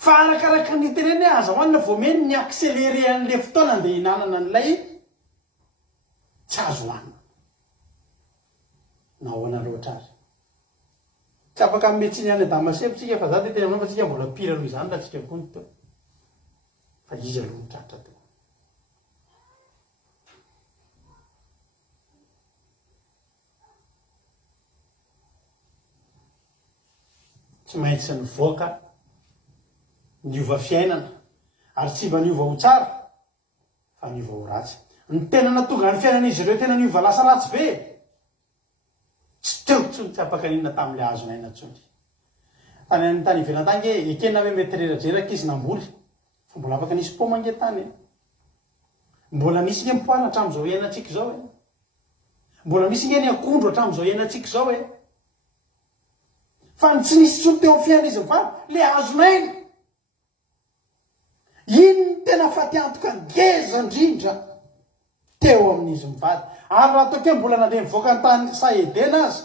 fa arakaraka ny teneny aza hoanina voameny ny akselere an'le fotoana andeha hinanana an'ilay tsy azo hanina nahoana loatra azy tsy afaka mety ny any Adama sy Eva tsika fa za tena aminao fa tsika mbola pira aloha izany raha tsika koa ny teo fa izy aloha ny tratra teo tsy maintsy ny voaka niova fiainana ary tsy mba niova ho tsara fa niova ho ratsy ny tena natonga ny fiainan'izy ireo tena niova lasa ratsy be tsy teo tsony tsy afaka ninona tamin'le azonaina tsony tany ivelantany hoe ekena hoe mety reratreraka izy namboly fa mbola afaka nisy poma angetany mbola nisy ny mipoana hatramin'izao iainantsika zao mbola nisy ny akondro hatramin'izao iainantsika zao fa ny tsy nisy tsony teo amin'ny fiaina izy fa le azonainy iny ny tena fatiantoka ngeza indrindra teo amin'izy mivady ary raha toke mbola nandeha mivoaka ny tany Sahedena azy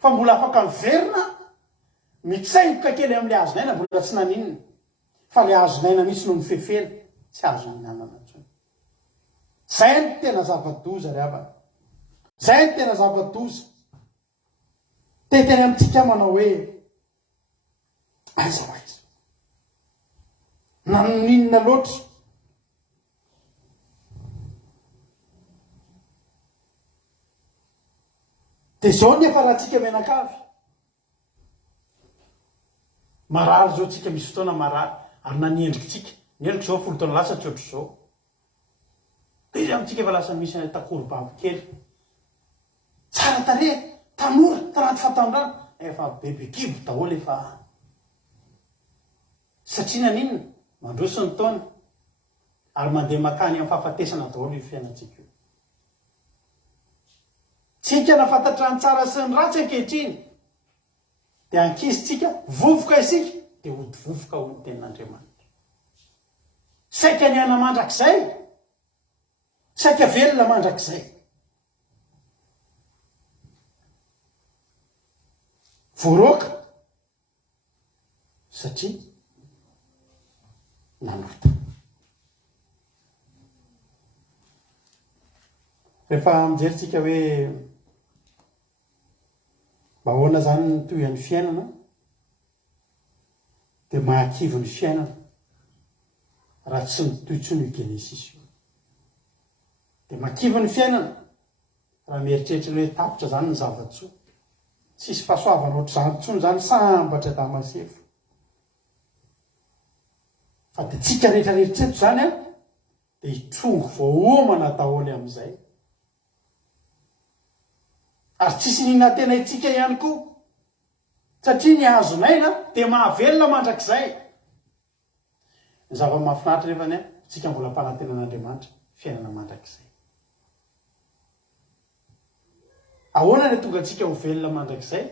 fa mbola afaka miverina mitsaingoka kely amin'le azonaina mbola tsy naninina fa le azonaina mihitsy no mifefena tsy azo mihinanana intsony zay ny tena zava-doza ry havana zay ny tena zava-doza teteny amintsika manao hoe aiza ho aiza naninona loatra dia zao nefa raha tsika menakavy marary zao tsika misy fotoana marary ary na niendrikitsika niendrika zao folo taona lasa tsy ohatr' zao dia izy amintsika efa lasa misy takory-babo kely tsara tare tanora tanaty fataondrano efa bebe kibo daholo efa satria naninona mandroso ny taona ary mandeha makany amin'ny fahafatesana daholo io fiainantsika io tsika nafantatra ny tsara sy ny ratsy ankehitriny dia ankizitsika vovoka isika dia ody vovoka ho ny tenin'Andriamanitra saika ny ana mandrakizay saika velona mandrakizay voaroaka satria nanota rehefa mijeritsika hoe mba ahoana zany ny toy ny fiainana dia mahakivo ny fiainana raha tsy mitoytsony io Genesis io dia mahakivo ny fiainana raha mieritreritra hoe tapitra zany ny zavatsoa tsisy fahasoavana ohatr' zany tsony zany sambatra damasefo fa dia tsika rehetra reheritreto zany dia hitrongo voaomana daholo amin'izay ary tsisy nina tena itsika ihany koa satria ny azonaina dia mahavelona mandrakizay ny zava-mahafinaritra nefany tsika mbola mpanantenan'Andriamanitra fiainana mandrakizay ahoana ny tonga antsika ho velona mandrakizay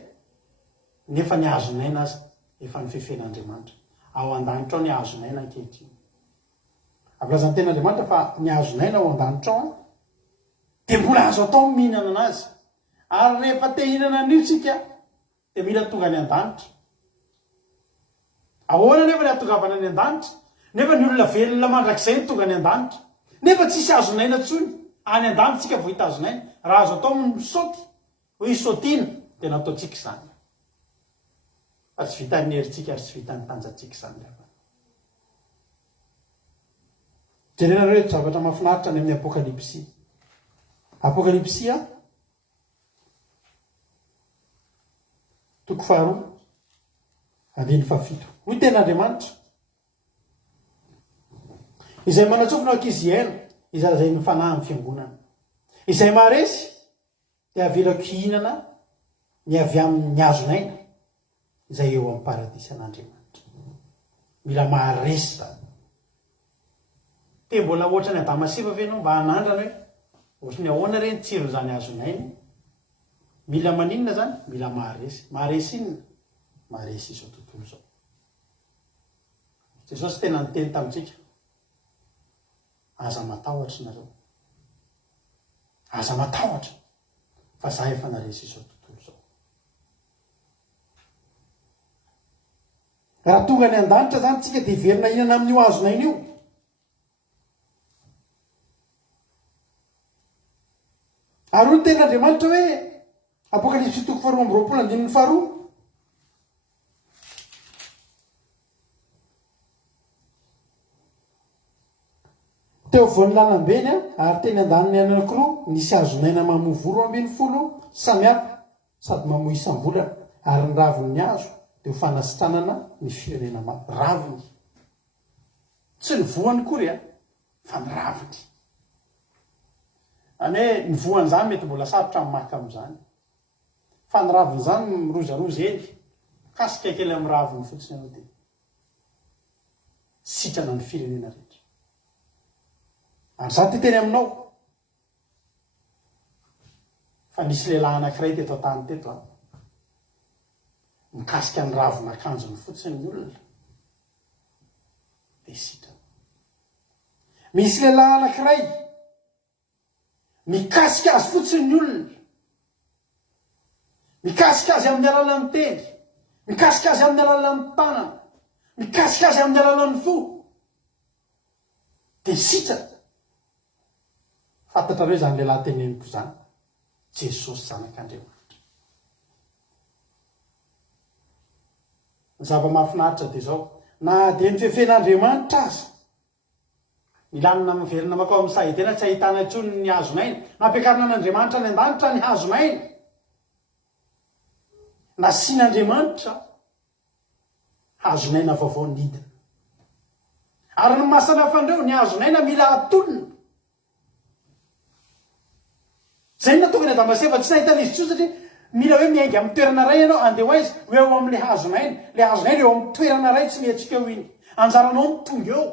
nefa ny azonaina azy efa ny fefen'Andriamanitra ao an-danitra ao ny azonaina ankehitriny avolazan'ny ten'Andriamanitra fa ny azonaina ao an-danitra ao dia mbola azo atao mihinana anazy ary rehefa te hinana an'io tsika dia mila tonga ny an-danitra ahoana nefa ny atongavana ny an-danitra nefa ny olona velona mandrakizay ny tonga ny an-danitra nefa tsisy azonaina tsony any an-danitra tsika vo hita azonaina raha azo atao misaoty hoe hisaotiana dia nataotsika izany fa tsy vitan'ny herintsika ary tsy vitan'ny tanjatsika izany rehefa jerena hoe zavatra mahafinaritra ny amin'ny apokalipsia apokalipsia toko faharoa andiny fahafito hoy ten'Andriamanitra izay manatsofina ankizy iaina izay mifanahy amin'ny fiangonana izay maharesy dia avelako hihinana ny avy amin'ny azonaina izay eo amin'ny paradisy an'Andriamanitra mila maharesy zany dia mbola ohatra ny Adamaseva ve ianao mba hanandrana hoe ohatra ny ahoana reny tsiro zany azonaina mila maninona zany mila maharesy inona maharesy izao tontolo zao Jesosy tena niteny tamintsika aza matahotra nareo aza matahotra fa za efa naresy izao tontolo zao raha tonga ny an-danitra zany tsika dia verina hinana amin'io azonaina io ary hoy ny ten'Andriamanitra hoe apokalipsy toko faharoa amby roapolo andininy faharoa teo voan'ny lalambeny ary teny an-daniny anankiroa nisy azonaina mamovo roa ambin'ny folo samihafa sady mamoa isam-bolana ary ny raviny hazo dia ho fanasitranana ny firenena maro raviny tsy ny voany kory fa ny raviny any hoe ny voany zany mety mbola sarotra maka amin'izany fa ny raviny zany mirozaroza eny kasika kely amin'ny raviny fotsiny anao dia sitrana ny firenena rehetra ary za ty teny aminao fa nisy lehilahy anankiray teto an-tany teto a mikasika ny ravinakanjony fotsiny ny olona de sitrana misy lehilahy anankiray mikasika azy fotsiny ny olona mikasika azy amin'ny alalan'ny teny mikasika azy amin'ny alalan'ny tanana mikasika azy amin'ny alalan'ny fo de sitrana fantatra reo zany lehilahy teneniko zany Jesosy zanak'Andriamanitra ny zava-mahafinaritra de zao na de ny fefen'Andriamanitra azy milanina miverina makao amin'ny sahidena tsy ahitana intsony ny hazonaina nampiakarina an'Andriamanitra ny an-danitra ny hazonaina nasian'Andriamanitra hazonaina vaovao nidina ary ny mahasamihafan andreo ny hazonaina mila atolona zay natonga ny Adamaseva tsy nahitana izy tso satria mila hoe miainga amin'ny toerana ray ianao andeha hoaizy hoe eo amin'le hazonaina le hazonaina eo amin'ny toerana ray tsy miantsika eo iny anjaranao ny tonga eo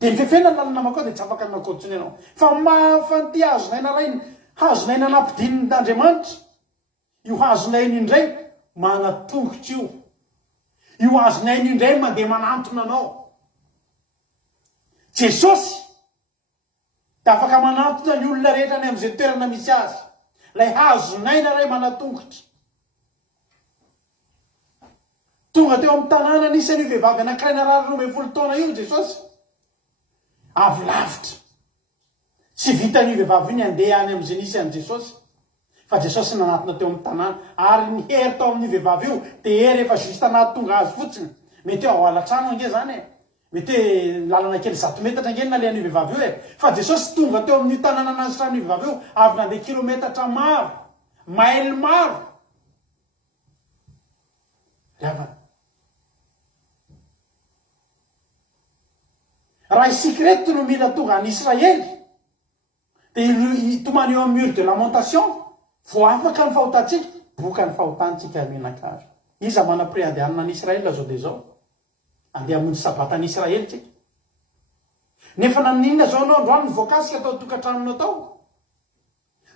de ny fefena lalina makao de tsy afaka nakoatsiny ianao fa mahafanty hazonaina ray hazonaina nampidin'Andriamanitra io hazonaina indray manatongotra io hazonaina indray mandeha manantona anao Jesosy da afaka manantona ny olona rehetra ny amin'izay toerana misy azy lay hazonaina ray manatongotra tonga teo amin'ny tanàna nisany vehivavy anankiray narary 12 taona io Jesosy avy lavitra tsy vitany vehivavy iny andeha any amin'izay nisy an Jesosy fa Jesosy nanatona teo amin'ny tanàna ary ny hery tao amin'ny vehivavy io de hery efa juste anatonga azy fotsiny mety ao alatrano ange zany mety lalana kely 100 metatra ange nalehan'ny vehivavy io fa Jesosy tonga teo amin'ny tanàna nasitran'ny vehivavy io avy nandeha kilometatra maro maily maro ravana raha isika reto no mila tonga any Israely de tomany eo amin'ny mur de lamentation vo afaka ny fahotantsika boka ny fahotantsika menakary iza mana-pre andehanana any Israely zao de zao andeha hamonjy sabata any Israely tsika nefa naninona zao anao androany ny voakasika atao tokantranonao tao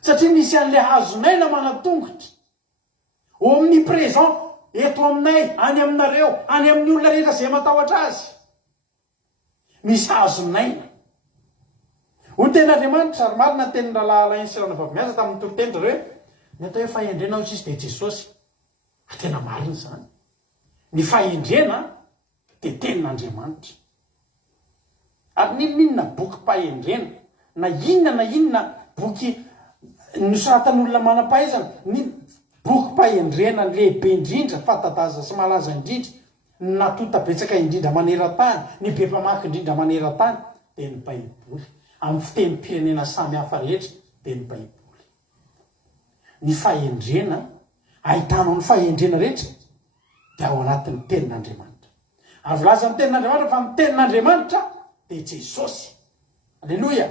satria nisy an'le hazonaina manatongotra omniprésent eto aminay any aminareo any amin'ny olona rehetra zay matahotra azy misy hazonaina ho ten'Andriamanitra ary marina teny rahalahy Sirana vavy miasa tamin'ny toroteny zareo ny atao hoe fahendrena ao tsisy de Jesosy tena marina zany ny fahendrena de tenin'Andriamanitra ary ninona boky pahendrena na inona boky nosoratan'olona manam-pahaizana ny boky pahendrena lehibe indrindra fatadaza sy malaza indrindra natota betsaka indrindra maneran-tany ny be mpamaky indrindra maneran-tany de ny Baiboly amin'ny fitenim-pirenena samy hafa rehetra de ny Baiboly ny fahendrena ahitanao ny fahendrena rehetra de ao anatin'ny tenin'Andriamanitra ary volaza ny tenin'Andriamanitra fa ny tenin'Andriamanitra de Jesosy alleloia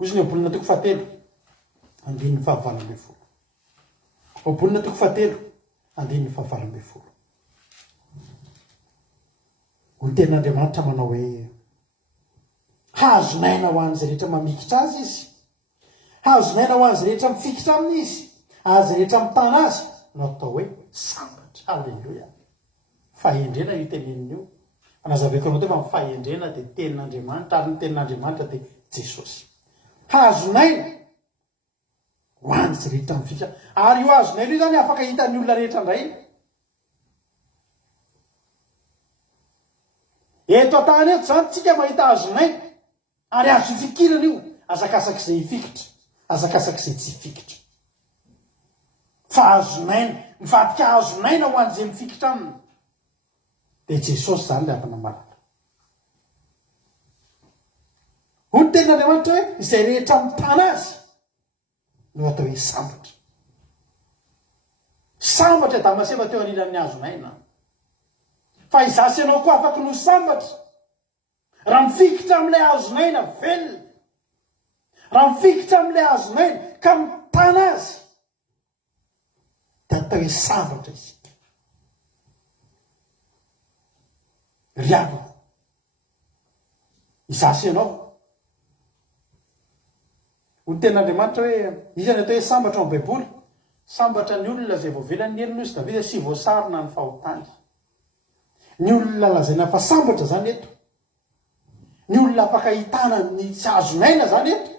ozy ny obolina toko fahatelo andininy fahavalombe folo obolina toko fahatelo andininy fahavalombe folo ny tenin'Andriamanitra manao hoe hazonaina ho an'izay rehetra mamikitra azy izy hazonaina ho an'izay rehetra mifikitra aminy izy azy rehetra mitana azy no atao hoe sambatra alleloia fahendrena io tenenin'io fanazaveko anao teo fa fahendrena de tenin'Andriamanitra ary ny tenin'Andriamanitra de Jesosy hazonaina ho an'izay rehetra mifikitra ary io hazonaina io zany afaka hitan'ny olona rehetra indray eto atany eto zany tsika mahita hazonaina ary azo ifikirana io azakasak'izay ifikitra azakasak'izay tsy ifikitra fa hazonaina mivadika hazonaina ho an'izay mifikitra aminy de Jesosy zany le avana malala ho ny tenin'Andriamanitra hoe izay rehetra mitana azy no atao hoe sambatra sambatra Damaseva teo anilan'ny hazonaina fa izasy anao koa afaky no sambatra raha mifikitra amin'ilay hazonaina velona raha mifikitra amin'ilay hazonaina ka mitana azy de atao hoe sambatra isika ry avako izasy ianao ho ten'andriamanitra hoe izany atao hoe sambatra amin'ny baiboly sambatra ny olona zay voavelan'ny elona izy davida sy voasarona ny fahotany ny olona lazaina fa sambatra zany eto ny olona afaka hitana ny tsy azonaina zany eto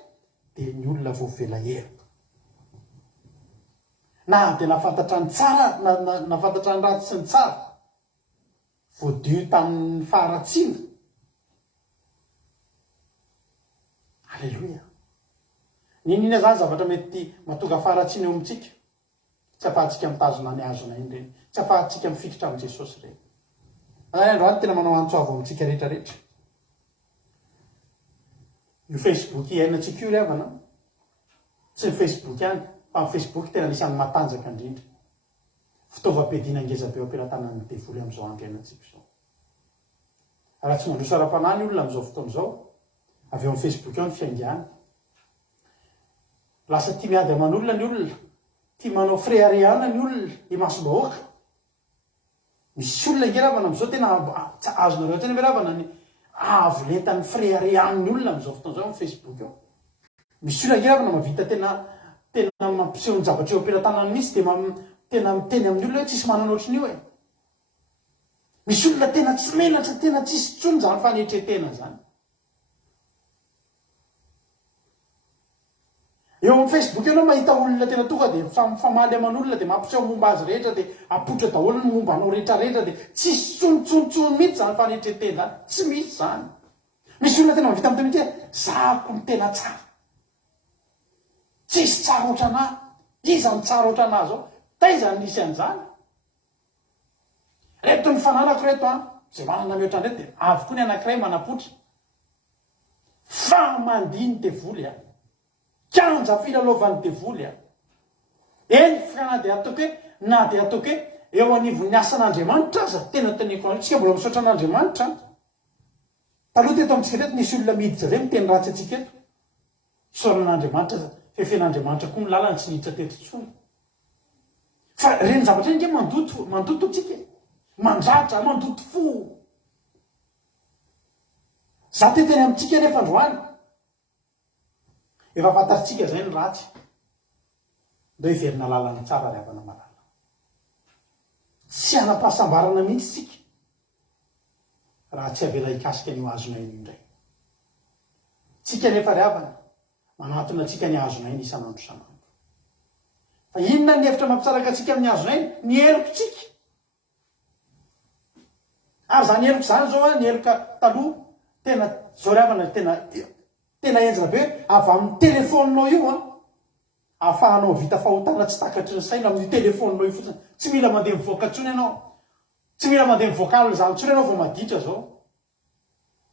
dia ny olona voavela elo na dia nafantatra ny tsara nafantatra ny ratsy sy ny tsara voadio tamin'ny faharatsiana alleloia ninina zany zavatra mety mahatonga faharatsiana eo amintsika tsy afahantsika mitazona ny azonay reny tsy afahantsika mifikitra amin'i Jesosy reny zany androany tena manao antsoavo amintsika rehetrarehetra io Facebook iainantsika io ry havana tsy ny Facebook ihany fa ny Facebook tena nisan'ny matanjaka indrindra fitaovam-piadiana ngeza be ampiratana ny devoly amin'izao andro iainantsika izao raha tsy mandroso ara-panahy ny olona amin'izao fotoana izao avy eo amin'ny Facebook eo ny fiaingany lasa tia miady aman'olona ny olona tia manao fréariana ny olona imasom-bahoaka misy olona ngeravana amin'izao tena azonareo tena miravana ny avolentany fréarian'ny olona amin'izao fotoana izao amin'ny Facebook eo misy olona ngeravana mavita tena mampiseho ny zavatra eo ampiratana misy dia tena miteny amin'ny olona hoe tsisy manana ohatrin'io e misy olona tena tsy menatra tena tsisy tsony zany fanetretena zany eo amin'ny Facebook ianao mahita olona tena tonga dia famaly aman'olona dia mampiseho momba azy rehetra dia apotra daholo ny momba anao rehetrarehetra dia tsisy tsonitsonitsony mihitsy zany fanetretena tsy misy zany misy olona tena mavita miteny hoe zahako ny tena tsara tsisy tsara oatra anahy iza ny tsara oatra anahy zao taiza ny nisy an'izany reto ny fananako reto zay manana mihoatra an'reto dia avokoa ny anankiray manapotra fa mandiny devoly kanja filalaovan'ny devoly eny fa na dia ataoko hoe eo anivon'ny asan'Andriamanitra aza tena teneko tsika mbola misaotra an'Andriamanitra taloha teto amintsika teto nisy olona miditra zay miteny ratsy atsika eto isaoran'Andriamanitra fefen'Andriamanitra koa milalany tsy niditra teto tsony fa reny zavatra reny mandoto atsika mandratra mandoto fo za teteny amintsika nefa androany efa fantaritsika zay ny ratsy ndao hiverina lalany tsara ry havana malala tsy anam-pahasambarana mihitsy tsika raha tsy avela hikasika ny azonay indray tsika nefa ry havana manatona atsika ny azonay ny isan'andro isan'andro fa inona ny hevitra mampisaraka atsika amin'ny azonay ny eloko tsika ary zany eloko zany zao ny eloka taloha tena zao ry havana tena enjina be avy amin'ny telefoninao io ahafahanao vita fahotana tsy takatry ny saina amin'ny telefoninao io fotsiny tsy mila mandeha mivoaka ntsony ianao tsy mila mandeha mivoakalo zany ntsony ianao vao maditra zao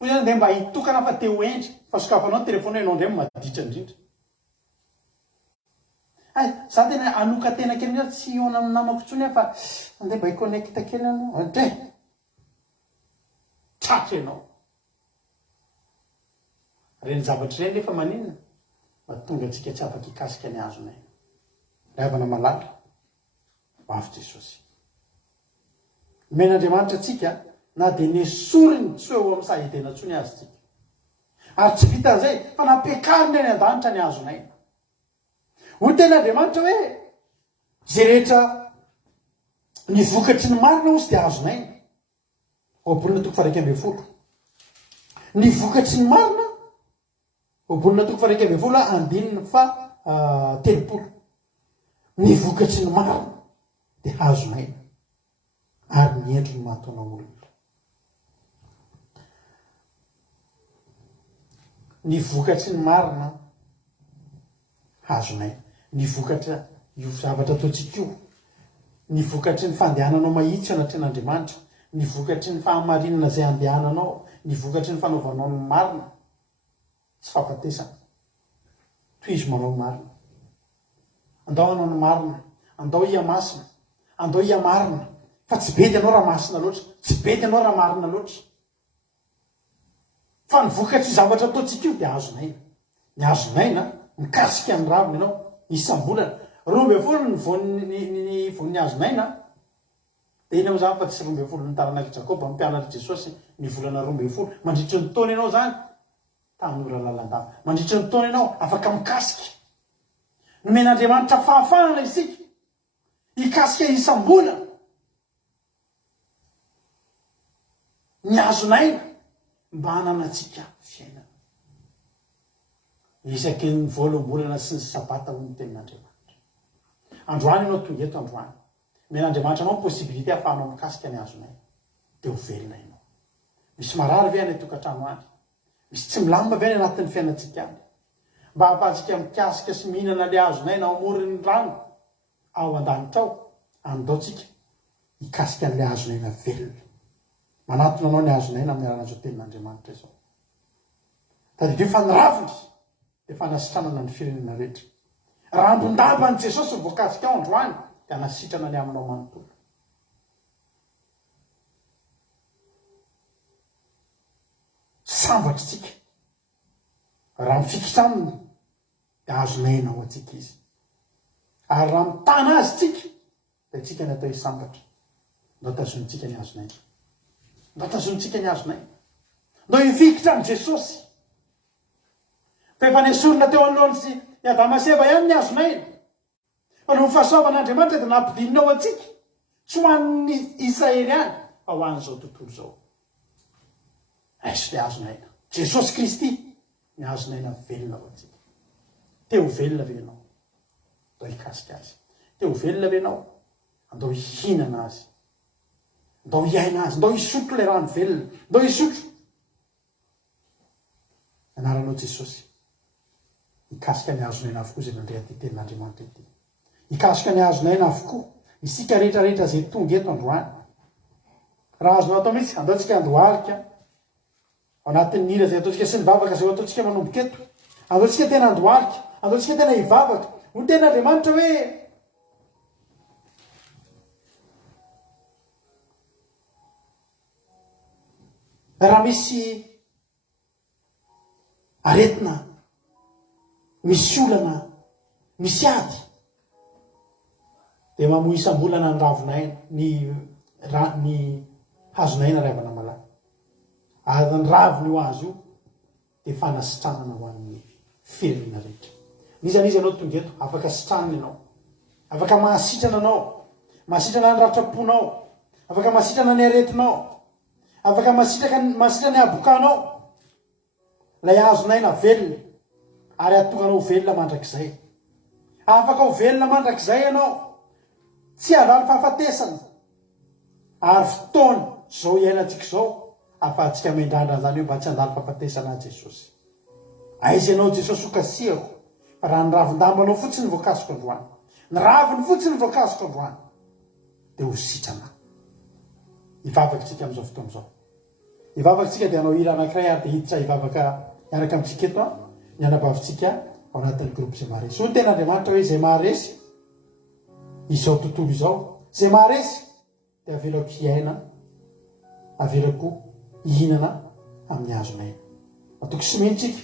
hoy zany dia mba hitokana fa teo endry fa sokafanao ny telefoninao ianao ndray maditra indrindra za tena anoka tena kely mihitsy tsy iona amin'ny namako ntsony fa andeha mba hiconnecta kely ianao andre tratra ianao reny zavatra reny rehefa maninona mahatonga antsika tsy afaka hikasika ny azonay ry havana malala ho avy Jesosy men'Andriamanitra atsika na dia nesoriny tsy eo amin'ny sahidena ntsony azy tsika ary tsy vita an'izay fa nampiakarina eny an-danitra ny azonay ho ten'Andriamanitra hoe zay rehetra ny vokatry ny marina ozy dia azonay obolina toko fa 1:20 ny vokatry ny marina obolina toko fa 1:20 andininy fa 30 ny vokatry ny marina dia azonay ary ny endriny mahatona olona ny vokatry ny marina azonay ny vokatra io zavatra ataontsika io ny vokatry ny fandehananao mahitsy anatren'Andriamanitra ny vokatry ny fahamarinana zay andehananao ny vokatry ny fanaovanao ny marina tsy fahafatesana toy izy manao ny marina andao hanao ny marina andao iamasina andao iamarina fa tsy bedy ianao raha masina loatra tsy bedy ianao raha marina loatra fa ny vokatry zavatra ataontsika io dia azonay ny azonaina mikasika ny raviny ianao isam-bolana 12 ny von'ny azonaina dia iny am'izany fa tsy 12 ny taranak'i Jakoba ny mpianatra Jesosy ny volana 12 mandritry ny taona ianao zany tamin'ny ora lalandava mandritry ny taona ianao afaka mikasika nomen'Andriamanitra fahafahana isika hikasika isam-bola ny azonaina mba hananatsika fiainana isaky ny voaloham-bolana sy ny sabata ho ny tenin'Andriamanitra. Androany ianao tonga eto androany men'Andriamanitra anao possibilité ahafahanao mikasika ny azonaina dia ho velona ianao. Misy marary ve any tokantrano any, misy tsy milamina ve any anatin'ny fiainantsika any, mba hahafahantsika mikasika sy mihinana le azonaina ao amoron'ny rano ao an-danitra ao andaotsika hikasika n'le azonaina velona. Manatona anao ny azonaina amin'ny alalan'izao tenin'Andriamanitra izao. Tadidio fa ny raviny dia fa nasitranana ny firenena rehetra. Raha ambondabany Jesosy voakasika ao androany dia nasitrana ny aminao manontolo. Sambatry tsika raha mifikitra aminy dia azonaina ao atsika izy, ary raha mitana azy tsika dia tsika ny atao hisambatra. Ndao tazonitsika ny azonaina, ndao tazonitsika ny azonaina, ndao hifikitra amin'ny Jesosy. Fa efa nesorina teo anoloany sy i Adama sy Eva ihany ny azonaina, fa no fahasoavan'Andriamanitra dia nampidinina ao atsika, tsy ho an'ny Israely ihany fa ho an'izao tontolo izao. Aiso dia azonaina Jesosy Kristy ny azonaina velona ao atsika. Teo velona ve ianao? Andao hikasika azy. Teo velona ve ianao? Andao hihinana azy, andao hiaina azy, andao hisotro ilay rano velona, andao hisotro. Anaranao Jesosy hikasika ny azonaina avokoa izay mandrea ty tenin'Andriamanitra ity. Hikasika ny azonaina avokoa isika rehetrarehetra izay tonga eto androany. Raha azonao atao mihitsy andaotsika andohalika ao anatin'ny hira izay ataontsika sy ny vavaka izay ataontsika manomboka eto. Andaotsika tena andohalika, andaotsika tena hivavaka ho tenin'Andriamanitra hoe raha misy aretina, misy olana, misy ady dia mamoy isam-bolana ny ravonaina, ny hazonaina ravana malaky. Ary ny raviny ho azy io dia fanasitranana ho an'ny firenena rehetra. Nizany izy ianao tonga eto afaka sitranana ianao, afaka mahasitrana anao, mahasitrana ny ratraponao, afaka mahasitrana ny aretinao, afaka mahasitrana ny abokanao. Lay azonaina velona ary atonganao velona mandrakizay. Afaka ho velona mandrakizay ianao, tsy handalo fahafatesana ary fotoana zao iainantsika izao ahafahantsika mendrandra zany hoe mba tsy handalo fahafatesana Jesosy. Aiza ianao Jesosy ho kasiako, fa raha ny ravin-dambanao fotsiny voakasiko androany, ny raviny fotsiny voakasiko androany dia ho sitrana. Hivavakatsika amin'izao fotoana izao. Hivavakatsika dia anao hira anankiray ary dia hiditra hivavaka miaraka amintsika eto ny anabavintsika ao anatin'ny groupe izay maharesy. Hoy ny tenin'Andriamanitra hoe izay maharesy izao tontolo izao, izay maharesy dia avelako hiaina, avelako hihinana amin'ny azonaina. Atoko sy mentsika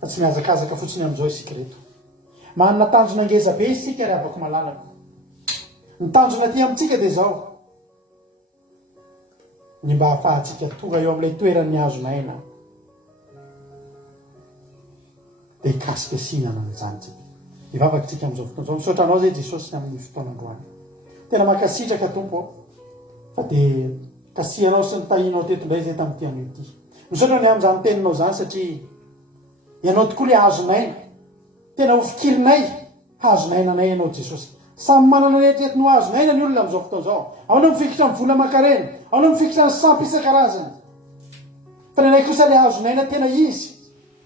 fa tsy mihazakazaka fotsiny amin'izao isika reto. Manana tanjona ngeza be isika ary avako malalaka. Ny tanjona aty amintsika dia izao: ny mba hahafahantsika tonga eo amin'ilay toeran'ny azonaina dia hikasika sy hihinana an'izany tsika. Hivavakatsika amin'izao fotoana izao. Misaotra anao zay Jesosy amin'ny fotoana androany. Tena mankasitraka Tompo fa dia kasihanao sy ny tahinao teto indray zay tamin'ity amin'ity. Misaotra ny amin'izany teninao izany satria ianao tokoa ilay azonaina. Tena ho fikirinay hazonainanay ianao Jesosy. Samy manana rehetrarehetra no azonaina ny olona amin'izao fotoana izao. Ao no mifikitra amin'ny vola aman-karena, ao no mifikitra ny sampy isan-karazany. Fa ny anay kosa ilay azonaina tena izy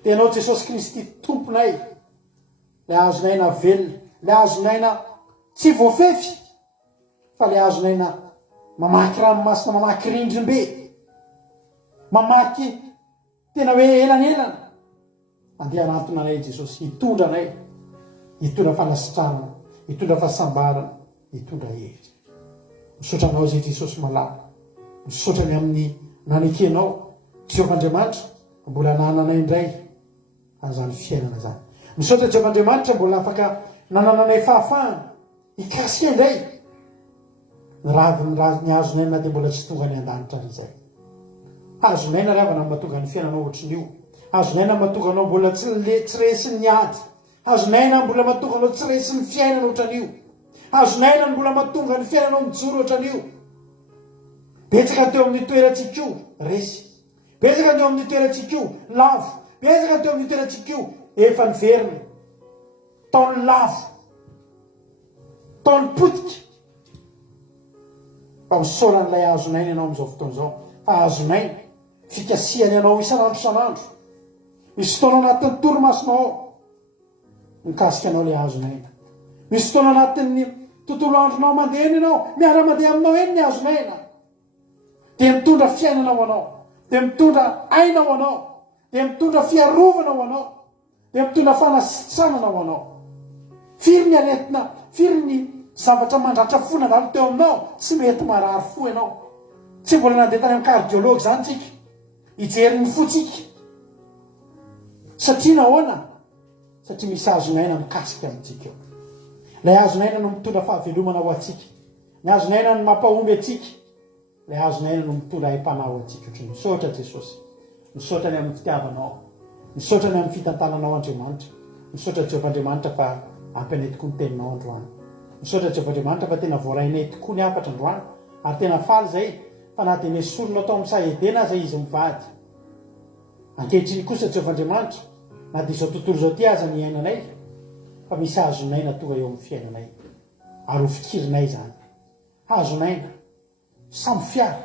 dia ianao Jesosy Kristy tomponay. Ilay azonaina velona, ilay azonaina tsy voafefy, fa ilay azonaina mamaky ranomasina, mamaky rindrim-be, mamaky tena hoe elanelana. Andeha anatona anay Jesosy, hitondra anay, hitondra fanasitranana, hitondra fahasambarana, hitondra hevitra. Misaotra anao zay Jesosy malala, misaotra ny amin'ny nanekenao Jehovahandriamanitra mbola nananay indray azany fiainana zany. Misaotra Jehovahandriamanitra mbola afaka nananay fahafahana hikasika indray ny raviny azonaina dia mbola tsy tonga ny an-danitra izay. Azonaina ravana mahatonga ny fiainanao ohatrin'io. azonaina mahatonga anao mbola tsy resy ny ady, azonaina mbola mahatonga anao tsy resy ny fiainana ohatran'io, azonaina mbola mahatonga ny fiainanao mijoro ohatran'io. Betsaka teo amin'ny toerantsika io resy, betsaka teo amin'ny toerantsika io lavo, betsaka teo amin'ny toerantsika io efa niverina taony lavo, taony potika. Fa misaoran'ilay azonaina ianao amin'izao fotoana izao, fa azonaina fikasiany ianao isan'andro. Misy fotoana anatin'ny toromasonao mikasika anao ilay azonaina. Misy fotoana anatin'ny tontolo andronao mandeha eny ianao, miara-mandeha aminao eny ny azonaina. Dia mitondra fiainana ho anao, dia mitondra aina ho anao, dia mitondra fiarovana ho anao, dia mitondra fanasitranana ho anao. Firy ny aretina, firy ny zavatra mandratra fo nandalo teo aminao, tsy mety marary fo ianao. Tsy mbola nandeha tany amin'ny kardiology zany tsika hijery ny fotsika. Satria nahoana? Satria misy azonaina mikasika amintsika eo. Ilay azonaina no mitondra fahavelomana ho antsika, ny azonaina no mampahomby antsika, ilay azonaina no mitondra haim-panahy ho antsika. Ohatry misaotra Jesosy, misaotra ny amin'ny fitiavanao, misaotra ny amin'ny fitantananao Andriamanitra, misaotra Jehovah Andriamanitra fa ampianay tokoa ny teninao androany, misaotra Jehovah Andriamanitra fa tena voarainay tokoa ny afatra androany, ary tena faly zay fa na dia mesolonao tao amin'ny sahedena aza izy mivady. Ankehitriny kosa Jehovah Andriamanitra, na dia izao tontolo izao ty aza ny iainanay, fa misy azonaina tonga eo amin'ny fiainanay, ary ho fikirinay zany. Azonaina, samby fiara,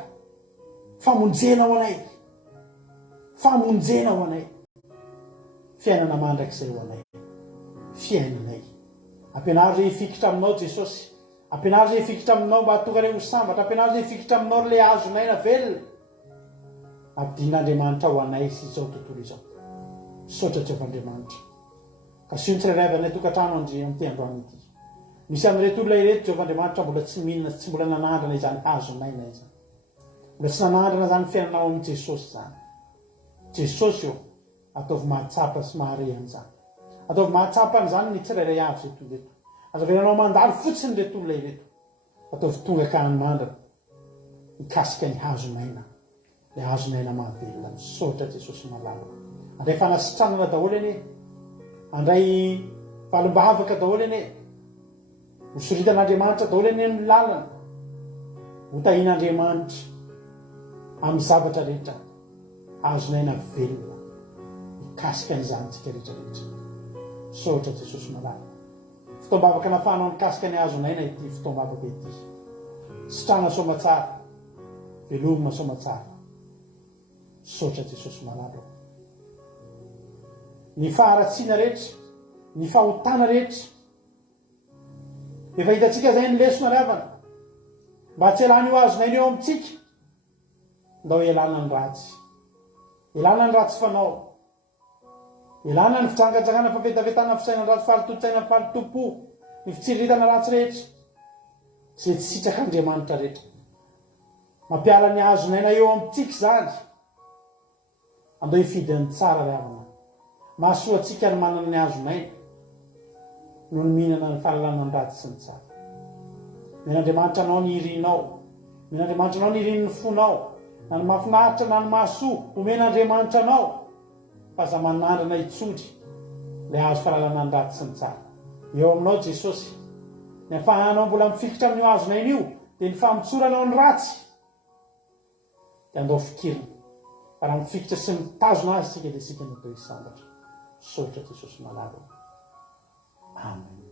famonjena ho anay, famonjena ho anay, fiainana mandrakizay ho anay, fiainanay. Ampianary zay hifikitra aminao Jesosy, ampianary zay hifikitra aminao mba hatonga ilay ho sambatra, ampianary zay hifikitra aminao ilay azonaina velona. Ampidian'Andriamanitra ho anay sy izao tontolo izao. Misaotra Jehovah Andriamanitra. Ka sy ny tsirairay avy anay tokantrano amin'ity androany ity. Misy amin'ireto olona ireto Jehovah Andriamanitra mbola tsy mihinana, tsy mbola nanandrana izany azonaina izany. Mbola tsy nanandrana zany fiainanao amin'ny Jesosy zany. Jesosy io ataovy mahatsapa sy mahare an'izany. Ataovy mahatsapa an'izany ny tsirairay avy zay toy ireto. Azavelanao mandalo fotsiny ireto olona ireto. Ataovy tonga ka hanimandrina mikasika ny azonaina. Le azonaina mahavelona. Misaotra Jesosy malala. Andray fanasitranana daholo ene, andray valim-bavaka daholo ene, hosoritan'Andriamanitra daholo ene ny lalana, hotahin'Andriamanitra amin'ny zavatra rehetra, azonaina velona mikasika an'izany tsika rehetrarehetra. Misaotra Jesosy malala. Fotoam-bavaka nafahanao mikasika ny azonaina ity fotoam-bavaka ity. Sitrana somatsara, velomina somatsara. Misaotra Jesosy malala. Ny faharatsiana rehetra, ny fahotana rehetra, efa hitantsika zay ny lesona ravana, mba tsy elana io azonaina eo amintsika, ndao elana ny ratsy, elana ny ratsy fanao, elana ny fijangatsangana favetavetana fisaina ny ratsy fahalitontsaina ny fahalitompo, ny fitsiritana ratsy rehetra, zay tsy sitrak'Andriamanitra rehetra. Mampiala ny azonaina eo amintsika zany, andao hifidiny tsara ravana. Mahasoa antsika ny manana ny azonaina noho ny mihinana ny fahalalana ny ratsy sy ny tsara. Men'Andriamanitra anao ny irinao, men'Andriamanitra anao ny irin'ny ny fonao, na ny mahafinaritra na ny mahasoa omen'Andriamanitra anao fa aza manandrana hitsotry ilay azo fahalalana ny ratsy sy ny tsara. Eo aminao Jesosy, ny afahanao mbola mifikitra amin'io azonaina io dia ny famitsoranao ny ratsy dia andao fikirina. Fa raha mifikitra sy mitazona azy sika dia sika ny atao hisambatra. Misaotra Jesosy malala. Amen.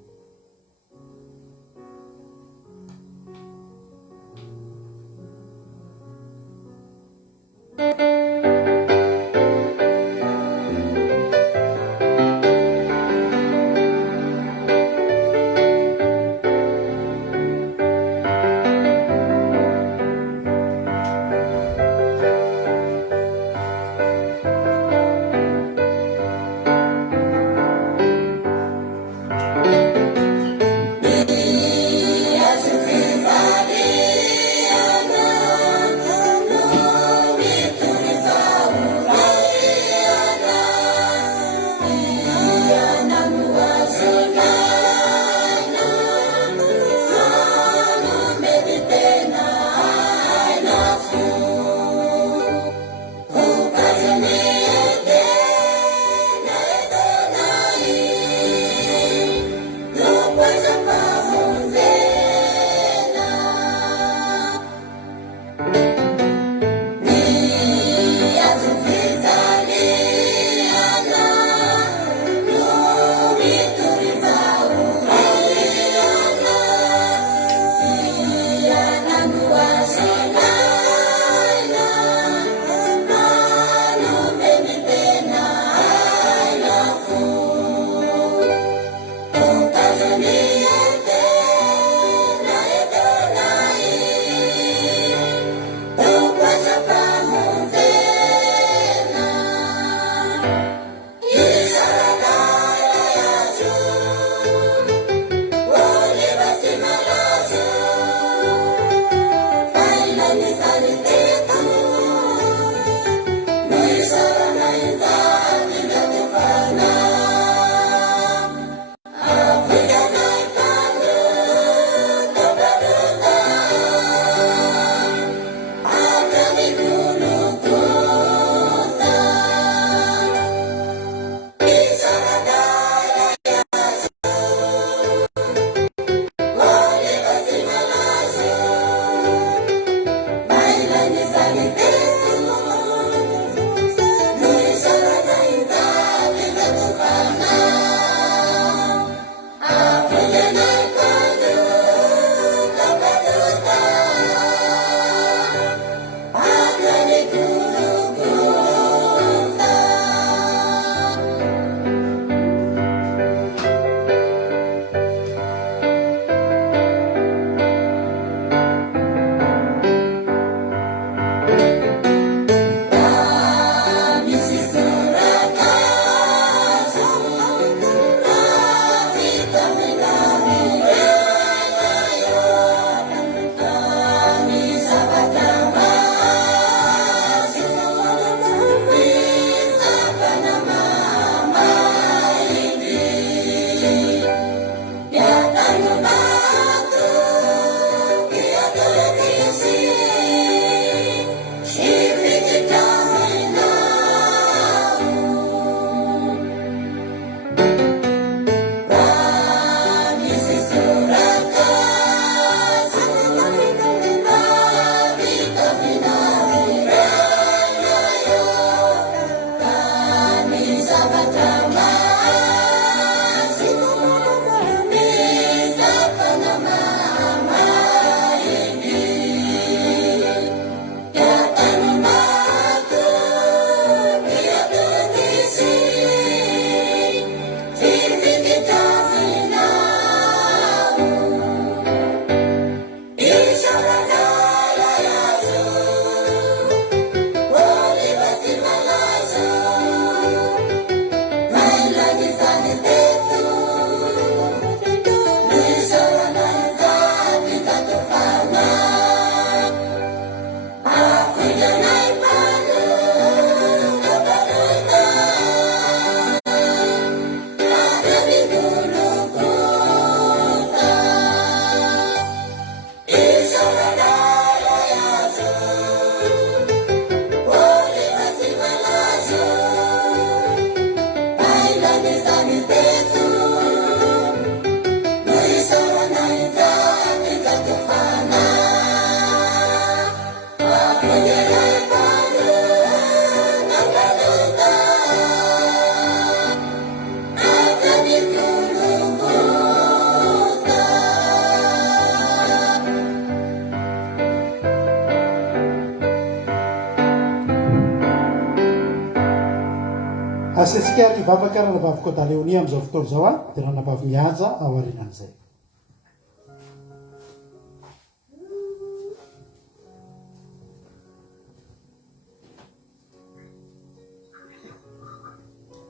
antsika ary vavaka ranabavy Kôdaleonia amin'izao fotoana izao dia ranabavy mihaja ao aorianan'izay.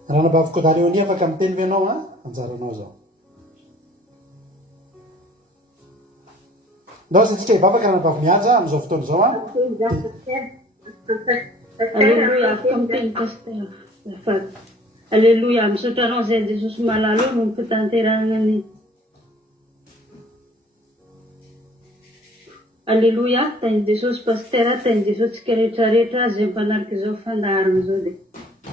Ranabavy Kôdaleonia afaka miteny ianao anjaranao zao. Ndao satsia hivavaka ranabavy mihaja amin'izao fotoana izao Alléluia, afaka miteny pasteur. Alléluia, misaotra anao zay Jesosy malalo no fitanterana ny. Alléluia, tany Jesosy pasteur, tany Jesosy tsika rehetrarehetra zay mpanarika izao fandaharana izao dia.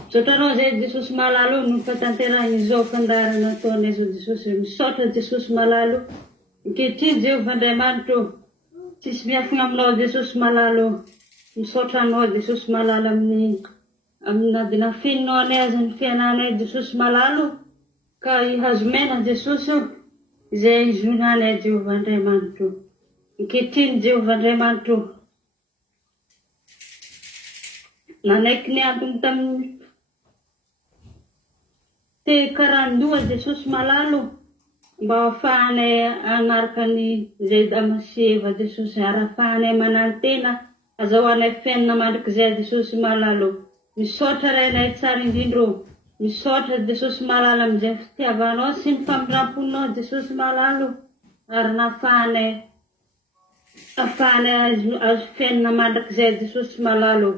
Misaotra anao zay Jesosy malalo no fitanterana izao fandaharana ataonay izao Jesosy. Misaotra Jesosy malalo. Ankehitriny Jehovah Andriamanitra, tsisy miafina aminao Jesosy malalo. Misaotra anao Jesosy malalo amina dinafeninao anay azy ny fiainanay Jesosy malalo ka ihazomena Jesosy izay izoina anay Jehovah Andriamanitra. Ankehitriny Jehovah Andriamanitra, nanaiky ny antony tamin'ny karandoa Jesosy malalo mba ahafahanay anaraka ny izay damaseva Jesosy arahafahanay manantena azahoanay fiainana mandrakizay Jesosy malalo. Misaotra rainay tsara indrindro. Misaotra Jesosy malalo amin'izay fitiavanao sy ny famindramponao Jesosy malalo ary nahafahanay azo fiainana mandrakizay Jesosy malalo.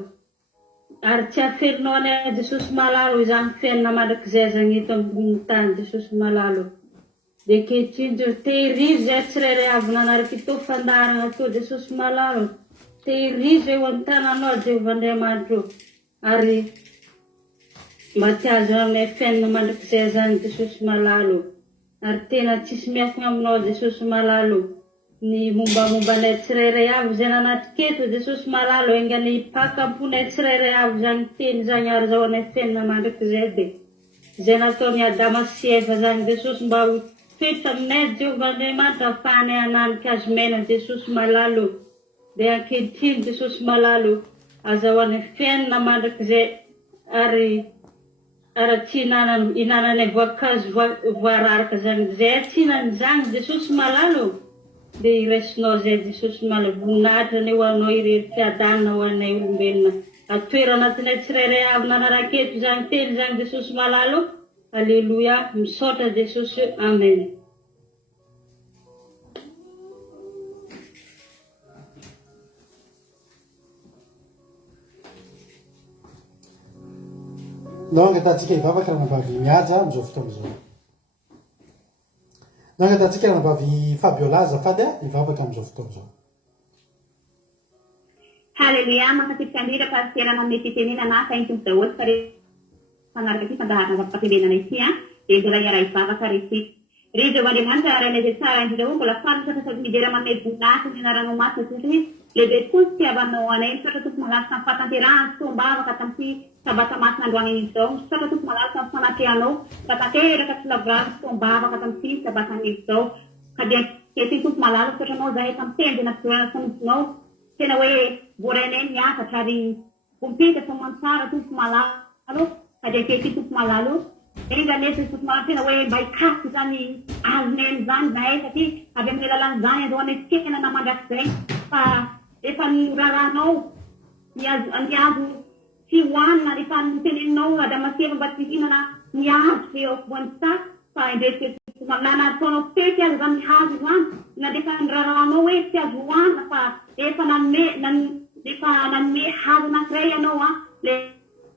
Ary tsy afelonao anay Jesosy malalo izany fiainana mandrakizay zany eto ambony tany Jesosy malalo. Dia ankehitriny tehirizy izay tsirairay avy nanaraka itô fandaharana atao Jesosy malalo. Tehirizy eo amin'ny tananao Jehovah Andriamanitra ary mba tsy azo aminay fiainana mandrakizay zany Jesosy malalo. Ary tena tsisy miafina aminao Jesosy malalo. Ny mombamombanay tsirairay avy izay nanatriketo Jesosy malalo engany pakamponay tsirairay avy zany teny zany ary zahoanay fiainana mandrakizay dia izay nataony Adama sy Eva zany Jesosy mba ho fetra aminay Jehovah Andriamanitra ahafahanay hananika azo maina Jesosy malalo. Dia ankehitriny Jesosy malalo azahoanay fiainana mandrakizay ary tsy hinananay voankazo voararaka zany izay tsy hinan'izany Jesosy malalo. Dia iraisinao zay Jesosy malalo voninahitra ny ho anao irery fiadanana ho anay olombelona. Atoera anatinay tsirairay avy nanaraketo zany teny zany Jesosy malalo. Alléluia, misaotra Jesosy, amen. Ndao angatatsika hivavaka ranabavy mihaja amin'izao fotoana izao. Ndao angatatsika ranabavy Fabiola azafady hivavaka amin'izao fotoana izao. Haleluia, makasitrika indrindra pasitera manome fitenena na saintony daholo fa fanaraka ity fandaharana zava-pahatembenana ity dia mbola hiara hivavaka resy. Ry Jehovah Andriamanitra rainay izay tsara indrindra ho mbola fanotra sasady midera manome voninahitra ny anaranao masina Jesosy. Lehibe tokoa ny fitiavanao anay, misaotra tompo malaza tamin'ny fahatanterahana sy tombavaka tamin'ity sabata masina androany izao. Misaotra tompo malaza tamin'ny fanatrehanao ka tanteraka sy lavorano sy tombavaka tamin'ity sabata izao. Ka dia ankehitriny tompo malaza misaotra anao zahay tamin'ny tendrena fitorana sy nomponao. Tena hoe voarainay miakatra ary vompita fa mantsara tompo malalo. Ka dia ankehitriny tompo malalo enganesa Jesosy malalo tena hoe mba hikasy zany azonay amin'izany zahay satria avy amin'ny alalan'izany azahoanay fiainana mandrakizay. Fa efa niraranao niazo tsy hoanina rehefa niteneninao Adama sy Eva mba tsy hihinana niazo eo ampovoan'ny saka fa indreky nataonao fety azy zany nihazo izany na dia efa niraranao hoe tsy azo hoanina fa efa nanome hazo anankiray ianao le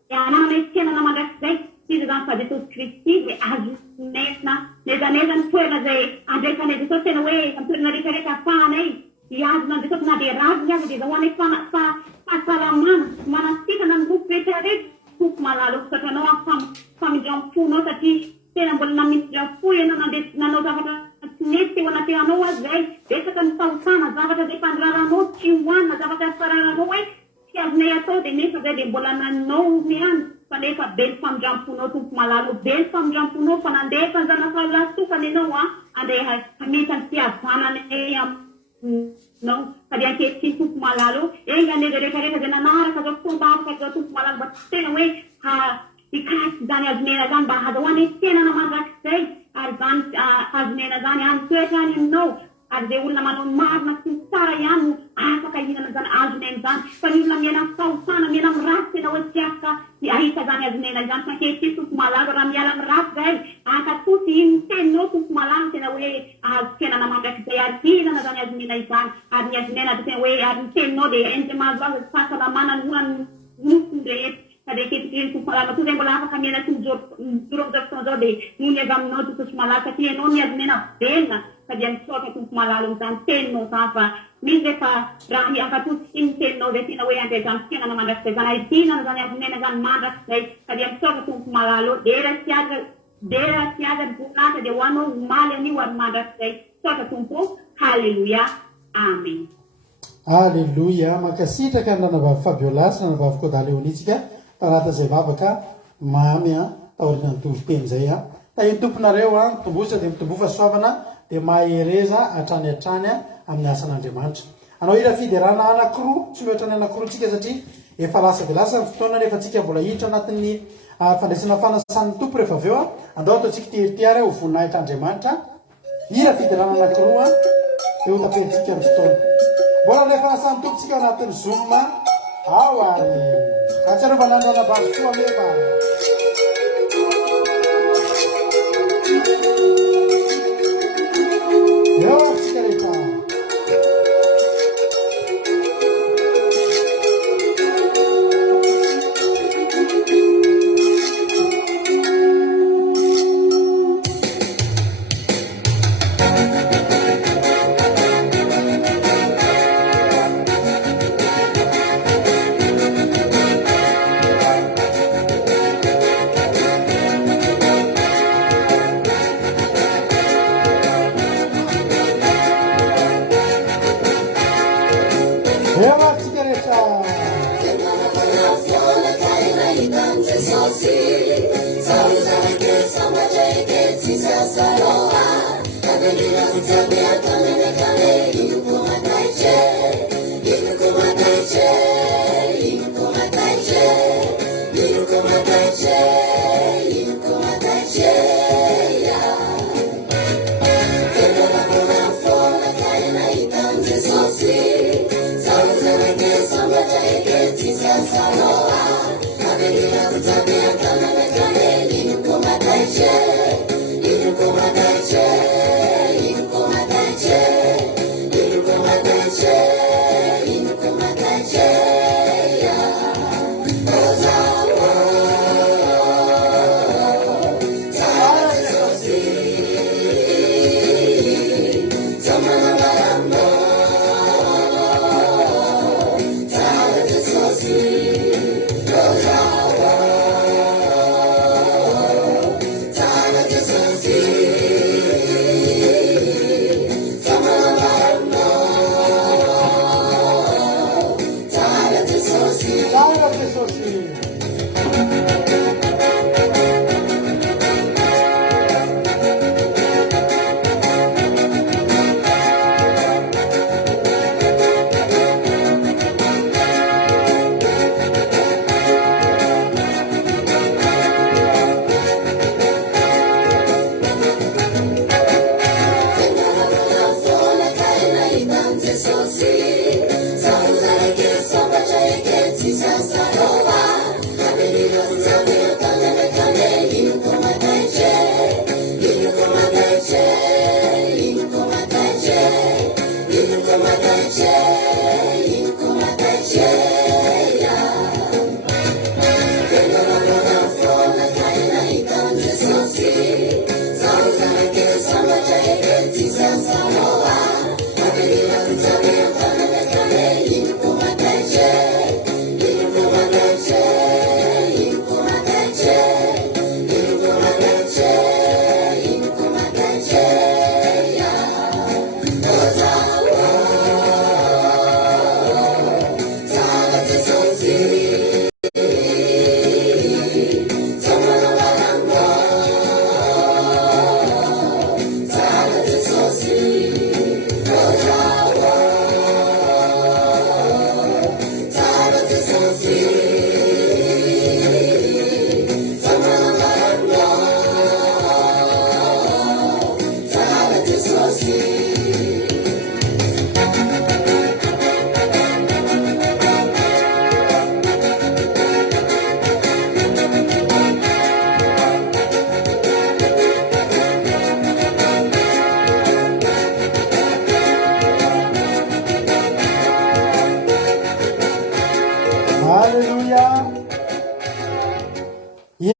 anananay fiainana mandrakizay izy zany fa Jesosy Kristy dia azo nezaneza ny toerana izay andraikanay Jesosy tena hoe toerana rehetrarehetra ahafahanay hiazona ny Jesosy na dia razony azy dia zahoanay fahasalamana manasikana ny loko rehetrarehetra. Tompo malalo fisatranao amin'ny famindram-ponao satria tena mbola namindram-fo ianao nanao zavatra tsy mety teo anatehanao azy zay. Betsaka ny fahotana zavatra izay fandraranao tsy hoanina zavatra fararanao hoe tsy azonay atao dia nefa zay dia mbola nanao ihany fa nefa be ny famindram-ponao tompo malalo be ny famindram-ponao fa nandefa ny zanafahalatsofana ianao andeha hamita ny fihavananay non ka dia ankehitriny tompo malalo enganeza rehetrarehetra izay nanaraka zao fomba afaka zao tompo malalo mba tsy tena hoe hikasy zany zany azomena zany mba azahoany tenana mandrakizay ary zany azomena zany any toetra any aminao ary zay olona manao marina sy ny tsara ihany no afaka ihinana zany azomena zany fa ny olona miala fahotana miala amin'ny ratsy tena hoe tsy afaka ahita zany azomena zany fa ankehitriny tompo malazo raha miala amin'ny ratsy zay akatsosy iny teninao tompo malazo tena hoe azo tenana mandrakizay ary ihinana zany azomena izany ary ny azomena dia tena hoe ary ny teninao dia endry mahazo azy fahasalamana ny olany nofony rehetra Kada kepikirin ko pala matu yang bola kami na tunjuk turun ke tunjuk de nunya gam no tu semala kati no nya mena bena kadian soka tu malalum tan ten no safa minze ka rahi akatu in ten no de tina we ande gam kina na mandas ke ganai tina na gam mena gam mandas dai kadian soka tu malalo dera siaga bunata de wano male ni wan mandas dai soka tumpo haleluya amen. Haleluya makasitraka nanavavy Fabiola sy nanavavy Kodaleonitsika tarata zay vavaka mamy taorina nitovy-teny zay tahiny tomponareo tombosa de mitombofa soavana de mahereza hatrany amin'ny asan'Andriamanitra. Anao ira fiderana anankiroa tsy mihoatra ny anankiroa tsika satria efa lasa de lasa ny fotoana rehefa tsika mbola hiditra anatin'ny fandraisana fanasan'ny tompo rehefa avy eo andao ataontsika tiariary ho voninahitra Andriamanitra ira fiderana anankiroa eo tapentsika ny fotoana mbola rehefa asan'ny tompo tsika anatin'ny Zoom ao ary atsarova nandro anabavy koa meva eo tsika rehefa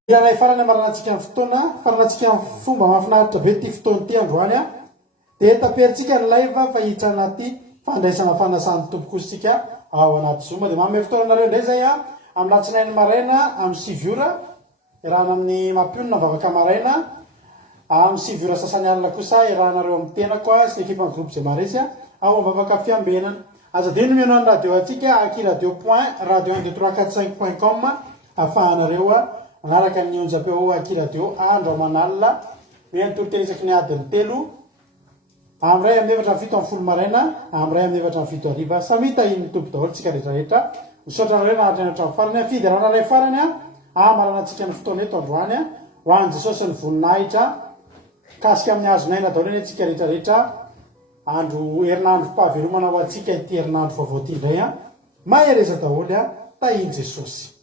Ilanay farany amaranantsika amin'ny fotoana faranantsika amin'ny fomba mahafinaritra be ty fotoany ty androany a dia taperitsika ny live fa hiditra anaty fandraisana fanasan'ny tompokosytsika ao anaty zoma dia manome fotoananareo indray zay a amin'ny latsinainy maraina amin'ny 6 ora irahana amin'ny mampionina mivavaka maraina amin'ny 6 ora sasany alina kosa irahanareo amin'ny tenako a sy ekipa ny groupe zay maresy a ao mivavaka fiambenana azadino mianao ny radio atsika aki radio point radio 12345.com ahafahanareo a manaraka amin'ny onjapeo aki radio andro amanalina miantoroteresaky ny adiny 3 amin'ny ray amin'ny efatra fito amin'ny folo maraina amin'ny ray amin'ny efatra fito ariva samita iny mitombo daholo tsika rehetrarehetra misaotra nareo nahatrany hatrany farany a fiderana ray farany a maranantsika ny fotoana eto androany a ho any jesosy ny voninahitra kasika amin'ny azonaina daholo eny atsika rehetrarehetra andro herinandro fahavelomana ho atsika ity herinandro vaovao ty indray a mahereza daholo a tahiny jesosy.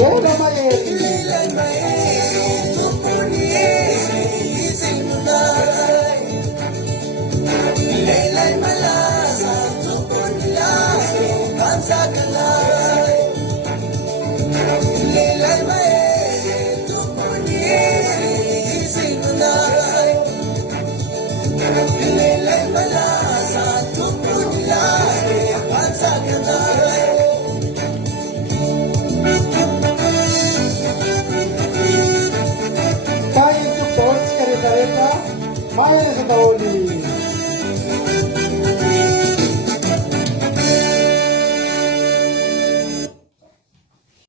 Lela mahery. Leilai malaza tupuni lazo kansakanai. Leilai maere tupuni isinunai. Leilai malaza tupuni lazo kansakanai. Kaya itu pohon sekali-kali, mahery sa tauli.